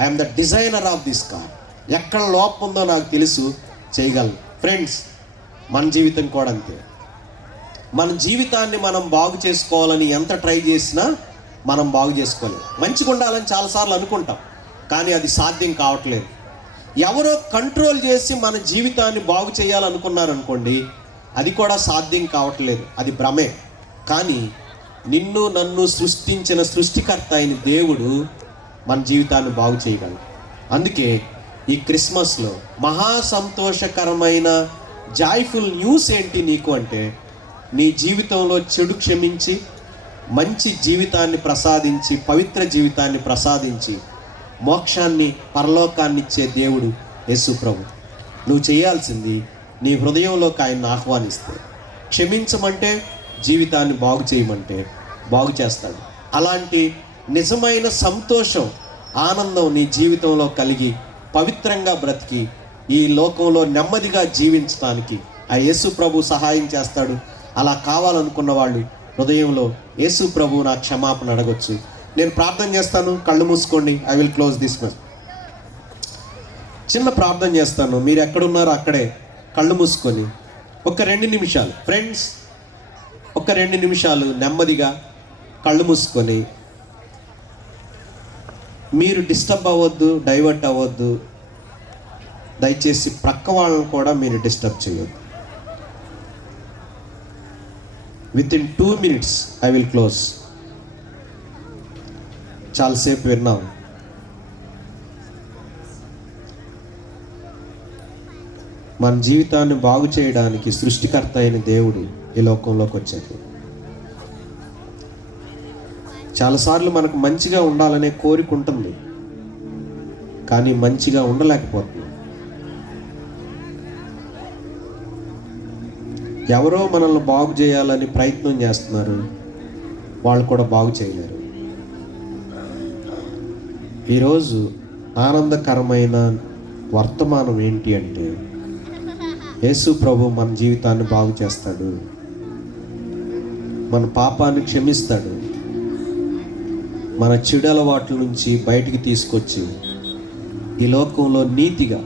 I'm the designer of this car, ఎక్కడ లోపం ఉందో నాకు తెలుసు, చేయగలను. ఫ్రెండ్స్, మన జీవితం కూడా అంతే. మన జీవితాన్ని మనం బాగు చేసుకోవాలని ఎంత ట్రై చేసినా మనం బాగు చేసుకోలేము. మంచిగా ఉండాలని చాలాసార్లు అనుకుంటాం, కానీ అది సాధ్యం కావట్లేదు. ఎవరో కంట్రోల్ చేసి మన జీవితాన్ని బాగు చేయాలనుకున్నారనుకోండి, అది కూడా సాధ్యం కావట్లేదు, అది భ్రమే. కానీ నిన్ను నన్ను సృష్టించిన సృష్టికర్త అయిన దేవుడు మన జీవితాన్ని బాగు చేయగలడు. అందుకే ఈ క్రిస్మస్లో మహా సంతోషకరమైన జాయ్ఫుల్ న్యూస్ ఏంటి నీకు అంటే, నీ జీవితంలో చెడు క్షమించి మంచి జీవితాన్ని ప్రసాదించి పవిత్ర జీవితాన్ని ప్రసాదించి మోక్షాన్ని పరలోకాన్ని ఇచ్చే దేవుడు యేసు ప్రభు. నువ్వు చేయాల్సింది నీ హృదయంలోకి ఆయన్ని ఆహ్వానిస్తే, క్షమించమంటే జీవితాన్ని బాగు చేయమంటే బాగు చేస్తాడు. అలాంటి నిజమైన సంతోషం, ఆనందం నీ జీవితంలో కలిగి పవిత్రంగా బ్రతికి ఈ లోకంలో నెమ్మదిగా జీవించడానికి ఆ యేసు ప్రభు సహాయం చేస్తాడు. అలా కావాలనుకున్న వాళ్ళు హృదయంలో యేసు ప్రభు నా క్షమాపణ అడగొచ్చు. నేను ప్రార్థన చేస్తాను, కళ్ళు మూసుకోండి. I will close this much. చిన్న ప్రార్థన చేస్తాను, మీరు ఎక్కడున్నారో అక్కడే కళ్ళు మూసుకొని ఒక 2 నిమిషాలు ఫ్రెండ్స్, ఒక 2 నిమిషాలు నెమ్మదిగా కళ్ళు మూసుకొని, మీరు డిస్టర్బ్ అవ్వద్దు, డైవర్ట్ అవ్వద్దు. దయచేసి ప్రక్క వాళ్ళని కూడా మీరు డిస్టర్బ్ చేయొద్దు. Within 2 minutes I will close. చాలాసేపు విన్నాం. మన జీవితాన్ని బాగు చేయడానికి సృష్టికర్త అయిన దేవుడు ఈ లోకంలోకి వచ్చాడు. చాలాసార్లు మనకు మంచిగా ఉండాలనే కోరిక ఉంటుంది, కానీ మంచిగా ఉండలేకపోతున్నాం. ఎవరో మనల్ని బాగు చేయాలని ప్రయత్నం చేస్తున్నారు, వాళ్ళు కూడా బాగు చేయలేరు. ఈరోజు ఆనందకరమైన వర్తమానం ఏంటి అంటే, యేసు ప్రభు మన జీవితాన్ని బాగు చేస్తాడు, మన పాపాన్ని క్షమిస్తాడు, మన చెడు అలవాట్ల నుంచి బయటికి తీసుకొచ్చి ఈ లోకంలో నీతిగా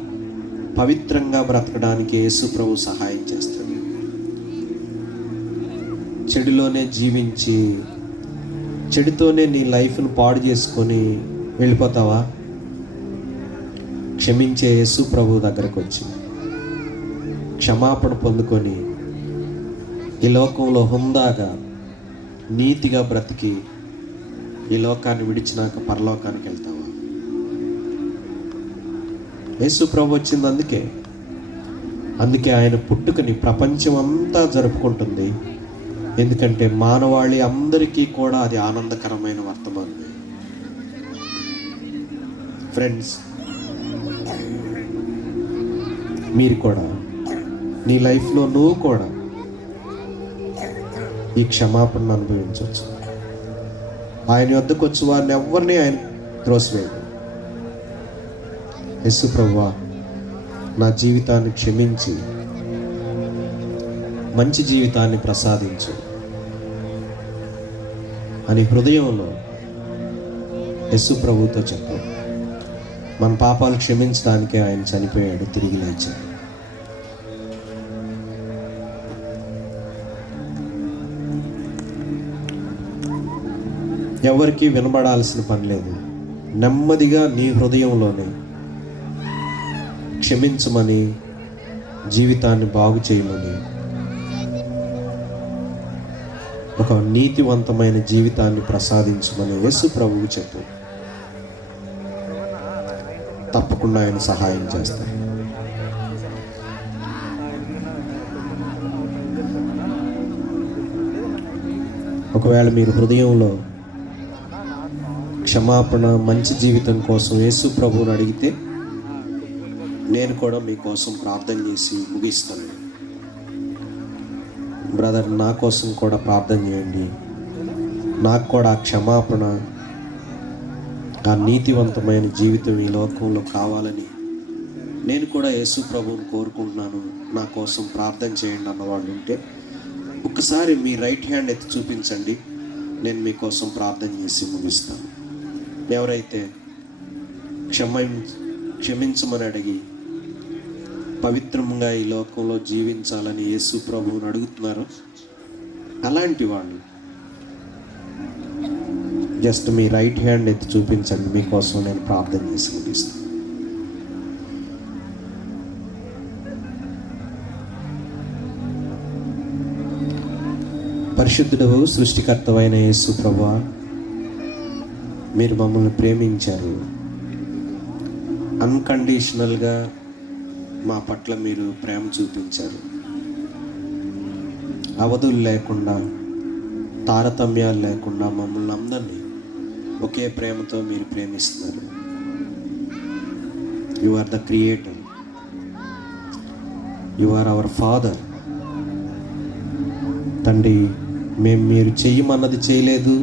పవిత్రంగా బ్రతకడానికి యేసు ప్రభు సహాయం చేస్తాడు. చెడులోనే జీవించి చెడుతోనే నీ లైఫ్ను పాడు చేసుకొని వెళ్ళిపోతావా? క్షమించే యేసు ప్రభు దగ్గరకు వచ్చి క్షమాపణ పొందుకొని ఈ లోకంలో హుందాగా నీతిగా బ్రతికి ఈ లోకాన్ని విడిచినాక పరలోకానికి వెళ్తావా? యేసు ప్రభు వచ్చింది అందుకే ఆయన పుట్టుకని ప్రపంచం అంతా జరుపుకుంటుంది. ఎందుకంటే మానవాళి అందరికీ కూడా అది ఆనందకరమైన వర్తమానమే. ఫ్రెండ్స్, మీరు కూడా నీ లైఫ్లో నువ్వు కూడా ఈ క్షమాపణను అనుభవించవచ్చు. ఆయన వద్దకు వచ్చి వారిని ఎవరిని ఆయన త్రోసివేయడు. యేసు ప్రభువా, నా జీవితాన్ని క్షమించి మంచి జీవితాన్ని ప్రసాదించు అని హృదయంలో యేసు ప్రభుతో చెప్పు. మన పాపాలు క్షమించడానికే ఆయన చనిపోయాడు, తిరిగి లేచాడు. ఎవరికి వినబడాల్సిన పని లేదు. నెమ్మదిగా నీ హృదయంలోనే క్షమించమని, జీవితాన్ని బాగు చేయమని, ఒక నీతివంతమైన జీవితాన్ని ప్రసాదించమని యేసు ప్రభువు చెప్పు. తప్పకుండా ఆయన సహాయం చేస్తారు. ఒకవేళ మీరు హృదయంలో క్షమాపణ, మంచి జీవితం కోసం యేసు ప్రభువుని అడిగితే నేను కూడా మీకోసం ప్రార్థన చేసి ముగిస్తాను. బ్రదర్, నా కోసం కూడా ప్రార్థన చేయండి. నాకు కూడా ఆ క్షమాపణ, ఆ నీతివంతమైన జీవితం ఈ లోకంలో కావాలని నేను కూడా యేసు ప్రభువుని కోరుకుంటున్నాను, నా కోసం ప్రార్థన చేయండి అన్నవాళ్ళు ఉంటే ఒక్కసారి మీ రైట్ హ్యాండ్ ఎత్తి చూపించండి. నేను మీకోసం ప్రార్థన చేసి ముగిస్తాను. ఎవరైతే క్షమించమని అడిగి పవిత్రంగా ఈ లోకంలో జీవించాలని యేసు ప్రభువుని అడుగుతున్నారో అలాంటి వాళ్ళు జస్ట్ మీ రైట్ హ్యాండ్ ఎత్తి చూపించండి. మీకోసం నేను ప్రార్థన చేసి ముగిస్తాను. పరిశుద్ధుడవు, సృష్టికర్తవైన యేసు ప్రభువా, మీరు మమ్మల్ని ప్రేమించారు. అన్కండిషనల్గా మా పట్ల మీరు ప్రేమ చూపించారు. అవధులు లేకుండా, తారతమ్యాలు లేకుండా మమ్మల్ని అందరినీ ఒకే ప్రేమతో మీరు ప్రేమిస్తున్నారు. You are the creator, you are our father. తండ్రి, మేము మీరు చెయ్యమన్నది చేయలేదు,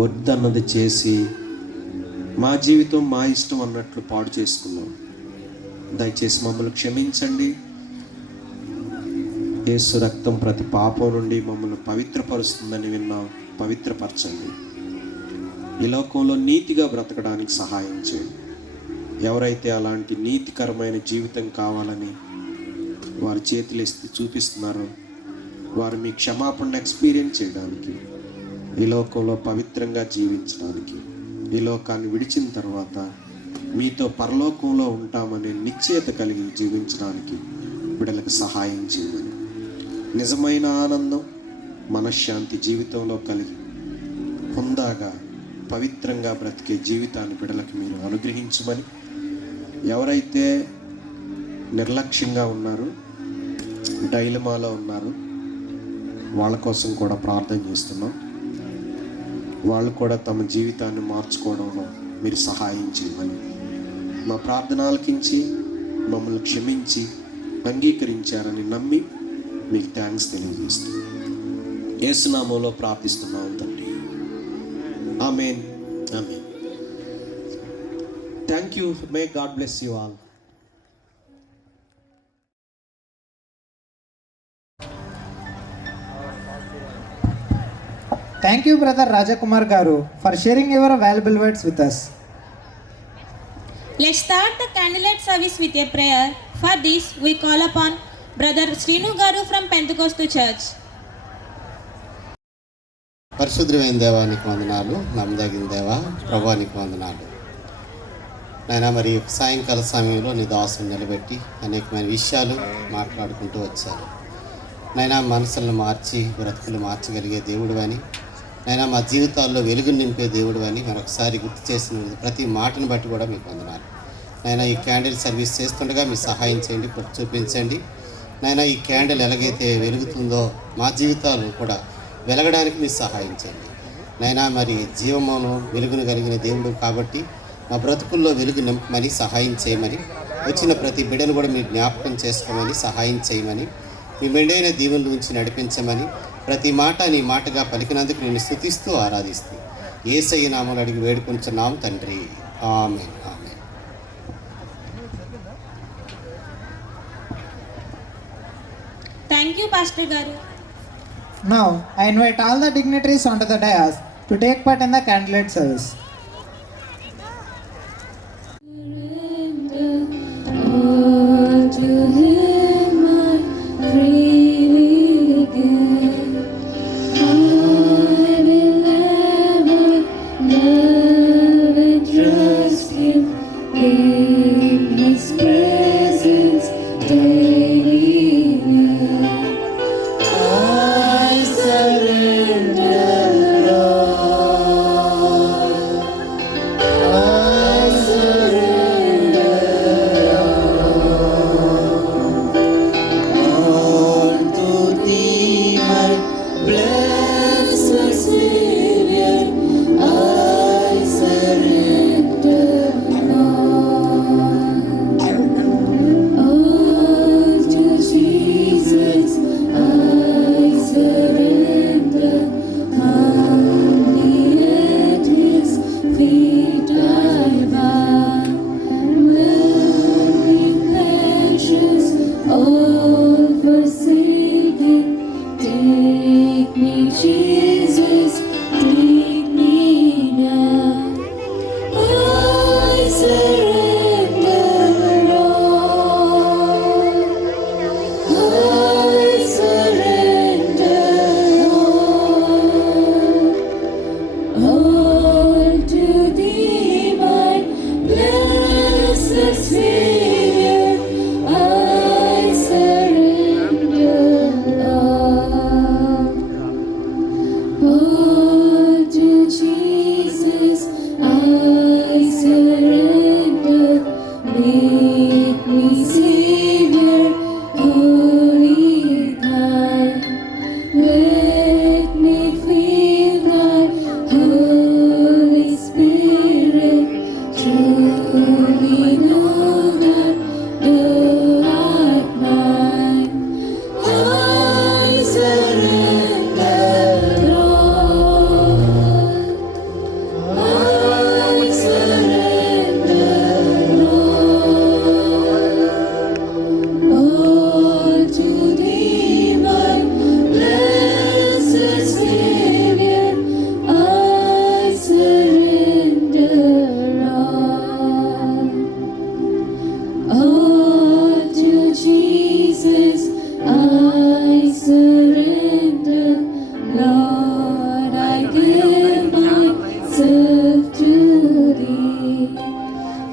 వద్దన్నది చేసి మా జీవితం మా ఇష్టం అన్నట్లు పాడు చేసుకున్నాం. దయచేసి మమ్మల్ని క్షమించండి. యేసు రక్తం ప్రతి పాపం నుండి మమ్మల్ని పవిత్రపరుస్తుందని విన్నాం. పవిత్రపరచండి. ఈ లోకంలో నీతిగా బ్రతకడానికి సహాయం చేయండి. ఎవరైతే అలాంటి నీతికరమైన జీవితం కావాలని వారి చేతులు ఎత్తి చూపిస్తున్నారో వారు మీ క్షమాపణ ఎక్స్పీరియన్స్ చేయడానికి, ఈ లోకంలో పవిత్రంగా జీవించడానికి, ఈ లోకాన్ని విడిచిన తర్వాత మీతో పరలోకంలో ఉంటామనే నిశ్చయత కలిగి జీవించడానికి బిడ్డలకు సహాయం చేయమని, నిజమైన ఆనందం, మనశ్శాంతి జీవితంలో కలిగి హుందాగా పవిత్రంగా బ్రతికే జీవితాన్ని బిడ్డలకు మీరు అనుగ్రహించమని, ఎవరైతే నిర్లక్ష్యంగా ఉన్నారు, డైలమాలో ఉన్నారు, వాళ్ళ కోసం కూడా ప్రార్థన చేస్తున్నాం. వాళ్ళు కూడా తమ జీవితాన్ని మార్చుకోవడంలో మీరు సహాయం చేయమని, మా ప్రార్థన ఆలకించి మమ్మల్ని క్షమించి అంగీకరించారని నమ్మి మీకు థ్యాంక్స్ తెలియజేస్తున్నాం. యేసు నామములో ప్రార్థిస్తున్నాం తండ్రి. ఆమేన్, ఆమేన్. Thank you. May God bless you all. Thank you, Brother Rajakumar Garu, for sharing your valuable words with us. Let's start the candlelight service with a prayer. For this, we call upon Brother Srinu Garu from Pentecostal Church. పరిశుద్ధమైన దేవానికి వందనాలు, నమ్మదగిన దేవా ప్రభువానికి వందనాలు. నాయన, మరి సాయంకాల సమయంలో నీ దాసుని నిలబెట్టి అనేకమైన విషయాలు మాట్లాడుకుంటూ వచ్చారు. నైనా, మనసులను మార్చి బ్రతుకులు మార్చగలిగే దేవుడు అని, నైనా మా జీవితాల్లో వెలుగును నింపే దేవుడు అని మరొకసారి గుర్తు చేసిన ప్రతి మాటను బట్టి కూడా మీకు వందనాలు. నైనా, ఈ క్యాండిల్ సర్వీస్ చేస్తుండగా మీ సహాయం చేయండి, చూపించండి. నైనా, ఈ క్యాండిల్ ఎలాగైతే వెలుగుతుందో మా జీవితాలు కూడా వెలగడానికి మీ సహాయం చేయండి. నైనా, మరి జీవమును వెలుగును కలిగిన దేవుడు కాబట్టి మా బ్రతుకుల్లో వెలుగు నింపమని సహాయం చేయమని, వచ్చిన ప్రతి బిడ్డను కూడా మీరు జ్ఞాపకం చేసుకోమని సహాయం చేయమని, మీ మెండైన దీవెనల నుంచి నడిపించమని, ప్రతి మాట నీ మాటగా పలికినందుకు నేను స్తుతిస్తూ ఆరాధిస్తూ యేసయ్య నామములో అడిగి వేడుకొంచున్నాం తండ్రి. ఆమేన్, ఆమేన్. Thank you, Pastor Garu. Now, I invite all the dignitaries onto the dais to take part in the candlelight service.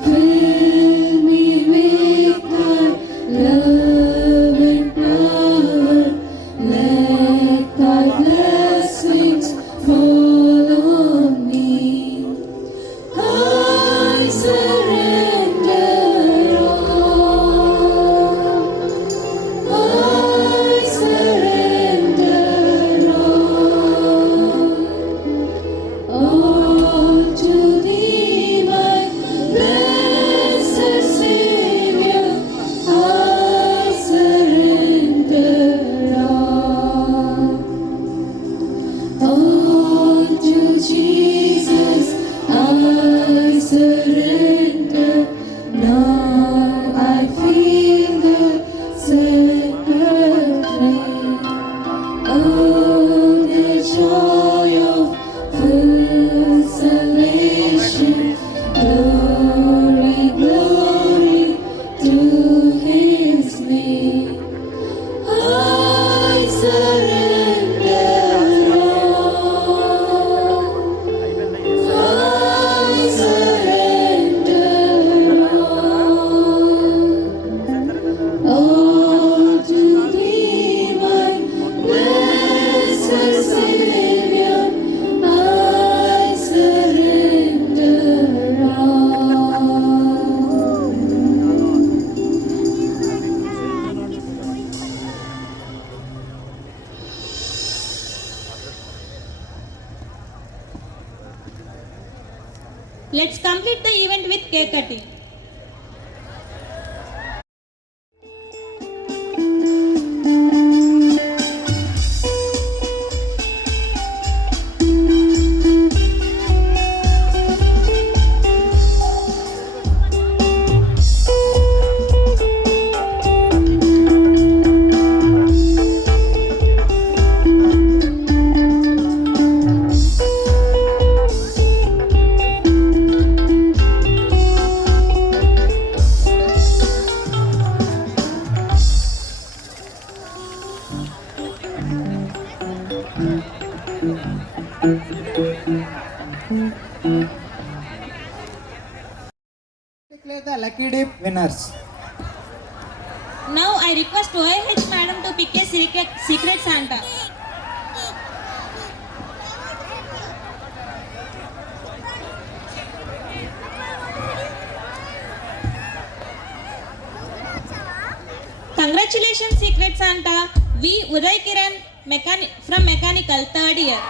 Fill me with thy love and power. Let thy blessings fall on me. I surrender all. I surrender all to thee, my blessed Savior. I surrender all to Jesus. I surrender. Now I feel the sacred flame. Oh, the joy of full salvation. Glory, glory to His name. I surrender all. I surrender all to thee, my blessed Savior. I surrender all. Let's complete the event with cake cutting. Declare the lucky dip winners. Now I request OAH madam to pick a secret Santa. Congratulations, Secret Santa. V. Uday Kiran from Mechanical, 3rd year.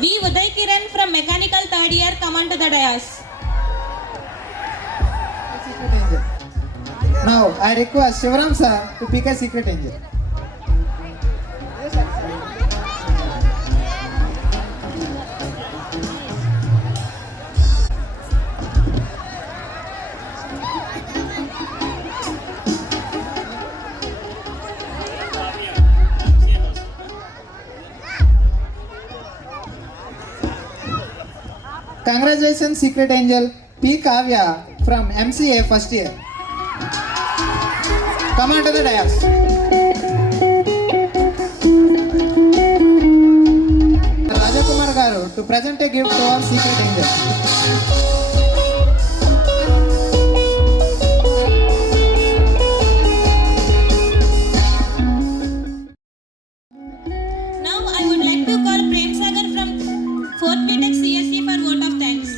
V. Uday Kiran from Mechanical, 3rd year, come on to the dais. Secret angel. Now I request Shivaram sir to pick a secret angel. Congratulations, Secret Angel P. Kavya from MCA, 1st year. Come on to the dais. Rajakumar garu to present a gift to our Secret Angel. Now I would like to call Prem Sagar from 4th BTech CSE for vote of thanks.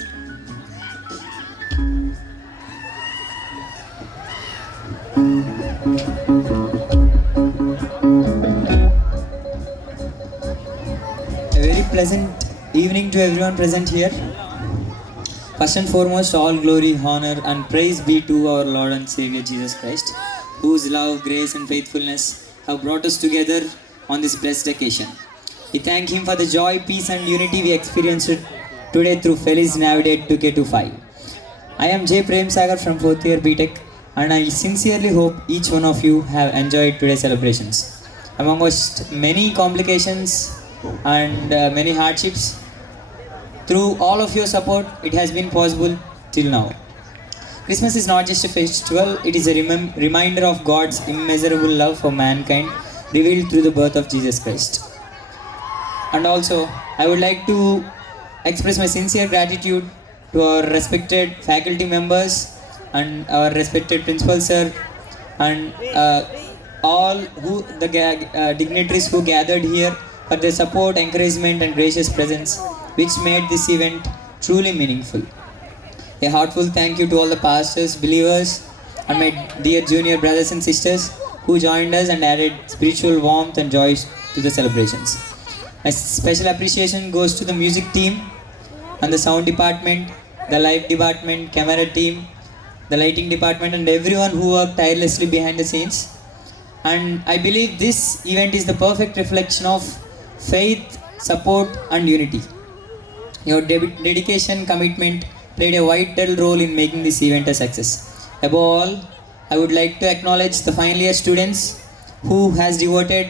A very pleasant evening to everyone present here. First and foremost, all glory, honor, and praise be to our Lord and Savior Jesus Christ, whose love, grace, and faithfulness have brought us together on this blessed occasion. We thank Him for the joy, peace, and unity we experienced today through Feliz Navidad 2K25. I am J. Prem Sagar from 4th year BTech, and I sincerely hope each one of you have enjoyed today's celebrations. Amongst many complications and many hardships, through all of your support, it has been possible till now. Christmas is not just a festival, it is a reminder of God's immeasurable love for mankind revealed through the birth of Jesus Christ. And also, I would like to express my sincere gratitude to our respected faculty members and our respected principal sir and all dignitaries who gathered here for their support, encouragement and gracious presence, which made this event truly meaningful. A heartfelt thank you to all the pastors, believers and my dear junior brothers and sisters who joined us and added spiritual warmth and joy to the celebrations. A special appreciation goes to the music team and the sound department, the light department, camera team, the lighting department and everyone who worked tirelessly behind the scenes. And I believe this event is the perfect reflection of faith, support and unity. Your dedication, commitment played a vital role in making this event a success. Above all, I would like to acknowledge the final year students who has devoted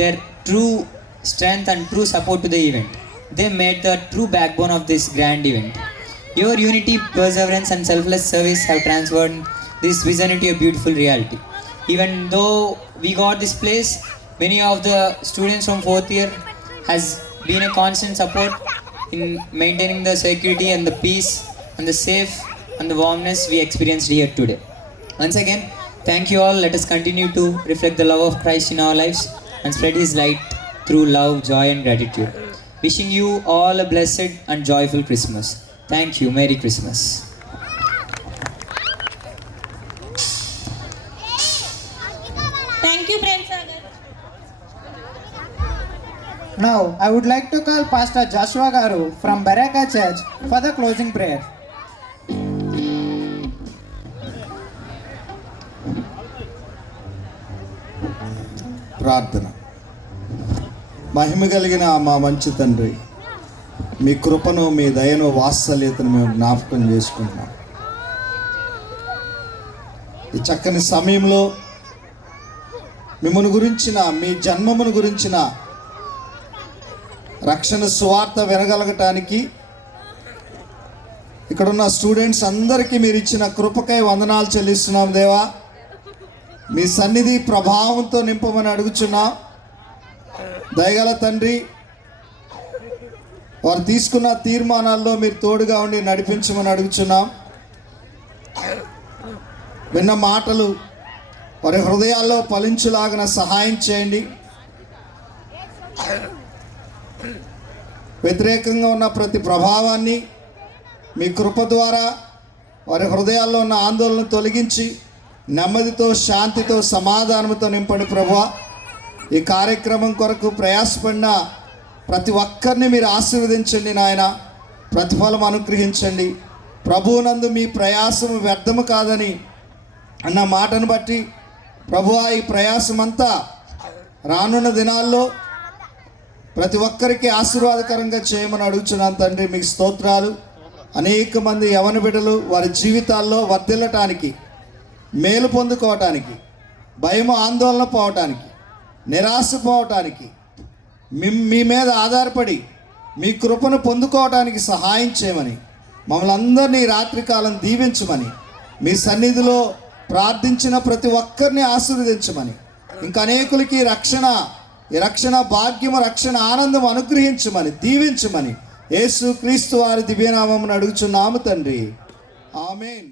their true strength and true support to the event. They made the true backbone of this grand event. Your unity, perseverance and selfless service have transformed this vision into a beautiful reality. Even though we got this place, many of the students from 4th year has been a constant support in maintaining the security and the peace and the safe and the warmness we experienced here today. Once again, thank you all. Let us continue to reflect the love of Christ in our lives and spread His light through love, joy and gratitude. Wishing you all a blessed and joyful Christmas. Thank you. Merry Christmas. Thank you friends Sagar. Now, I would like to call Pastor Joshua Garu from Baraka Church for the closing prayer. ప్రార్థన. మహిమ కలిగిన మా మంచి తండ్రి, మీ కృపను, మీ దయను, వాత్సల్యతను మేము జ్ఞాపకం చేసుకుంటున్నాం. ఈ చక్కని సమయంలో మిమ్మల్ని గురించిన, మీ జన్మమును గురించిన రక్షణ సువార్త వినగలగటానికి ఇక్కడున్న స్టూడెంట్స్ అందరికీ మీరు ఇచ్చిన కృపకై వందనాలు చెల్లిస్తున్నాం దేవా. మీ సన్నిధి ప్రభావంతో నింపమని అడుగుచున్నాం. దయగల తండ్రి, వారు తీసుకున్న తీర్మానాల్లో మీరు తోడుగా ఉండి నడిపించమని అడుగుచున్నాం. విన్న మాటలు వారి హృదయాల్లో ఫలించులాగిన సహాయం చేయండి. వ్యతిరేకంగా ఉన్న ప్రతి ప్రభావాన్ని మీ కృప ద్వారా వారి హృదయాల్లో ఉన్న ఆందోళన తొలగించి నెమ్మదితో, శాంతితో, సమాధానంతో నింపండి ప్రభువా. ఈ కార్యక్రమం కొరకు ప్రయాసపడిన ప్రతి ఒక్కరిని మీరు ఆశీర్వదించండి నాయన. ప్రతిఫలం అనుగ్రహించండి. ప్రభువునందు మీ ప్రయాసము వ్యర్థము కాదని అన్న మాటను బట్టి ప్రభువా, ఈ ప్రయాసమంతా రానున్న దినాల్లో ప్రతి ఒక్కరికి ఆశీర్వాదకరంగా చేయమని అడుగుచున్నాను తండ్రి. మీకు స్తోత్రాలు. అనేక మంది యవన బిడ్డలు వారి జీవితాల్లో వర్ధిల్లటానికి, మేలు పొందుకోవటానికి, భయము ఆందోళన పోవటానికి, నిరాశ పోవటానికి, మీ మీద ఆధారపడి మీ కృపను పొందుకోవటానికి సహాయం చేయమని, మమ్మల్ని అందరినీ రాత్రికాలం దీవించమని, మీ సన్నిధిలో ప్రార్థించిన ప్రతి ఒక్కరిని ఆశీర్వదించమని, ఇంకా అనేకులకి రక్షణ భాగ్యము, రక్షణ ఆనందం అనుగ్రహించమని, దీవించమని యేసు క్రీస్తు వారి దివ్యనామమును అడుగుచున్నాము తండ్రి. ఆమేన్.